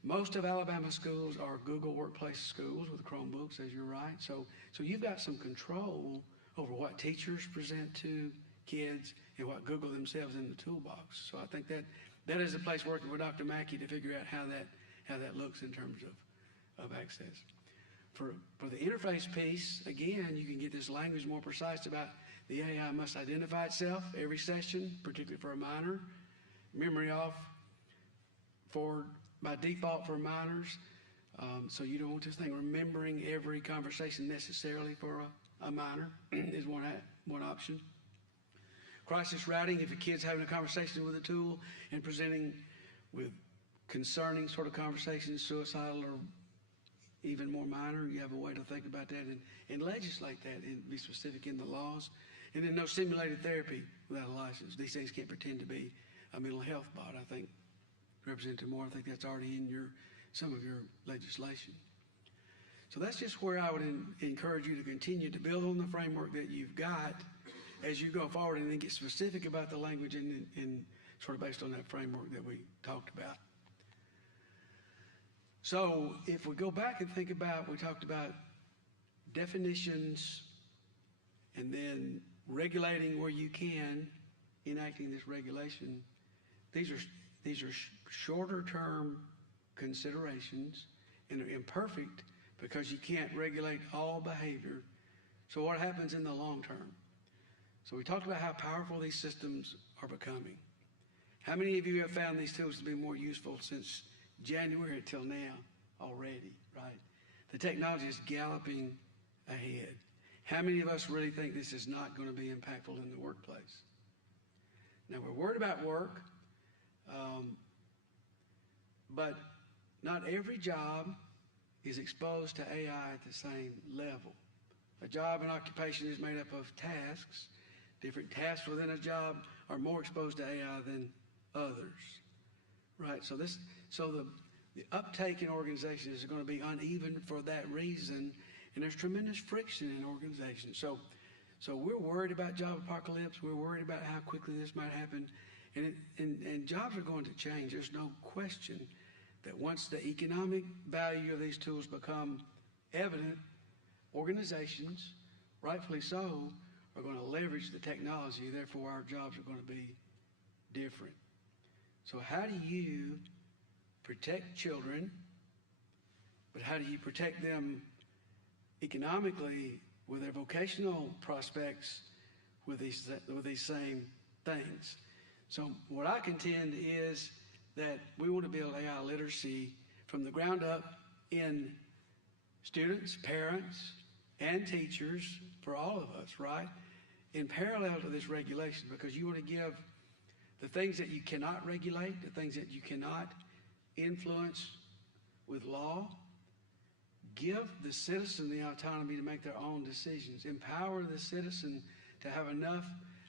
most of Alabama schools are Google Workplace schools with Chromebooks, as you're right. So you've got some control over what teachers present to kids and what Google themselves in the toolbox. So I think that is a place working with Dr. Mackey to figure out how that looks in terms of access. For the interface piece, again, you can get this language more precise about the AI must identify itself every session, particularly for a minor. Memory off by default for minors. So you don't want this thing remembering every conversation necessarily for a minor is one option. Crisis routing, if a kid's having a conversation with a tool and presenting with concerning sort of conversations, suicidal or even more minor, you have a way to think about that and legislate that and be specific in the laws. And then no simulated therapy without a license. These things can't pretend to be a mental health bot. I think Representative Moore, I think that's already in some of your legislation. So that's just where I would encourage you to continue to build on the framework that you've got as you go forward, and then get specific about the language and sort of based on that framework that we talked about. So if we go back and think about, we talked about definitions and then regulating where you can, enacting this regulation. These are these are shorter term considerations, and they're imperfect because you can't regulate all behavior. So what happens in the long term? So we talked about how powerful these systems are becoming. How many of you have found these tools to be more useful since January till now already, right? The technology is galloping ahead. How many of us really think this is not going to be impactful in the workplace? Now, we're worried about work, but not every job is exposed to AI at the same level. A job and occupation is made up of tasks. Different tasks within a job are more exposed to AI than others, right? So the uptake in organizations is going to be uneven for that reason, and there's tremendous friction in organizations. So we're worried about job apocalypse. We're worried about how quickly this might happen, and jobs are going to change. There's no question that once the economic value of these tools become evident, organizations, rightfully so, are going to leverage the technology. Therefore, our jobs are going to be different. So how do you protect children, but how do you protect them economically with their vocational prospects with these same things? So what I contend is that we want to build AI literacy from the ground up in students, parents, and teachers, for all of us, right? In parallel to this regulation, because you want to give the things that you cannot regulate, the things that you cannot influence with law, give the citizen the autonomy to make their own decisions. Empower the citizen to have enough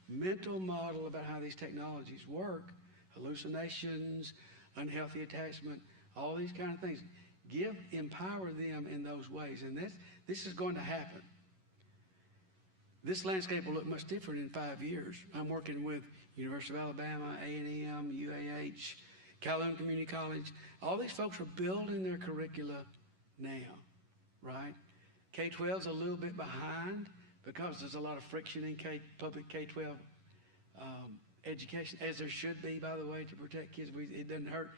mental model about how these technologies work, hallucinations, unhealthy attachment, all these kind of things. Empower them in those ways, and this is going to happen. This landscape will look much different in 5 years. I'm working with University of Alabama, A&M, UAH, Calhoun Community College. All these folks are building their curricula now, right? K-12 is a little bit behind because there's a lot of friction in public K-12 education, as there should be, by the way, to protect kids. It doesn't hurt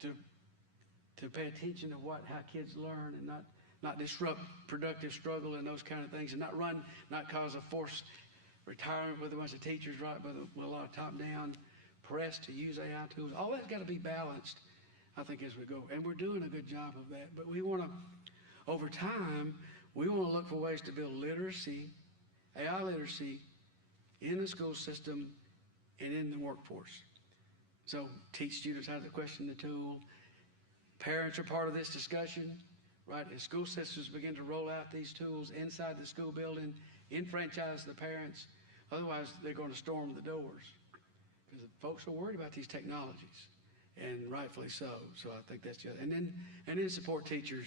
to pay attention to how kids learn and not disrupt productive struggle and those kind of things, and not cause a forced retirement with a bunch of teachers, right, with a lot of top-down press to use AI tools. All that's got to be balanced, I think, as we go. And we're doing a good job of that. But over time, we want to look for ways to build literacy, AI literacy, in the school system and in the workforce. So teach students how to question the tool. Parents are part of this discussion, right? As school systems begin to roll out these tools inside the school building, enfranchise the parents. Otherwise, they're going to storm the doors because folks are worried about these technologies, and rightfully so. So I think that's just, and then support teachers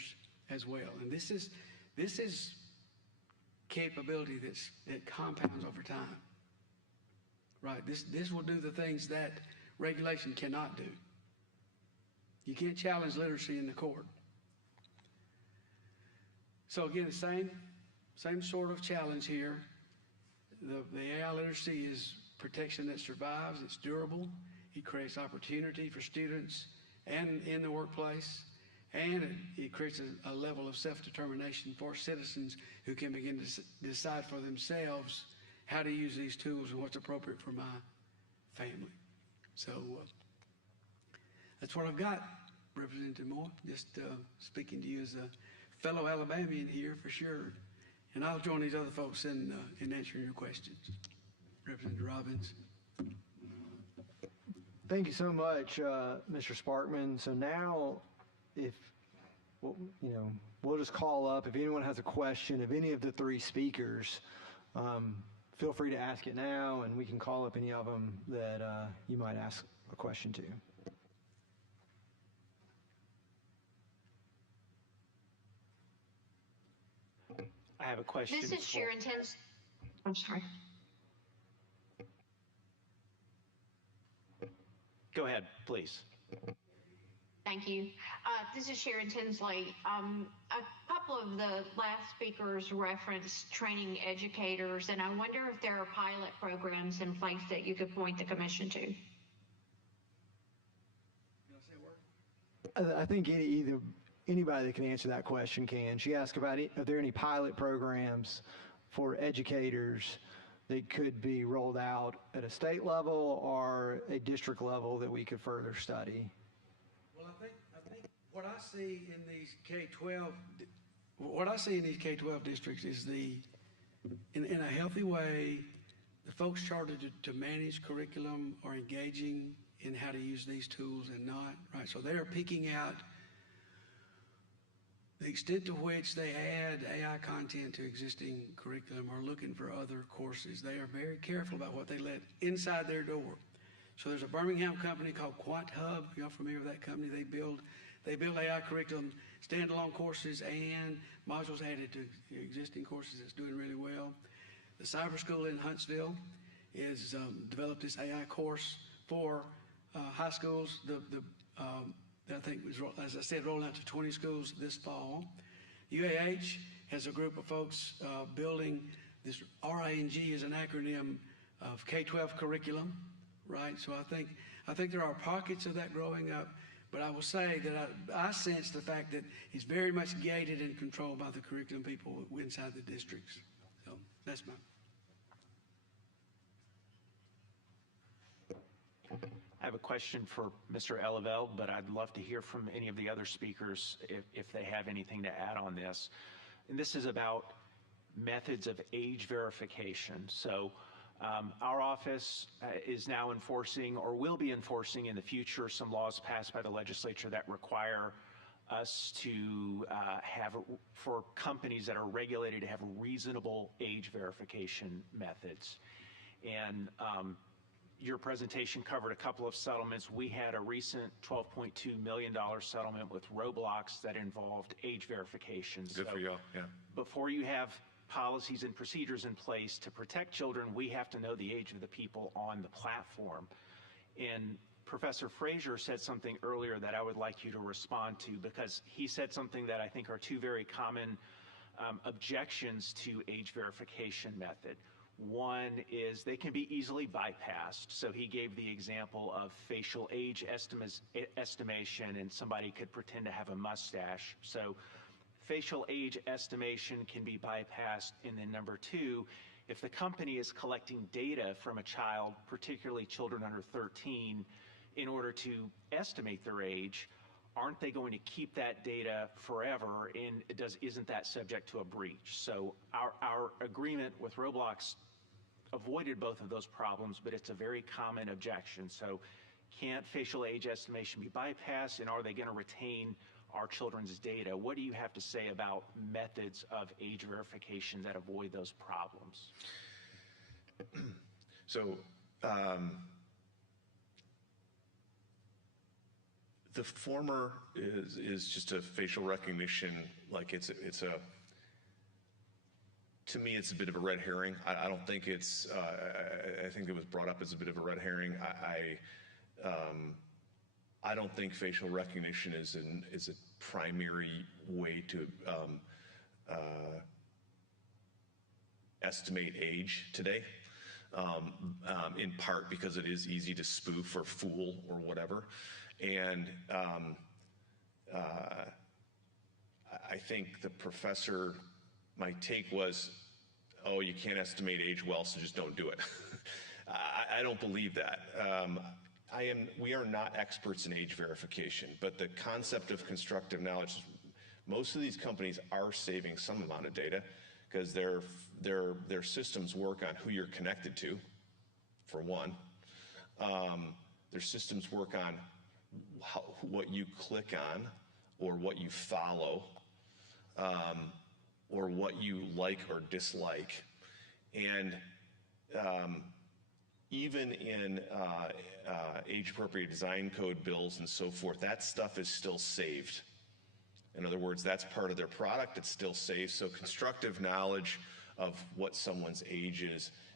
as well. And this is capability that compounds over time, right? This will do the things that regulation cannot do. You can't challenge literacy in the court. So again, the same sort of challenge here. The AI literacy is protection that survives, it's durable, it creates opportunity for students and in the workplace, and it creates a level of self-determination for citizens who can begin to decide for themselves how to use these tools and what's appropriate for my family. So that's what I've got, Representative Moore. Just speaking to you as a fellow Alabamian here for sure. And I'll join these other folks in answering your questions. Representative Robbins. Thank you so much, Mr. Sparkman. So now, we'll just call up if anyone has a question of any of the three speakers. Feel free to ask it now, and we can call up any of them that you might ask a question to. I have a question. This is Sharon Tins. I'm sorry. Go ahead, please. Thank you. This is Sharon Tinsley. A couple of the last speakers referenced training educators, and I wonder if there are pilot programs in place that you could point the commission to. I think anybody that can answer that question can. She asked about are there any pilot programs for educators that could be rolled out at a state level or a district level that we could further study? Well, I think what I see in these K-12, districts is in a healthy way, the folks chartered to manage curriculum are engaging in how to use these tools and not, right? So they are picking out the extent to which they add AI content to existing curriculum or looking for other courses. They are very careful about what they let inside their door. So there's a Birmingham company called QuantHub. Y'all familiar with that company? They build AI curriculum, standalone courses, and modules added to existing courses. It's doing really well. The Cyber School in Huntsville is developed this AI course for high schools. I think was, as I said, rolling out to 20 schools this fall. UAH has a group of folks building this. RING is an acronym of K-12 curriculum, right? So I think there are pockets of that growing up, but I will say that I sense the fact that it's very much gated and controlled by the curriculum people inside the districts. So that's my. I have a question for Mr. Eleveld, but I'd love to hear from any of the other speakers if they have anything to add on this. And this is about methods of age verification. So our office is now enforcing, or will be enforcing in the future, some laws passed by the legislature that require us to have, for companies that are regulated, to have reasonable age verification methods. And your presentation covered a couple of settlements. We had a recent $12.2 million settlement with Roblox that involved age verification. Good for y'all, yeah. Before you have policies and procedures in place to protect children, we have to know the age of the people on the platform. And Professor Frazier said something earlier that I would like you to respond to, because he said something that I think are two very common objections to age verification method. One is they can be easily bypassed. So he gave the example of facial age estimation, and somebody could pretend to have a mustache. So facial age estimation can be bypassed. And then number two, if the company is collecting data from a child, particularly children under 13, in order to estimate their age, aren't they going to keep that data forever? And isn't that subject to a breach? So our agreement with Roblox avoided both of those problems, but it's a very common objection. So can't facial age estimation be bypassed, and are they going to retain our children's data? What do you have to say about methods of age verification that avoid those problems? So the former is just a facial recognition, like it's a to me, it's a bit of a red herring. I don't think it's, I think it was brought up as a bit of a red herring. I don't think facial recognition is a primary way to estimate age today, in part because it is easy to spoof or fool or whatever. And I think the professor, my take was, oh, you can't estimate age well, so just don't do it. I don't believe that. We are not experts in age verification, but the concept of constructive knowledge, most of these companies are saving some amount of data because their systems work on who you're connected to, for one. Their systems work on what you click on or what you follow, or what you like or dislike. And even in age-appropriate design code bills and so forth, that stuff is still saved. In other words, that's part of their product, it's still saved. So constructive knowledge of what someone's age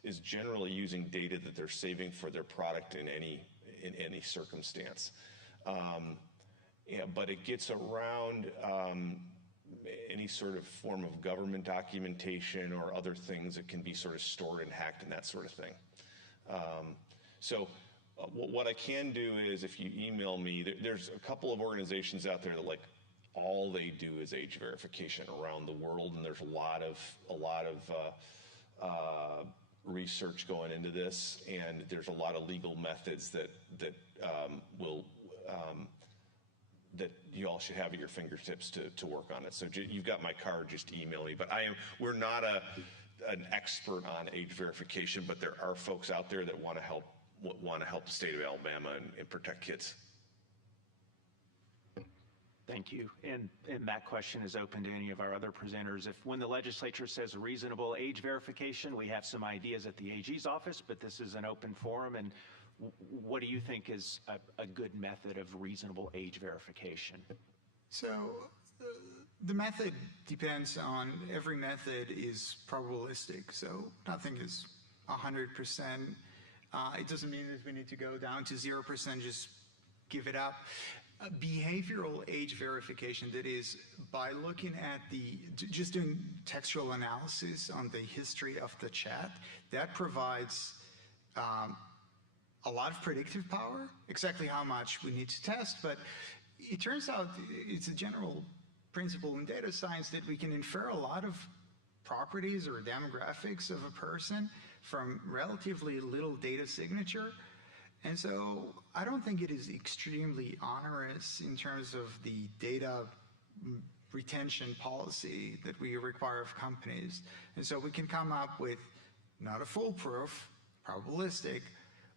is generally using data that they're saving for their product in any circumstance. Yeah, but it gets around any sort of form of government documentation or other things that can be sort of stored and hacked and that sort of thing. So what I can do is if you email me, there's a couple of organizations out there that like all they do is age verification around the world, and there's a lot of research going into this, and there's a lot of legal methods that that you all should have at your fingertips to work on it. So you've got my card, just email me. But we're not an expert on age verification, but there are folks out there that want to help the state of Alabama and protect kids. Thank you. And that question is open to any of our other presenters. If when the legislature says reasonable age verification, we have some ideas at the AG's office, but this is an open forum. And what do you think is a good method of reasonable age verification? So the method depends on, every method is probabilistic. So nothing is 100%. It doesn't mean that we need to go down to 0%, just give it up. Behavioral age verification, that is by looking at just doing textual analysis on the history of the chat, that provides a lot of predictive power, exactly how much we need to test. But it turns out it's a general principle in data science that we can infer a lot of properties or demographics of a person from relatively little data signature. And so I don't think it is extremely onerous in terms of the data retention policy that we require of companies. And so we can come up with not a foolproof, probabilistic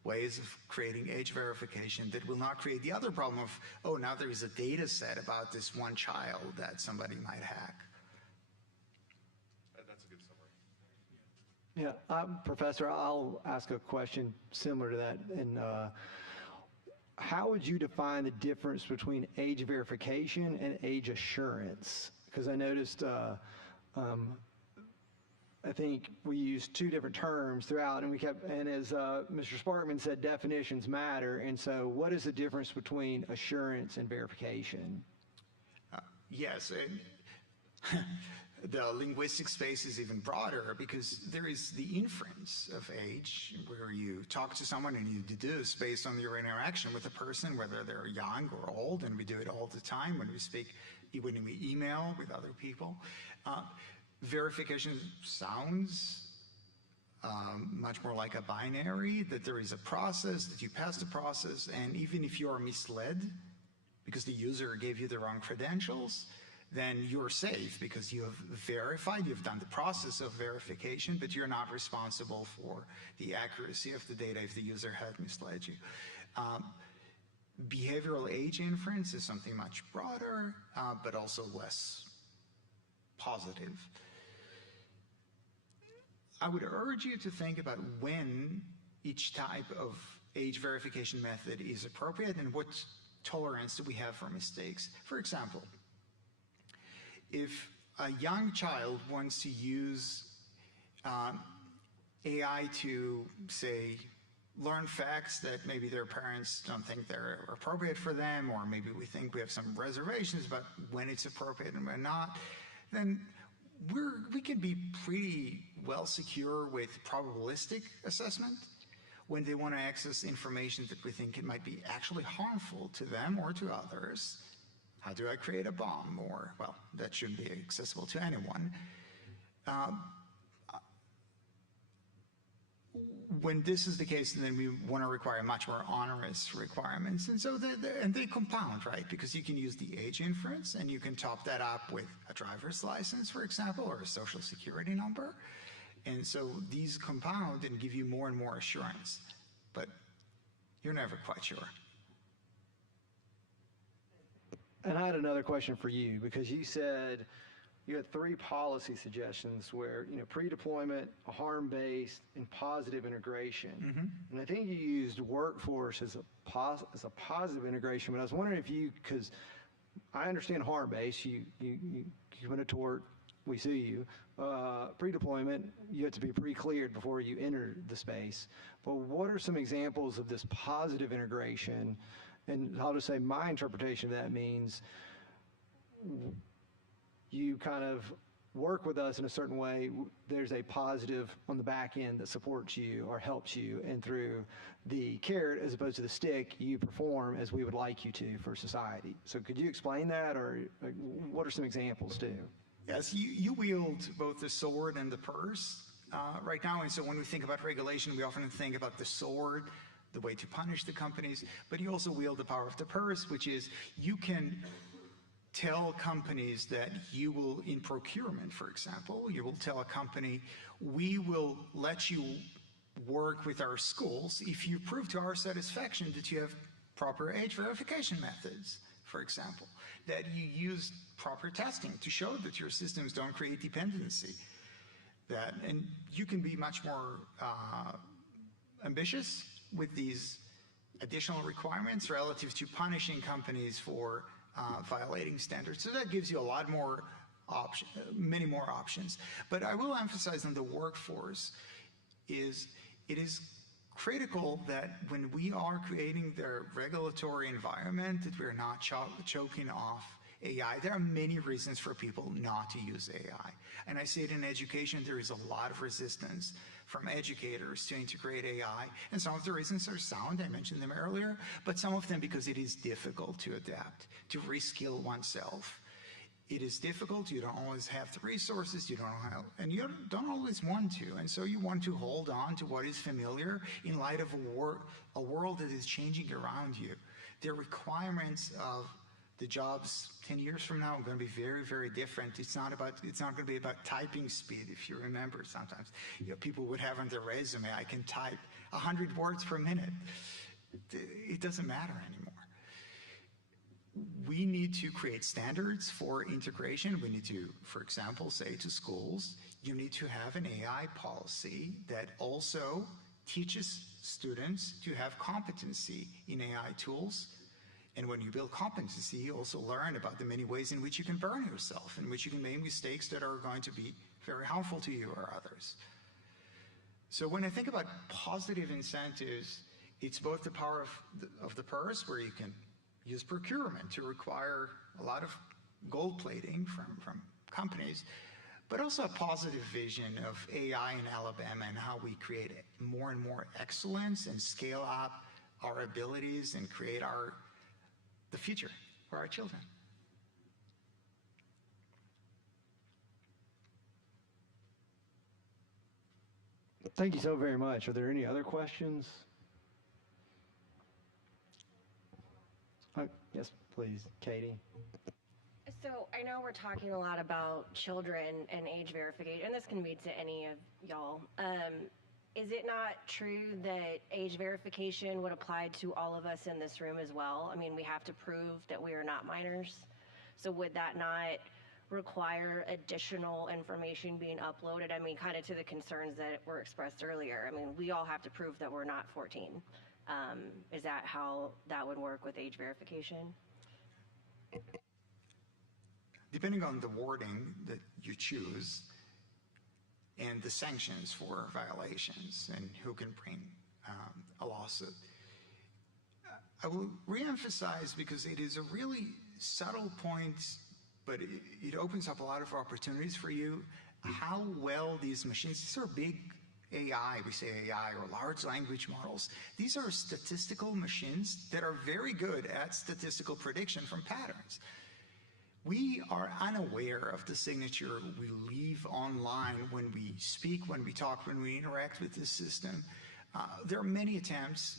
ways of creating age verification that will not create the other problem of, oh, now there is a data set about this one child that somebody might hack. That's a good summary. Yeah, Professor, I'll ask a question similar to that. And how would you define the difference between age verification and age assurance? Because I noticed, I think we used two different terms throughout, and as Mr. Sparkman said, definitions matter. And so what is the difference between assurance and verification? Yes, and the linguistic space is even broader because there is the inference of age, where you talk to someone and you deduce based on your interaction with a person, whether they're young or old, and we do it all the time when we speak, when we email with other people. Verification sounds much more like a binary, that there is a process, that you pass the process, and even if you are misled because the user gave you the wrong credentials, then you're safe because you have verified, you've done the process of verification, but you're not responsible for the accuracy of the data if the user had misled you. Behavioral age inference is something much broader, but also less positive. I would urge you to think about when each type of age verification method is appropriate and what tolerance do we have for mistakes. For example, if a young child wants to use AI to, say, learn facts that maybe their parents don't think they're appropriate for them, or maybe we think we have some reservations about when it's appropriate and when not, then we can be pretty well secure with probabilistic assessment when they want to access information that we think it might be actually harmful to them or to others. How do I create a bomb? Or, well, that shouldn't be accessible to anyone. When this is the case, then we want to require much more onerous requirements. And so they compound, right? Because you can use the age inference and you can top that up with a driver's license, for example, or a social security number. And so these compound and give you more and more assurance, but you're never quite sure. And I had another question for you, because you said you had 3 policy suggestions where, pre-deployment, harm-based, and positive integration. Mm-hmm. And I think you used workforce as a positive integration, but I was wondering if because I understand harm-based, you commit a tort, we sue you. Pre-deployment, you have to be pre-cleared before you enter the space. But what are some examples of this positive integration? And I'll just say my interpretation of that means you kind of work with us in a certain way, there's a positive on the back end that supports you or helps you, and through the carrot as opposed to the stick, you perform as we would like you to for society. So could you explain that, or what are some examples too? Yes, you wield both the sword and the purse right now. And so when we think about regulation, we often think about the sword, the way to punish the companies, but you also wield the power of the purse, which is you can tell companies that you will, in procurement, for example, you will tell a company, we will let you work with our schools if you prove to our satisfaction that you have proper age verification methods, for example, that you use proper testing to show that your systems don't create dependency. And you can be much more ambitious with these additional requirements relative to punishing companies for violating standards. So that gives you a lot more many more options. But I will emphasize on the workforce it is critical that when we are creating the regulatory environment, that we're not choking off AI. There are many reasons for people not to use AI. And I see it in education, there is a lot of resistance from educators to integrate AI. And some of the reasons are sound, I mentioned them earlier, but some of them because it is difficult to adapt, to reskill oneself. It is difficult, you don't always have the resources, you don't have, and you don't always want to. And so you want to hold on to what is familiar in light of a world that is changing around you. The requirements of the jobs 10 years from now are going to be very, very different. It's not going to be about typing speed. If you remember, sometimes people would have on their resume, I can type 100 words per minute. It doesn't matter anymore. We need to create standards for integration. We need to, for example, say to schools, you need to have an AI policy that also teaches students to have competency in AI tools. And when you build competency, you also learn about the many ways in which you can burn yourself, in which you can make mistakes that are going to be very harmful to you or others. So when I think about positive incentives, it's both the power of the purse, where you can use procurement to require a lot of gold plating from companies, but also a positive vision of AI in Alabama and how we create more and more excellence and scale up our abilities and create the future for our children. Thank you so very much. Are there any other questions? Yes, please, Katie. So I know we're talking a lot about children and age verification, and this can be to any of y'all. Is it not true that age verification would apply to all of us in this room as well? I mean, we have to prove that we are not minors. So would that not require additional information being uploaded? I mean, kind of to the concerns that were expressed earlier. I mean, we all have to prove that we're not 14. Is that how that would work with age verification? Depending on the wording that you choose and the sanctions for violations and who can bring a lawsuit, I will reemphasize, because it is a really subtle point, but it opens up a lot of opportunities for you, how well these machines, these are big AI, we say AI, or large language models. These are statistical machines that are very good at statistical prediction from patterns. We are unaware of the signature we leave online when we speak, when we talk, when we interact with this system. There are many attempts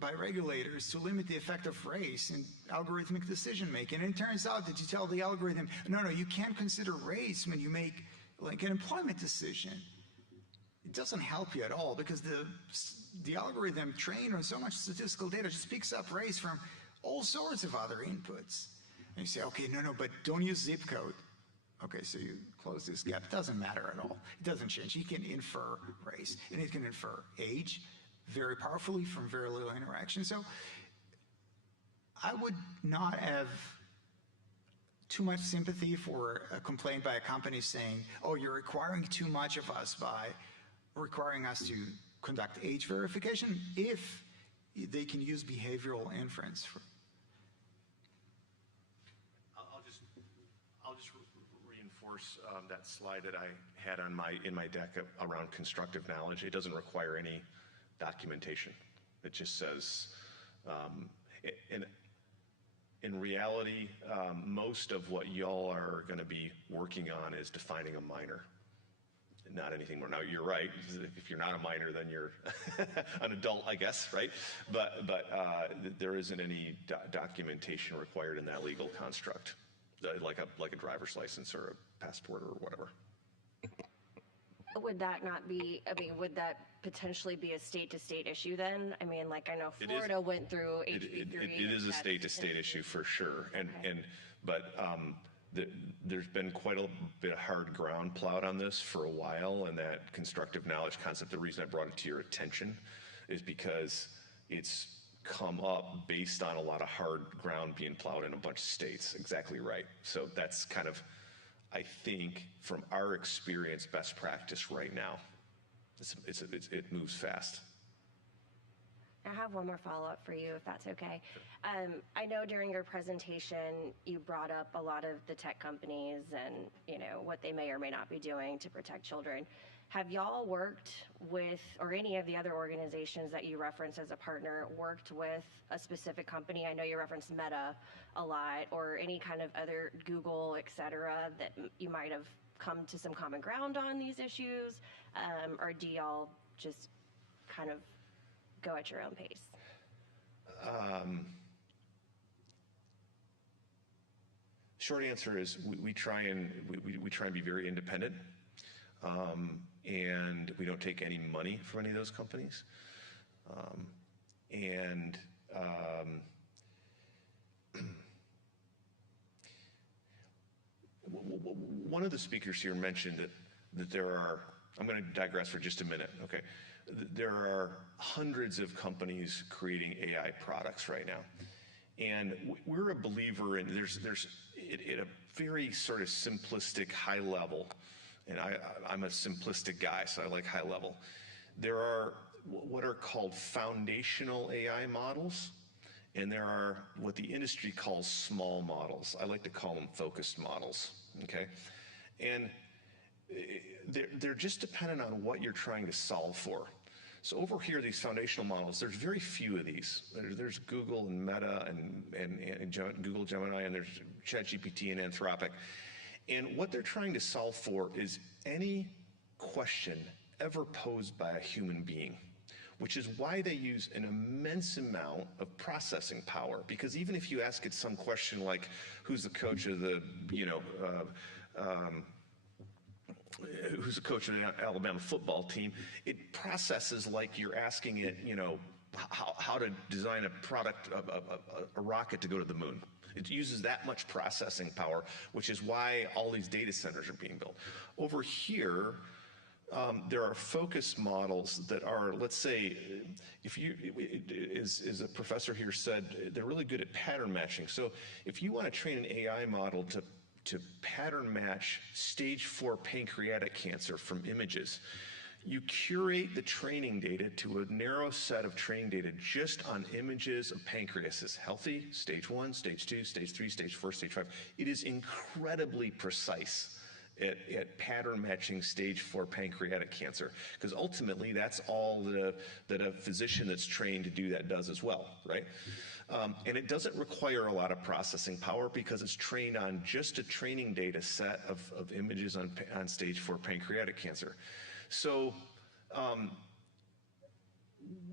by regulators to limit the effect of race in algorithmic decision making. And it turns out that you tell the algorithm, no, you can't consider race when you make like an employment decision. It doesn't help you at all, because the algorithm trained on so much statistical data just picks up race from all sorts of other inputs. And you say, okay, no, but don't use zip code. Okay, so you close this gap. It doesn't matter at all. It doesn't change. You can infer race, and it can infer age very powerfully from very little interaction. So I would not have too much sympathy for a complaint by a company saying, oh, you're requiring too much of us by requiring us to conduct age verification, if they can use behavioral inference. I'll just reinforce course, that slide that I had on in my deck around constructive knowledge, it doesn't require any documentation. It just says, in reality, most of what y'all are going to be working on is defining a minor, not anything more. Now, you're right. If you're not a minor, then you're an adult, I guess, right? But there isn't any documentation required in that legal construct, like a driver's license or a passport or whatever. Would that not be, I mean, would that potentially be a state-to-state issue then? I mean, like, I know Florida went through HB3. It is a state-to-state issue for sure. But there's been quite a bit of hard ground plowed on this for a while, and that constructive knowledge concept, the reason I brought it to your attention is because it's come up based on a lot of hard ground being plowed in a bunch of states. Exactly right. So that's kind of, I think, from our experience, best practice right now. It moves fast. I have one more follow-up for you, if that's okay. I know during your presentation, you brought up a lot of the tech companies and, you know, what they may or may not be doing to protect children. Have y'all worked with, or any of the other organizations that you reference as a partner, worked with a specific company? I know you referenced Meta a lot, or any kind of other Google, et cetera, that you might have come to some common ground on these issues? Or do y'all just kind of go at your own pace? Short answer is we try and be very independent, and we don't take any money from any of those companies. One of the speakers here mentioned that there are, I'm going to digress for just a minute, okay? There are hundreds of companies creating AI products right now. And we're a believer in, there's at a very sort of simplistic high level, and I'm a simplistic guy, so I like high level. There are what are called foundational AI models, and there are what the industry calls small models. I like to call them focused models, okay? And they're just dependent on what you're trying to solve for. So over here, these foundational models, there's very few of these. There's Google and Meta and Google Gemini, and there's ChatGPT and Anthropic. And what they're trying to solve for is any question ever posed by a human being, which is why they use an immense amount of processing power. Because even if you ask it some question like, who's the coach of the, who's the coach of the Alabama football team, it processes like you're asking it, how to design a product, a rocket to go to the moon. It uses that much processing power, which is why all these data centers are being built. Over here, there are focus models that are, let's say, if you, as a professor here said, they're really good at pattern matching. So if you want to train an AI model to pattern match stage 4 pancreatic cancer from images, you curate the training data to a narrow set of training data just on images of pancreases, healthy, stage 1, stage 2, stage 3, stage 4, stage 5. It is incredibly precise at pattern matching stage 4 pancreatic cancer, because ultimately that's all that a physician that's trained to do that does as well, right? And it doesn't require a lot of processing power because it's trained on just a training data set of images on stage 4 pancreatic cancer. So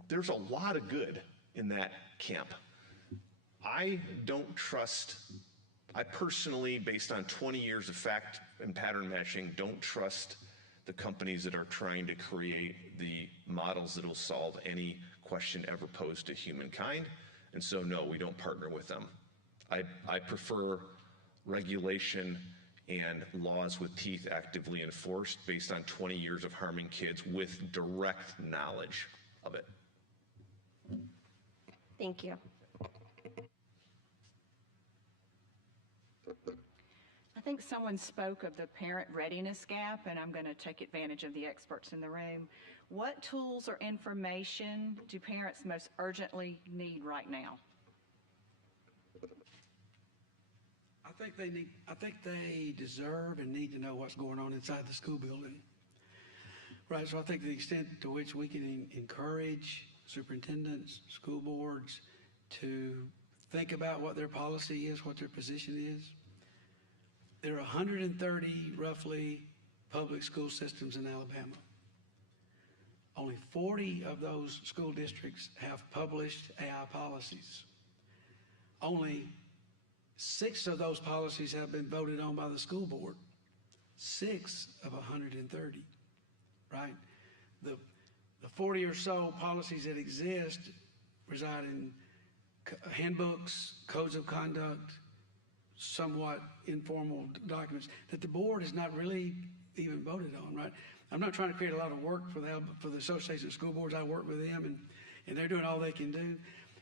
there's a lot of good in that camp. I personally, based on 20 years of fact and pattern matching, don't trust the companies that are trying to create the models that will solve any question ever posed to humankind. And so, no, we don't partner with them. I prefer regulation and laws with teeth actively enforced based on 20 years of harming kids with direct knowledge of it. Thank you. I think someone spoke of the parent readiness gap, and I'm going to take advantage of the experts in the room. What tools or information do parents most urgently need right now? I I think they deserve and need to know what's going on inside the school building. Right, so I think the extent to which we can encourage superintendents, school boards to think about what their policy is, what their position is. There are 130 roughly public school systems in Alabama. Only 40 of those school districts have published AI policies. Only 6 of those policies have been voted on by the school board. 6 of 130, right? The 40 or so policies that exist reside in handbooks, codes of conduct, somewhat informal documents that the board has not really even voted on, right? I'm not trying to create a lot of work for the Association of School Boards. I work with them, and they're doing all they can do.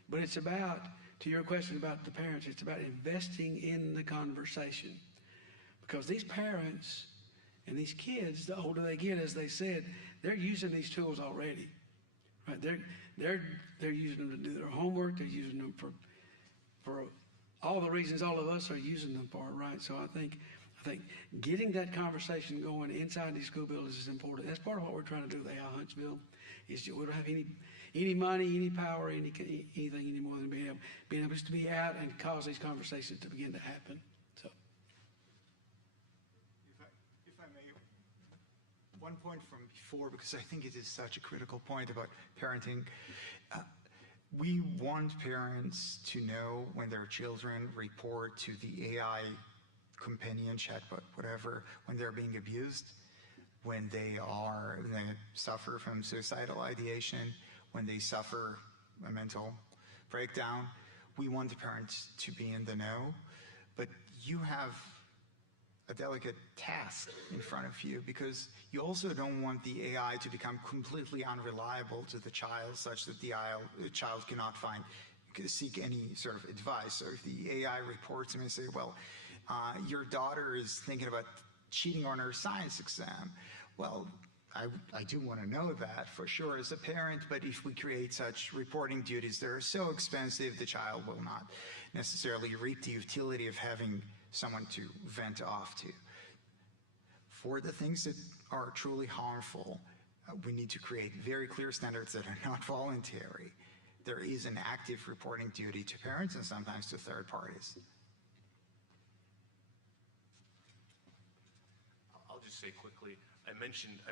But it's about, to your question about the parents, it's about investing in the conversation. Because these parents and these kids, the older they get, as they said, they're using these tools already, right? They're using them to do their homework. They're using them for all the reasons all of us are using them for, right? So I think getting that conversation going inside these school buildings is important. That's part of what we're trying to do with AI Huntsville. Is we don't have any money, any power, anything any more than being able to be out and cause these conversations to begin to happen. So, if I may, one point from before, because I think it is such a critical point about parenting. We want parents to know when their children report to the AI companion, chatbot, whatever, when they're being abused, when they suffer from suicidal ideation, when they suffer a mental breakdown. We want the parents to be in the know, but you have a delicate task in front of you, because you also don't want the AI to become completely unreliable to the child, such that the child cannot seek any sort of advice. So if the AI reports and say, well, your daughter is thinking about cheating on her science exam. Well, I do want to know that for sure as a parent, but if we create such reporting duties that are so expensive, the child will not necessarily reap the utility of having someone to vent off to. For the things that are truly harmful, we need to create very clear standards that are not voluntary. There is an active reporting duty to parents and sometimes to third parties. I'll just say quickly, I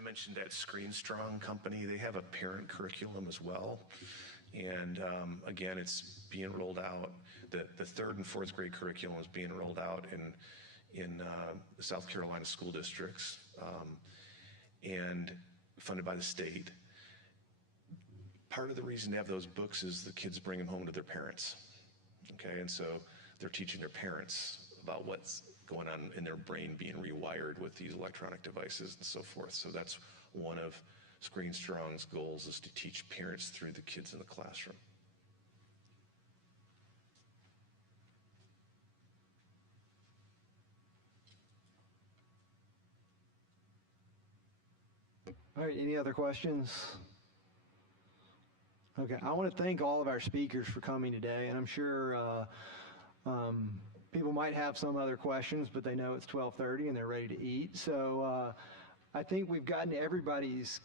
mentioned that ScreenStrong company. They have a parent curriculum as well. And again, it's being rolled out. The 3rd and 4th grade curriculum is being rolled out in the South Carolina school districts and funded by the state. Part of the reason to have those books is the kids bring them home to their parents. Okay, and so they're teaching their parents about what's going on in their brain being rewired with these electronic devices and so forth. So that's one of ScreenStrong's goals, is to teach parents through the kids in the classroom. All right, any other questions? Okay, I want to thank all of our speakers for coming today, and I'm sure people might have some other questions, but they know it's 12:30 and they're ready to eat. So I think we've gotten everybody's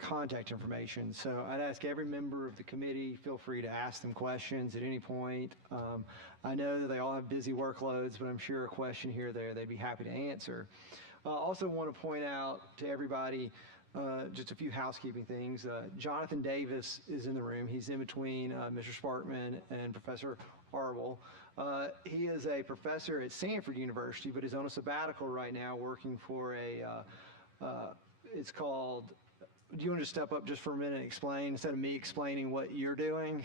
contact information. So I'd ask every member of the committee, feel free to ask them questions at any point. I know that they all have busy workloads, but I'm sure a question here or there they'd be happy to answer. I also want to point out to everybody just a few housekeeping things. Jonathan Davis is in the room. He's in between Mr. Sparkman and Professor Harwell. He is a professor at Sanford University, but is on a sabbatical right now working for it's called, do you want to just step up just for a minute and explain, instead of me explaining what you're doing?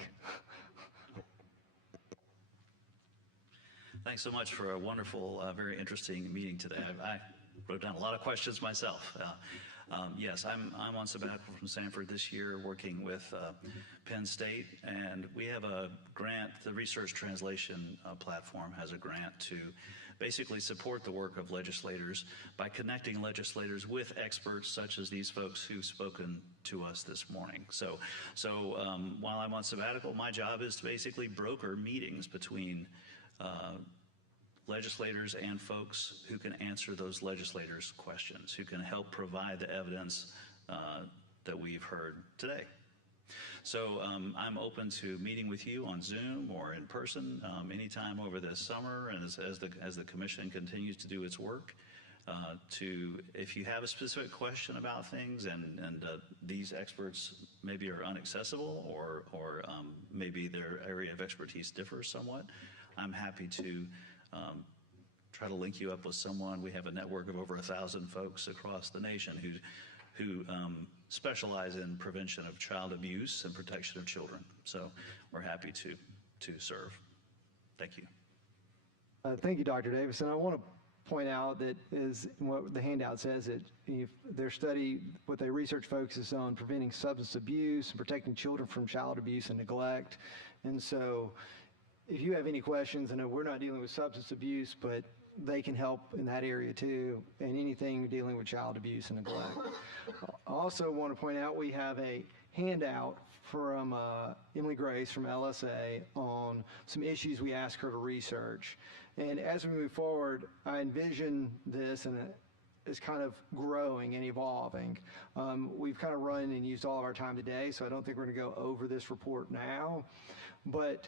Thanks so much for a wonderful, very interesting meeting today. I wrote down a lot of questions myself. Yes, I'm on sabbatical from Sanford this year, working with Penn State, and we have a grant. The Research Translation Platform has a grant to basically support the work of legislators by connecting legislators with experts such as these folks who've spoken to us this morning. So while I'm on sabbatical, my job is to basically broker meetings between legislators and folks who can answer those legislators' questions, who can help provide the evidence that we've heard today. So I'm open to meeting with you on Zoom or in person anytime over this summer, and as the commission continues to do its work. If you have a specific question about things and these experts maybe are inaccessible or maybe their area of expertise differs somewhat, I'm happy to try to link you up with someone. We have a network of over 1,000 folks across the nation who specialize in prevention of child abuse and protection of children. So we're happy to serve. Thank you. Thank you, Dr. Davis. And I want to point out that is what the handout says, that if their study, what they research focuses on preventing substance abuse and protecting children from child abuse and neglect. And so if you have any questions, I know we're not dealing with substance abuse, but they can help in that area too, and anything dealing with child abuse and neglect. I also want to point out we have a handout from Emily Grace from LSA on some issues we asked her to research. And as we move forward, I envision this and it's kind of growing and evolving. We've kind of run and used all of our time today, so I don't think we're going to go over this report now. But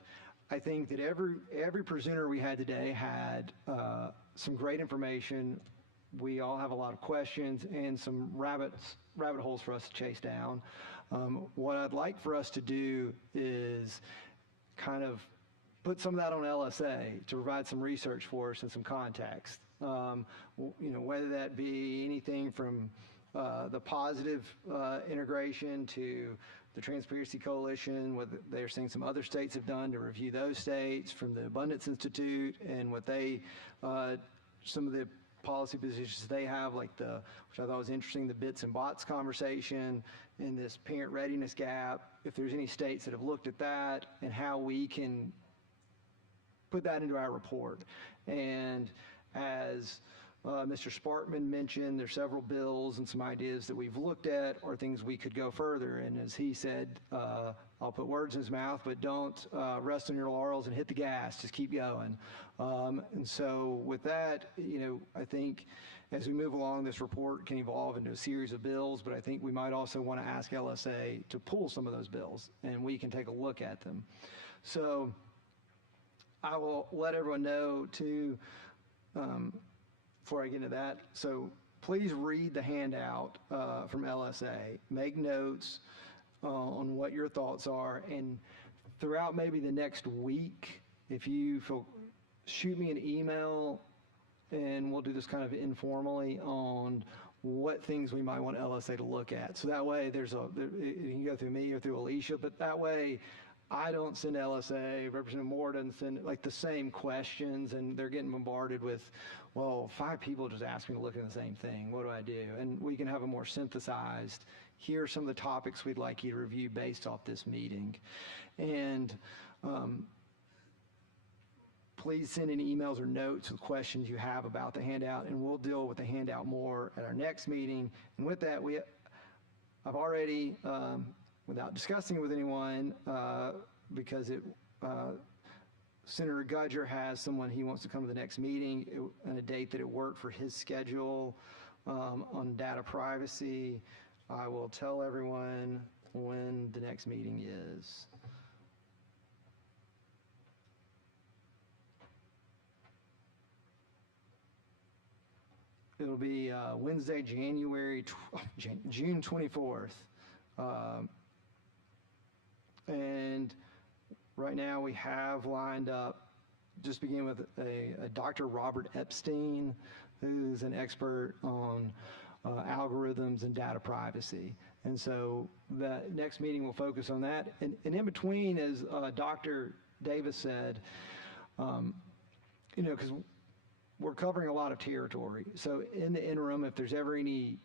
I think that every presenter we had today had some great information. We all have a lot of questions and some rabbit holes for us to chase down. What I'd like for us to do is kind of put some of that on LSA to provide some research for us and some context. Whether that be anything from the positive integration to the Transparency Coalition, what they're saying some other states have done to review those states, from the Abundance Institute and what they, some of the policy positions they have, like which I thought was interesting, the bits and bots conversation and this parent readiness gap, if there's any states that have looked at that and how we can put that into our report. And as Mr. Sparkman mentioned, there's several bills and some ideas that we've looked at or things we could go further. And as he said, I'll put words in his mouth, but don't rest on your laurels and hit the gas. Just keep going. And so with that, I think as we move along, this report can evolve into a series of bills, but I think we might also want to ask LSA to pull some of those bills, and we can take a look at them. So I will let everyone know too, before I get into that, so please read the handout from LSA, make notes on what your thoughts are, and throughout maybe the next week, if you feel, shoot me an email, and we'll do this kind of informally on what things we might want LSA to look at. So that way you can go through me or through Alicia, but that way I don't send LSA, Representative Moore doesn't send like the same questions, and they're getting bombarded with, well, 5 people just asked me to look at the same thing. What do I do? And we can have a more synthesized, here are some of the topics we'd like you to review based off this meeting. And please send in emails or notes with questions you have about the handout, and we'll deal with the handout more at our next meeting. And with that, I've already, without discussing it with anyone, because Senator Gudger has someone he wants to come to the next meeting and a date that it worked for his schedule on data privacy. I will tell everyone when the next meeting is. It'll be Wednesday, June 24th. And right now we have lined up, just begin with a Dr. Robert Epstein, who's an expert on algorithms and data privacy. And so the next meeting will focus on that. And in between, as Dr. Davis said, because we're covering a lot of territory. So in the interim, if there's ever any,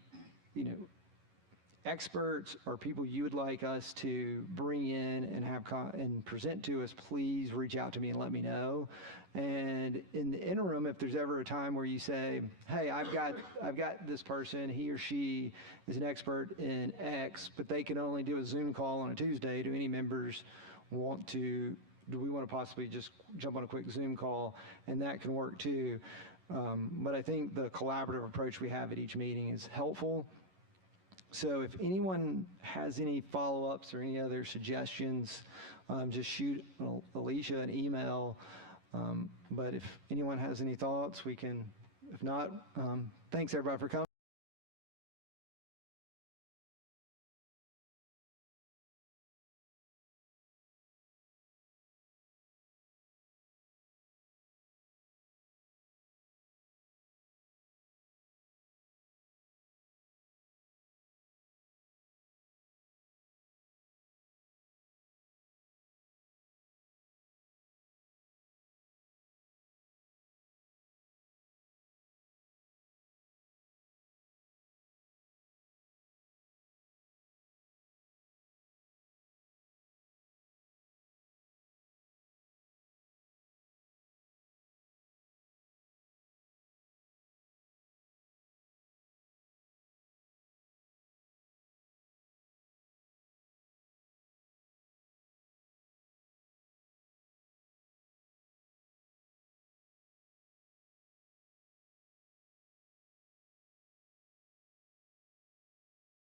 experts or people you would like us to bring in and have and present to us, please reach out to me and let me know. And in the interim, if there's ever a time where you say, hey, I've got this person, he or she is an expert in X, but they can only do a Zoom call on a Tuesday, do any members want to do we want to possibly just jump on a quick Zoom call, and that can work too. But I think the collaborative approach we have at each meeting is helpful. So if anyone has any follow-ups or any other suggestions, just shoot Alicia an email. But if anyone has any thoughts, we can. If not, thanks everybody for coming.